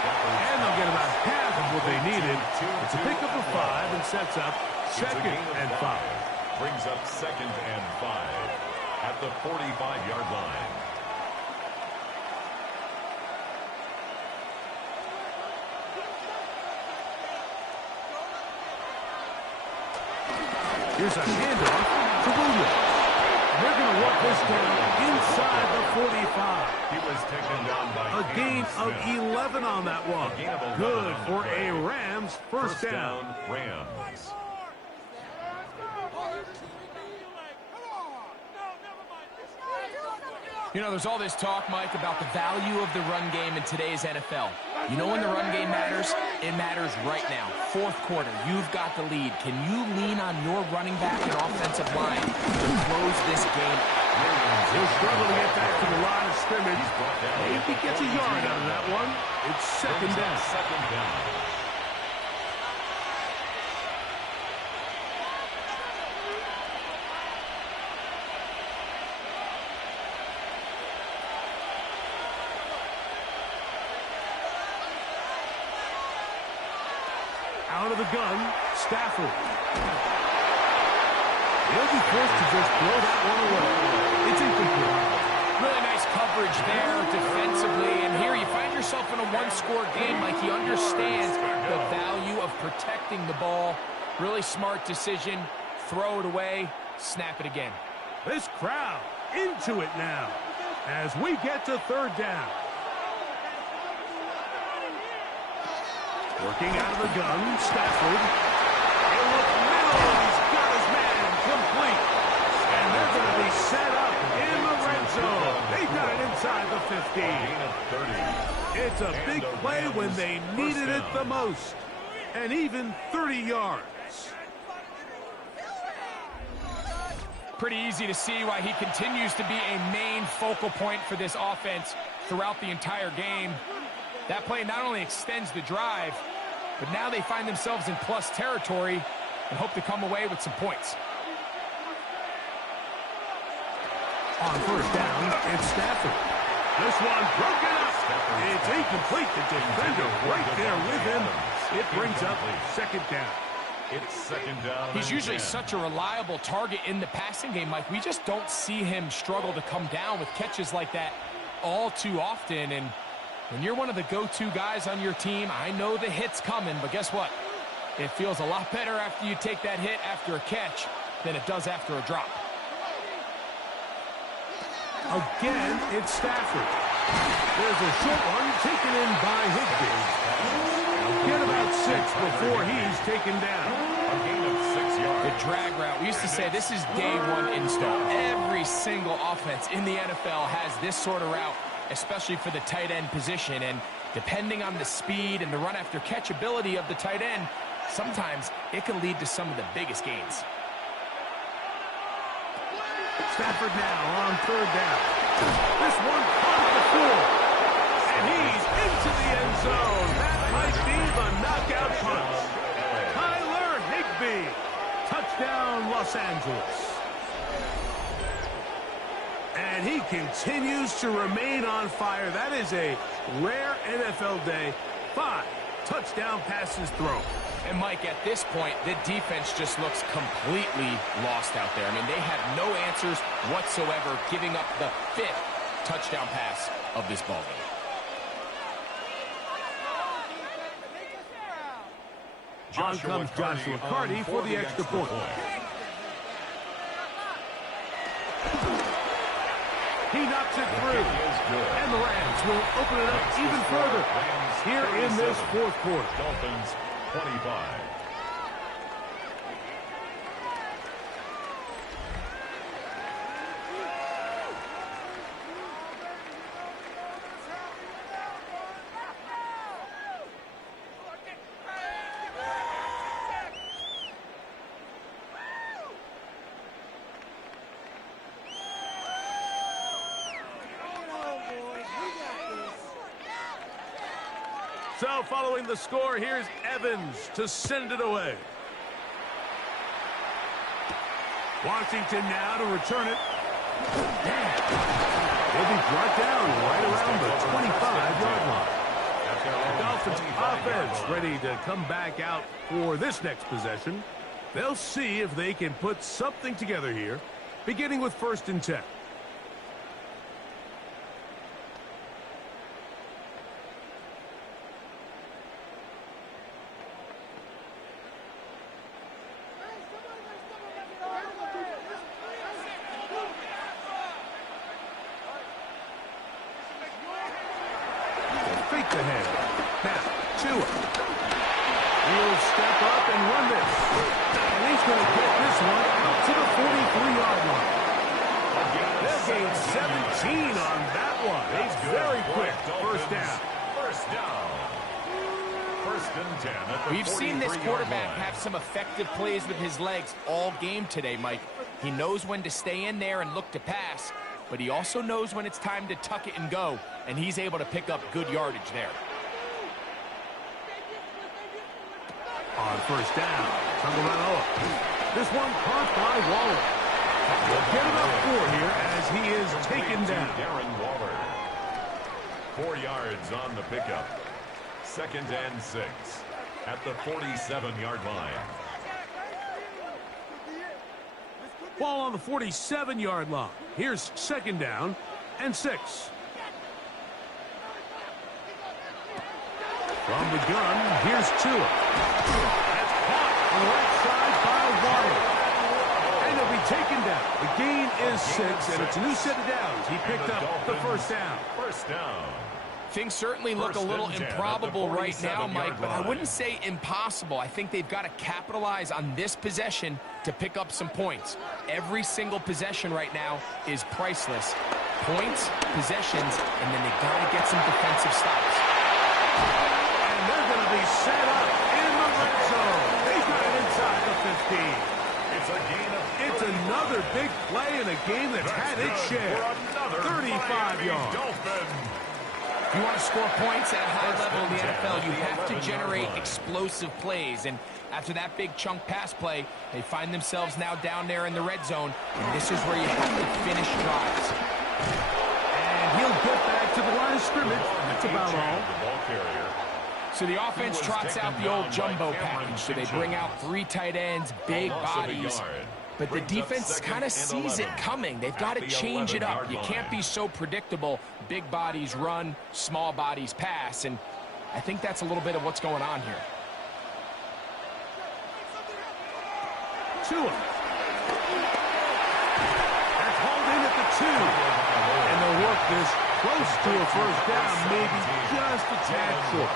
And they'll get about half of what they needed. It's a pickup of 5 and sets up 2nd and 5. Brings up 2nd and 5 at the 45-yard line. Here's a handoff to Williams. They're going to walk this down inside the 45. He was taken down by a gain of 11 on that one. Good for a Rams 1st down. Rams. You know, there's all this talk, Mike, about the value of the run game in today's NFL. You know when the run game matters? It matters right now. 4th quarter, you've got the lead. Can you lean on your running back and offensive line to close this game out? He'll struggle to get back to the line of scrimmage. If he gets a yard out of that one, it's 2nd down. 2nd down. Out of the gun, Stafford. He'll be forced to just throw that one away. It's incomplete. Really nice coverage there defensively. And here you find yourself in a 1-score game. Like, he understands the value of protecting the ball. Really smart decision. Throw it away. Snap it again. This crowd into it now as we get to 3rd down. Working out of the gun, Stafford. He'll look middle, he's got his man complete. And they're going to be set up in the red zone. They got it inside the 15. It's a big play when they needed it the most. And even 30 yards. Pretty easy to see why he continues to be a main focal point for this offense throughout the entire game. That play not only extends the drive, but now they find themselves in plus territory and hope to come away with some points. On 1st down, it's Stafford. This one broken up. It's incomplete. The defender right there with him. It brings up second down. It's second down. He's usually such a reliable target in the passing game, Mike. We just don't see him struggle to come down with catches like that all too often. And when you're one of the go-to guys on your team, I know the hit's coming, but guess what? It feels a lot better after you take that hit after a catch than it does after a drop. Again, it's Stafford. There's a short one taken in by Higbee. He'll get about 6 before he's taken down. A gain of 6 yards. The drag route. We used to say this is day one install. Every single offense in the NFL has this sort of route, especially for the tight end position. And depending on the speed and the run after catch ability of the tight end, sometimes it can lead to some of the biggest gains. Stafford now on third down. This one caught at the floor. And he's into the end zone. That might be the knockout punch. Tyler Higbee. Touchdown, Los Angeles. And he continues to remain on fire. That is a rare NFL day. 5 touchdown passes thrown. And, Mike, at this point, the defense just looks completely lost out there. I mean, they have no answers whatsoever, giving up the 5th touchdown pass of this ballgame. On comes Joshua Carty for the extra point. He knocks it through. And the Rams will open it up even further here in this fourth quarter. Dolphins 25. So following the score, here's Evans to send it away. Washington now to return it. They'll be brought down right around the 25-yard line. The Dolphins offense ready to come back out for this next possession. They'll see if they can put something together here, beginning with 1st and 10. Ahead. Now, Tua. He'll step up and run this. And he's going to get this one out to the 43-yard line. They'll gain 17 on that one. He's very quick. First down. First down. 1st and 10 at the We've seen this quarterback have some effective plays with his legs all game today, Mike. He knows when to stay in there and look to pass, but he also knows when it's time to tuck it and go, and he's able to pick up good yardage there. On first down, Tagovailoa. This one caught by Waller. We'll get about 4 here as he is taken down. Darren Waller. 4 yards on the pickup. 2nd and 6 at the 47-yard line. Ball on the 47-yard line. Here's 2nd down and 6. From the gun, here's Tua. That's caught on the right side by Waller. And he'll be taken down. The gain is 6, and it's a new set of downs. He picked up the first down. First down. Things certainly look a little improbable right now, Mike, but I wouldn't say impossible. I think they've got to capitalize on this possession to pick up some points. Every single possession right now is priceless. Points, possessions, and then they've got to get some defensive stops. And they're going to be set up in the red zone. They've got it inside the 15. It's a gain of 30. It's another big play in a game that's had its share. 35 yards. If you want to score points at a high level in the NFL, you have to generate explosive plays. And after that big chunk pass play, they find themselves now down there in the red zone. And this is where you have to finish drives. And he'll get back to the line of scrimmage. That's about all. So the offense trots out the old jumbo package. So they bring out 3 tight ends, big bodies. But the defense kind of sees it coming. They've got to change it up. You can't be so predictable. Big bodies run, small bodies pass. And I think that's a little bit of what's going on here. Tua. That's hauled in at the 2. And they'll work this close to a first down, maybe just a tad short.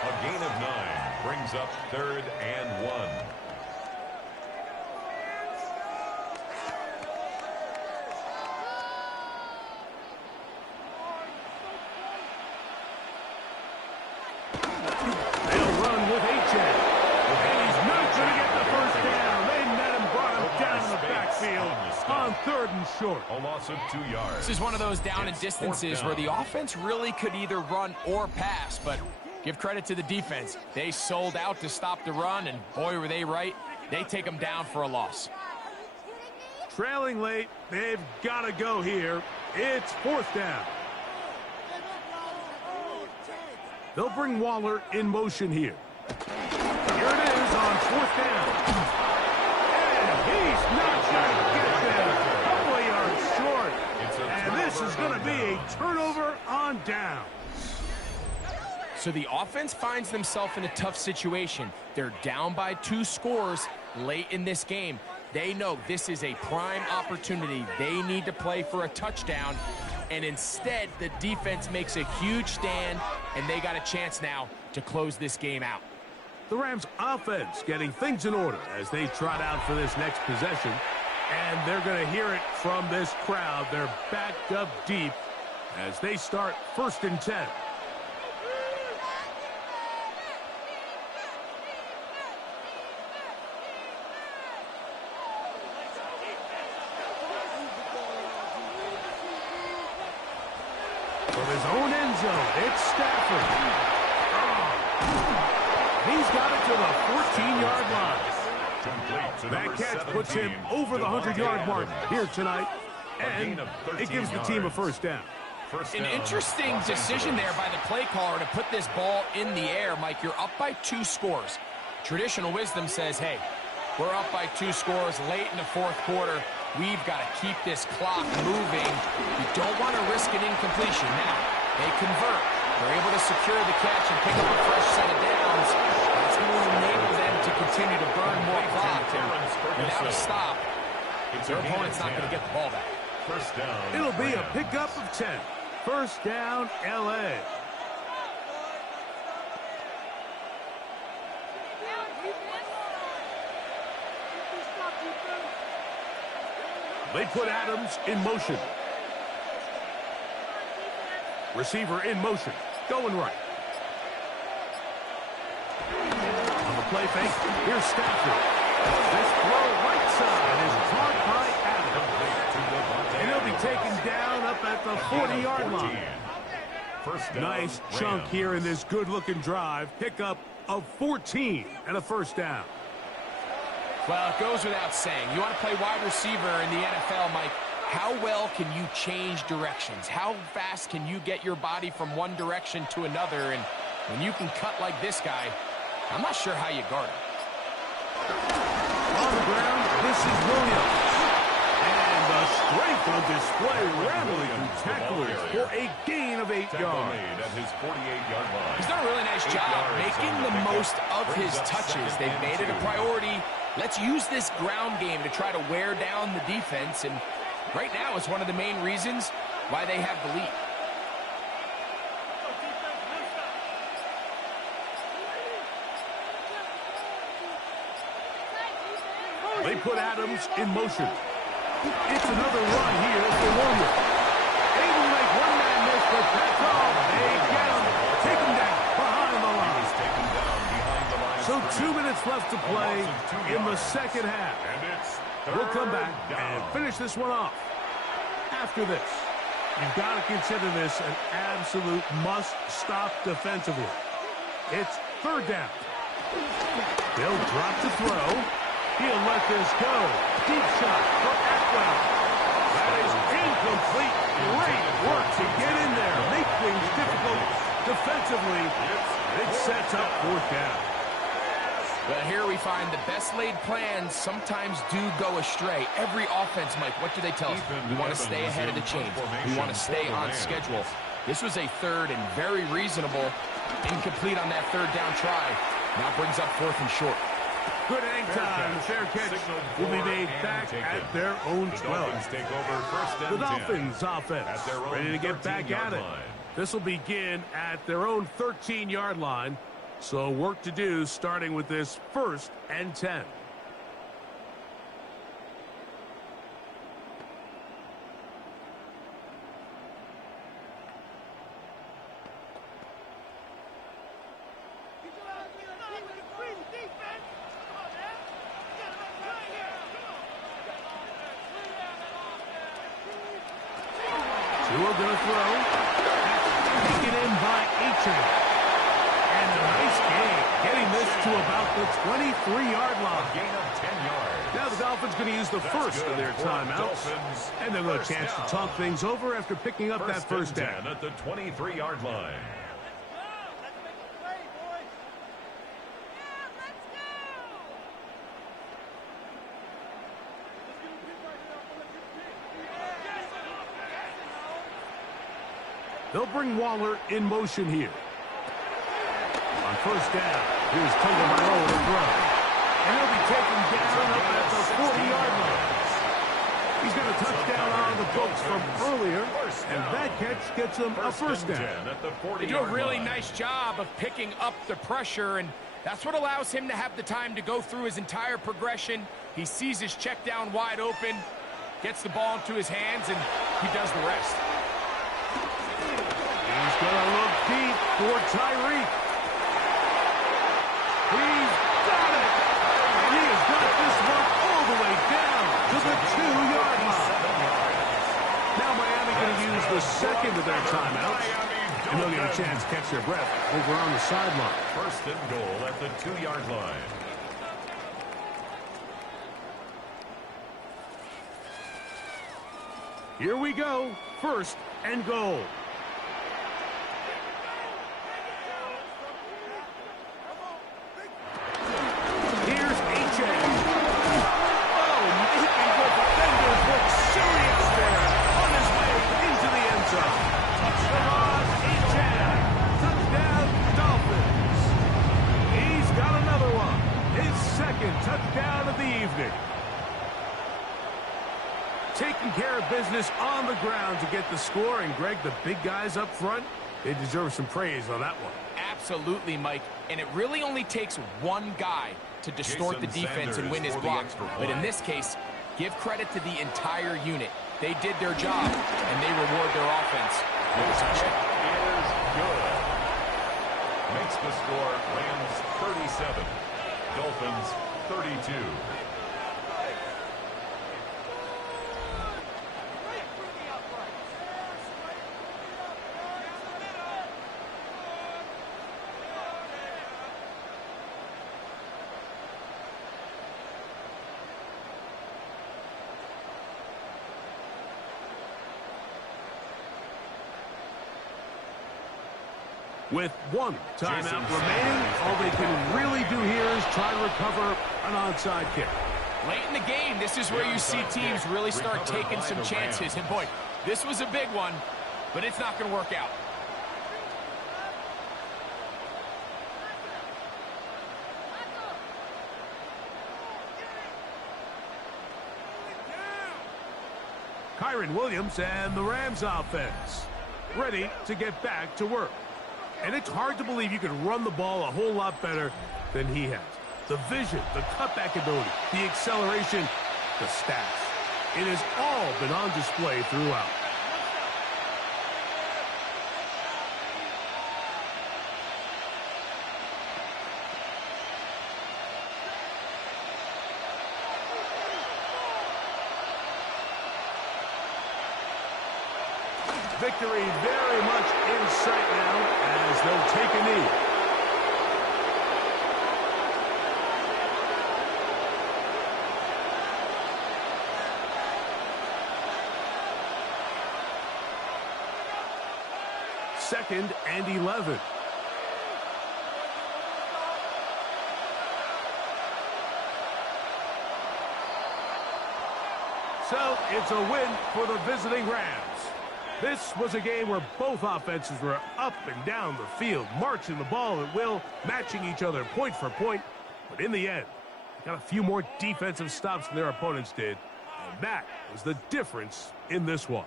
A gain of 9 brings up 3rd and 1. They'll run with H.A. And he's not going to get the first down. They met him, brought him down in the backfield on 3rd and short. A loss of 2 yards. This is one of those down and distances where the offense really could either run or pass, but give credit to the defense. They sold out to stop the run, and boy, were they right. They take them down for a loss. Trailing late, they've got to go here. It's 4th down. They'll bring Waller in motion here. Here it is on 4th down. And he's not going to get there. A couple of yards short. And this is going to be a turnover on down. So the offense finds themselves in a tough situation. They're down by 2 scores late in this game. They know this is a prime opportunity. They need to play for a touchdown. And instead, the defense makes a huge stand, and they got a chance now to close this game out. The Rams offense getting things in order as they trot out for this next possession. And they're going to hear it from this crowd. They're backed up deep as they start 1st and 10. From his own end zone, it's Stafford. He's got it to the 14-yard line. That catch puts him over the 100-yard mark here tonight, and it gives the team a first down. An interesting decision there by the play caller to put this ball in the air. Mike, you're up by 2 scores. Traditional wisdom says, hey, we're up by 2 scores late in the 4th quarter. We've got to keep this clock moving. You don't want to risk an incompletion. Now, they convert. They're able to secure the catch and pick up a fresh set of downs. That's going to enable them to continue to burn more clock. And without a stop, their opponent's not going to get the ball back. First down. It'll be a pickup of 10. First down, L.A. They put Adams in motion. Receiver in motion. Going right. On the play fake, here's Stafford. This throw right side is caught by Adams. And he'll be taken down up at the 40-yard line. Nice chunk here in this good-looking drive. Pickup of 14 and a first down. Well, it goes without saying. You want to play wide receiver in the NFL, Mike. How well can you change directions? How fast can you get your body from one direction to another? And when you can cut like this guy, I'm not sure how you guard him. On the ground, this is Williams. And the strength on display, rambling through tacklers for a gain of 8 yards. He's done a really nice job making the most of his touches. They've made it a priority. Let's use this ground game to try to wear down the defense, and right now it's one of the main reasons why they have the lead. They put Adams in motion. It's another run here for Williams. Able to make one man miss, but that's all. They get him. Take him down behind the line. So 2 minutes left to play in the second half. We'll come back and finish this one off. After this, you've got to consider this an absolute must-stop defensively. It's 3rd down. They'll drop to throw. He'll let this go. Deep shot for Atwell. That is incomplete. Great work to get sets up fourth down. Well, here we find the best laid plans sometimes do go astray. Every offense, Mike, what do they tell us? We want to stay ahead of the chains. We want to stay on schedule. This was a third and very reasonable. Incomplete on that third down try. Now brings up fourth and short. Good hang time. The fair catch will be made back at their own 12. The Dolphins offense ready to get back at it. This will begin at their own 13-yard line. So work to do starting with this 1st and 10. Tua going to throw. Taken in by H.A. And a nice gain, getting this to about the 23-yard line. A gain of 10 yards. Now the Dolphins going to use the first of their timeouts. And they'll have a chance to talk things over after picking up that first down. At the 23-yard line. They'll bring Waller in motion here. On first down, here's Tagovailoa to throw. And he'll be taken down up at the 40-yard line. He's got a touchdown on the books from earlier, and that catch gets him a first down. They do a really nice job of picking up the pressure, and that's what allows him to have the time to go through his entire progression. He sees his check down wide open, gets the ball into his hands, and he does the rest. He's going to look deep for Tyreek. He's got it! And he has got this one all the way down to the 2-yard line. Now Miami going to use the second of their timeouts. And they'll get a chance to catch their breath over on the sideline. First and goal at the 2-yard line. Here we go. First and goal. Here's H.A. Oh, making the defenders look serious there. On his way into the end zone. Touchdown, H.A. Touchdown, Dolphins. He's got another one. His second touchdown of the evening. Taking care of business on the ground to get the score. And, Greg, the big guys up front, they deserve some praise on that one. Absolutely, Mike. And it really only takes one guy to distort the defense and win his block. But in this case, give credit to the entire unit. They did their job, and they reward their offense with a touchdown. Is good. Makes the score Rams 37, Dolphins 32. With one timeout remaining, all they can really do here is try to recover an onside kick. Late in the game, this is where you see teams really start taking some chances. And boy, this was a big one, but it's not going to work out. Kyron Williams and the Rams offense ready to get back to work. And it's hard to believe you can run the ball a whole lot better than he has. The vision, the cutback ability, the acceleration, the stats. It has all been on display throughout. Victory very much in sight now as they'll take a knee. Second and 11. So it's a win for the visiting Rams. This was a game where both offenses were up and down the field, marching the ball at will, matching each other point for point. But in the end, they got a few more defensive stops than their opponents did. And that was the difference in this one.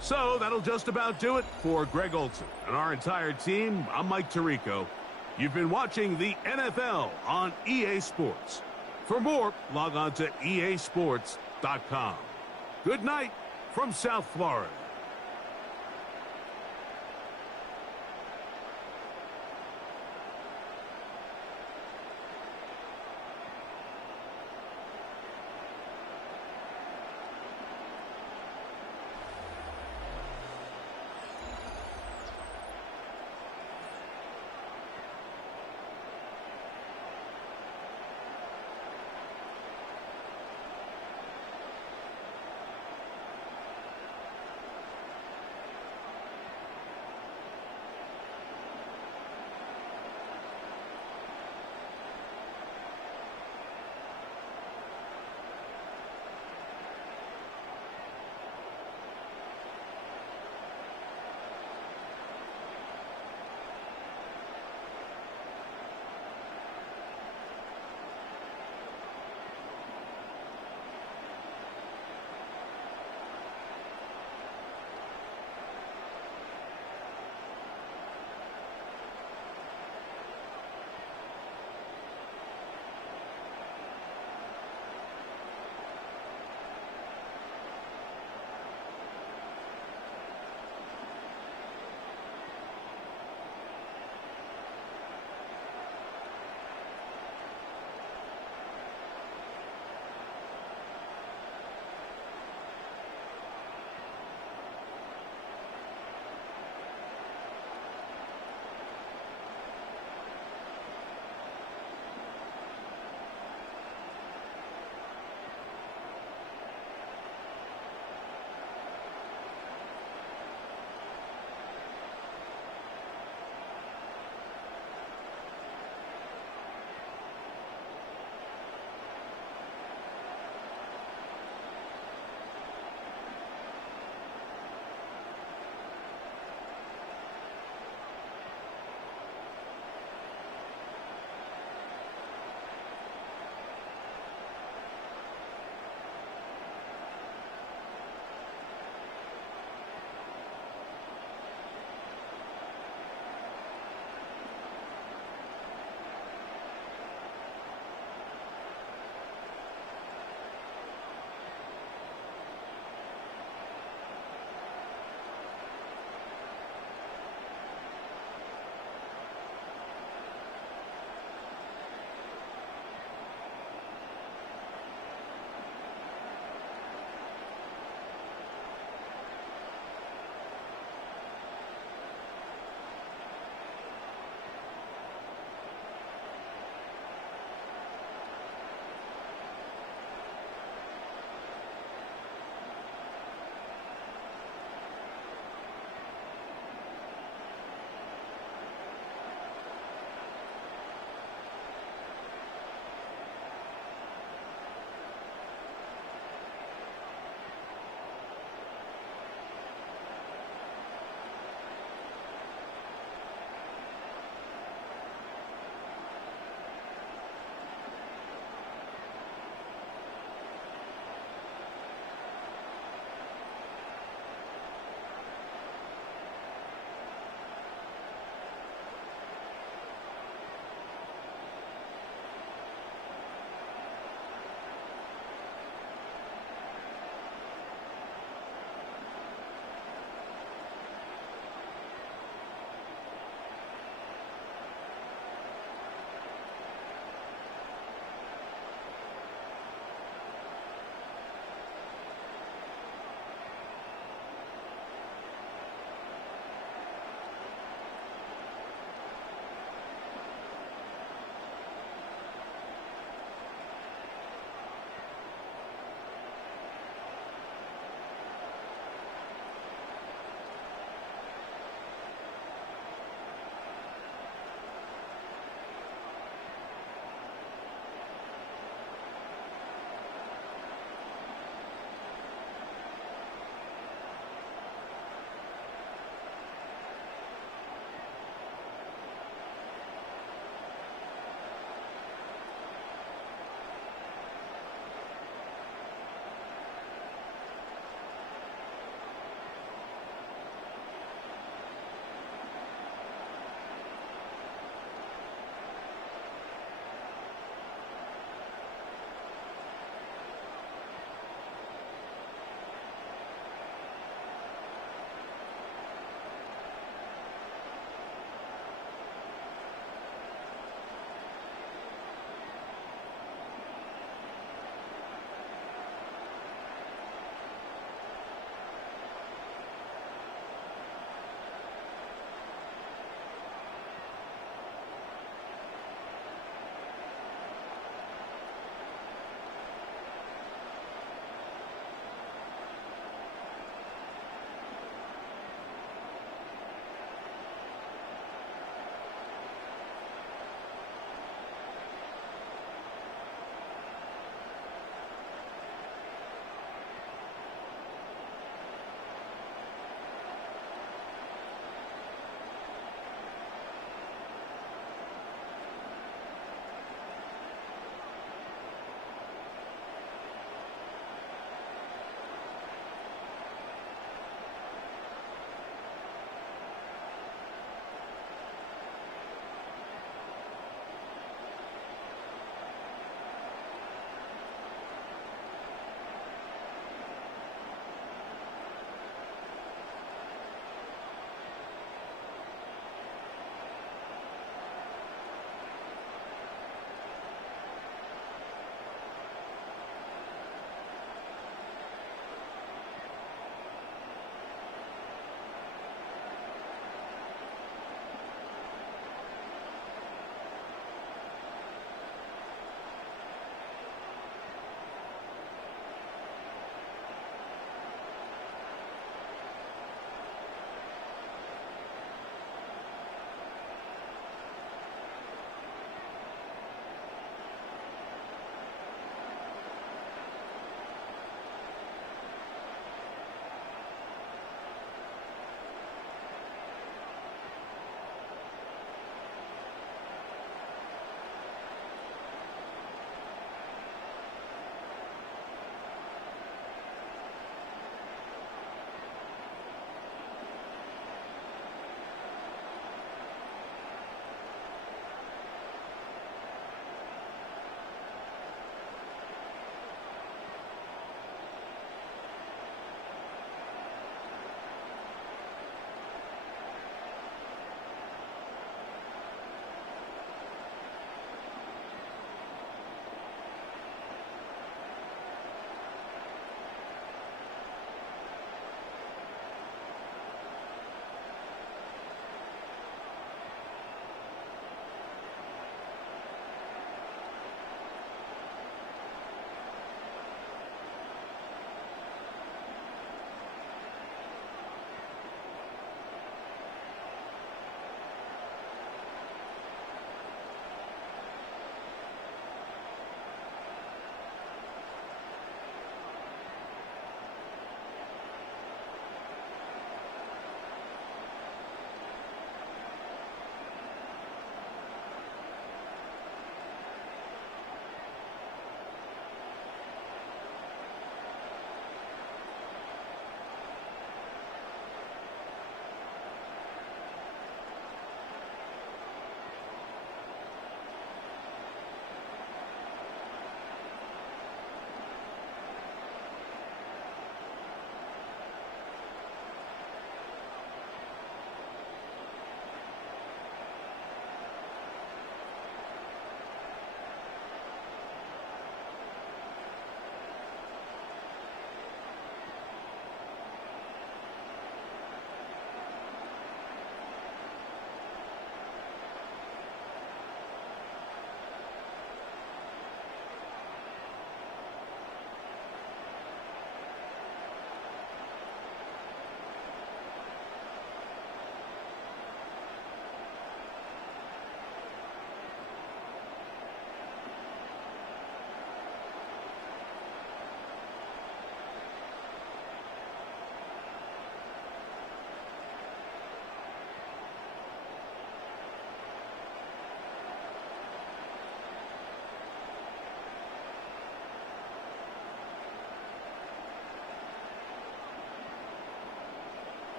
So that'll just about do it for Greg Olson and our entire team. I'm Mike Tirico. You've been watching the NFL on EA Sports. For more, log on to easports.com. Good night from South Florida.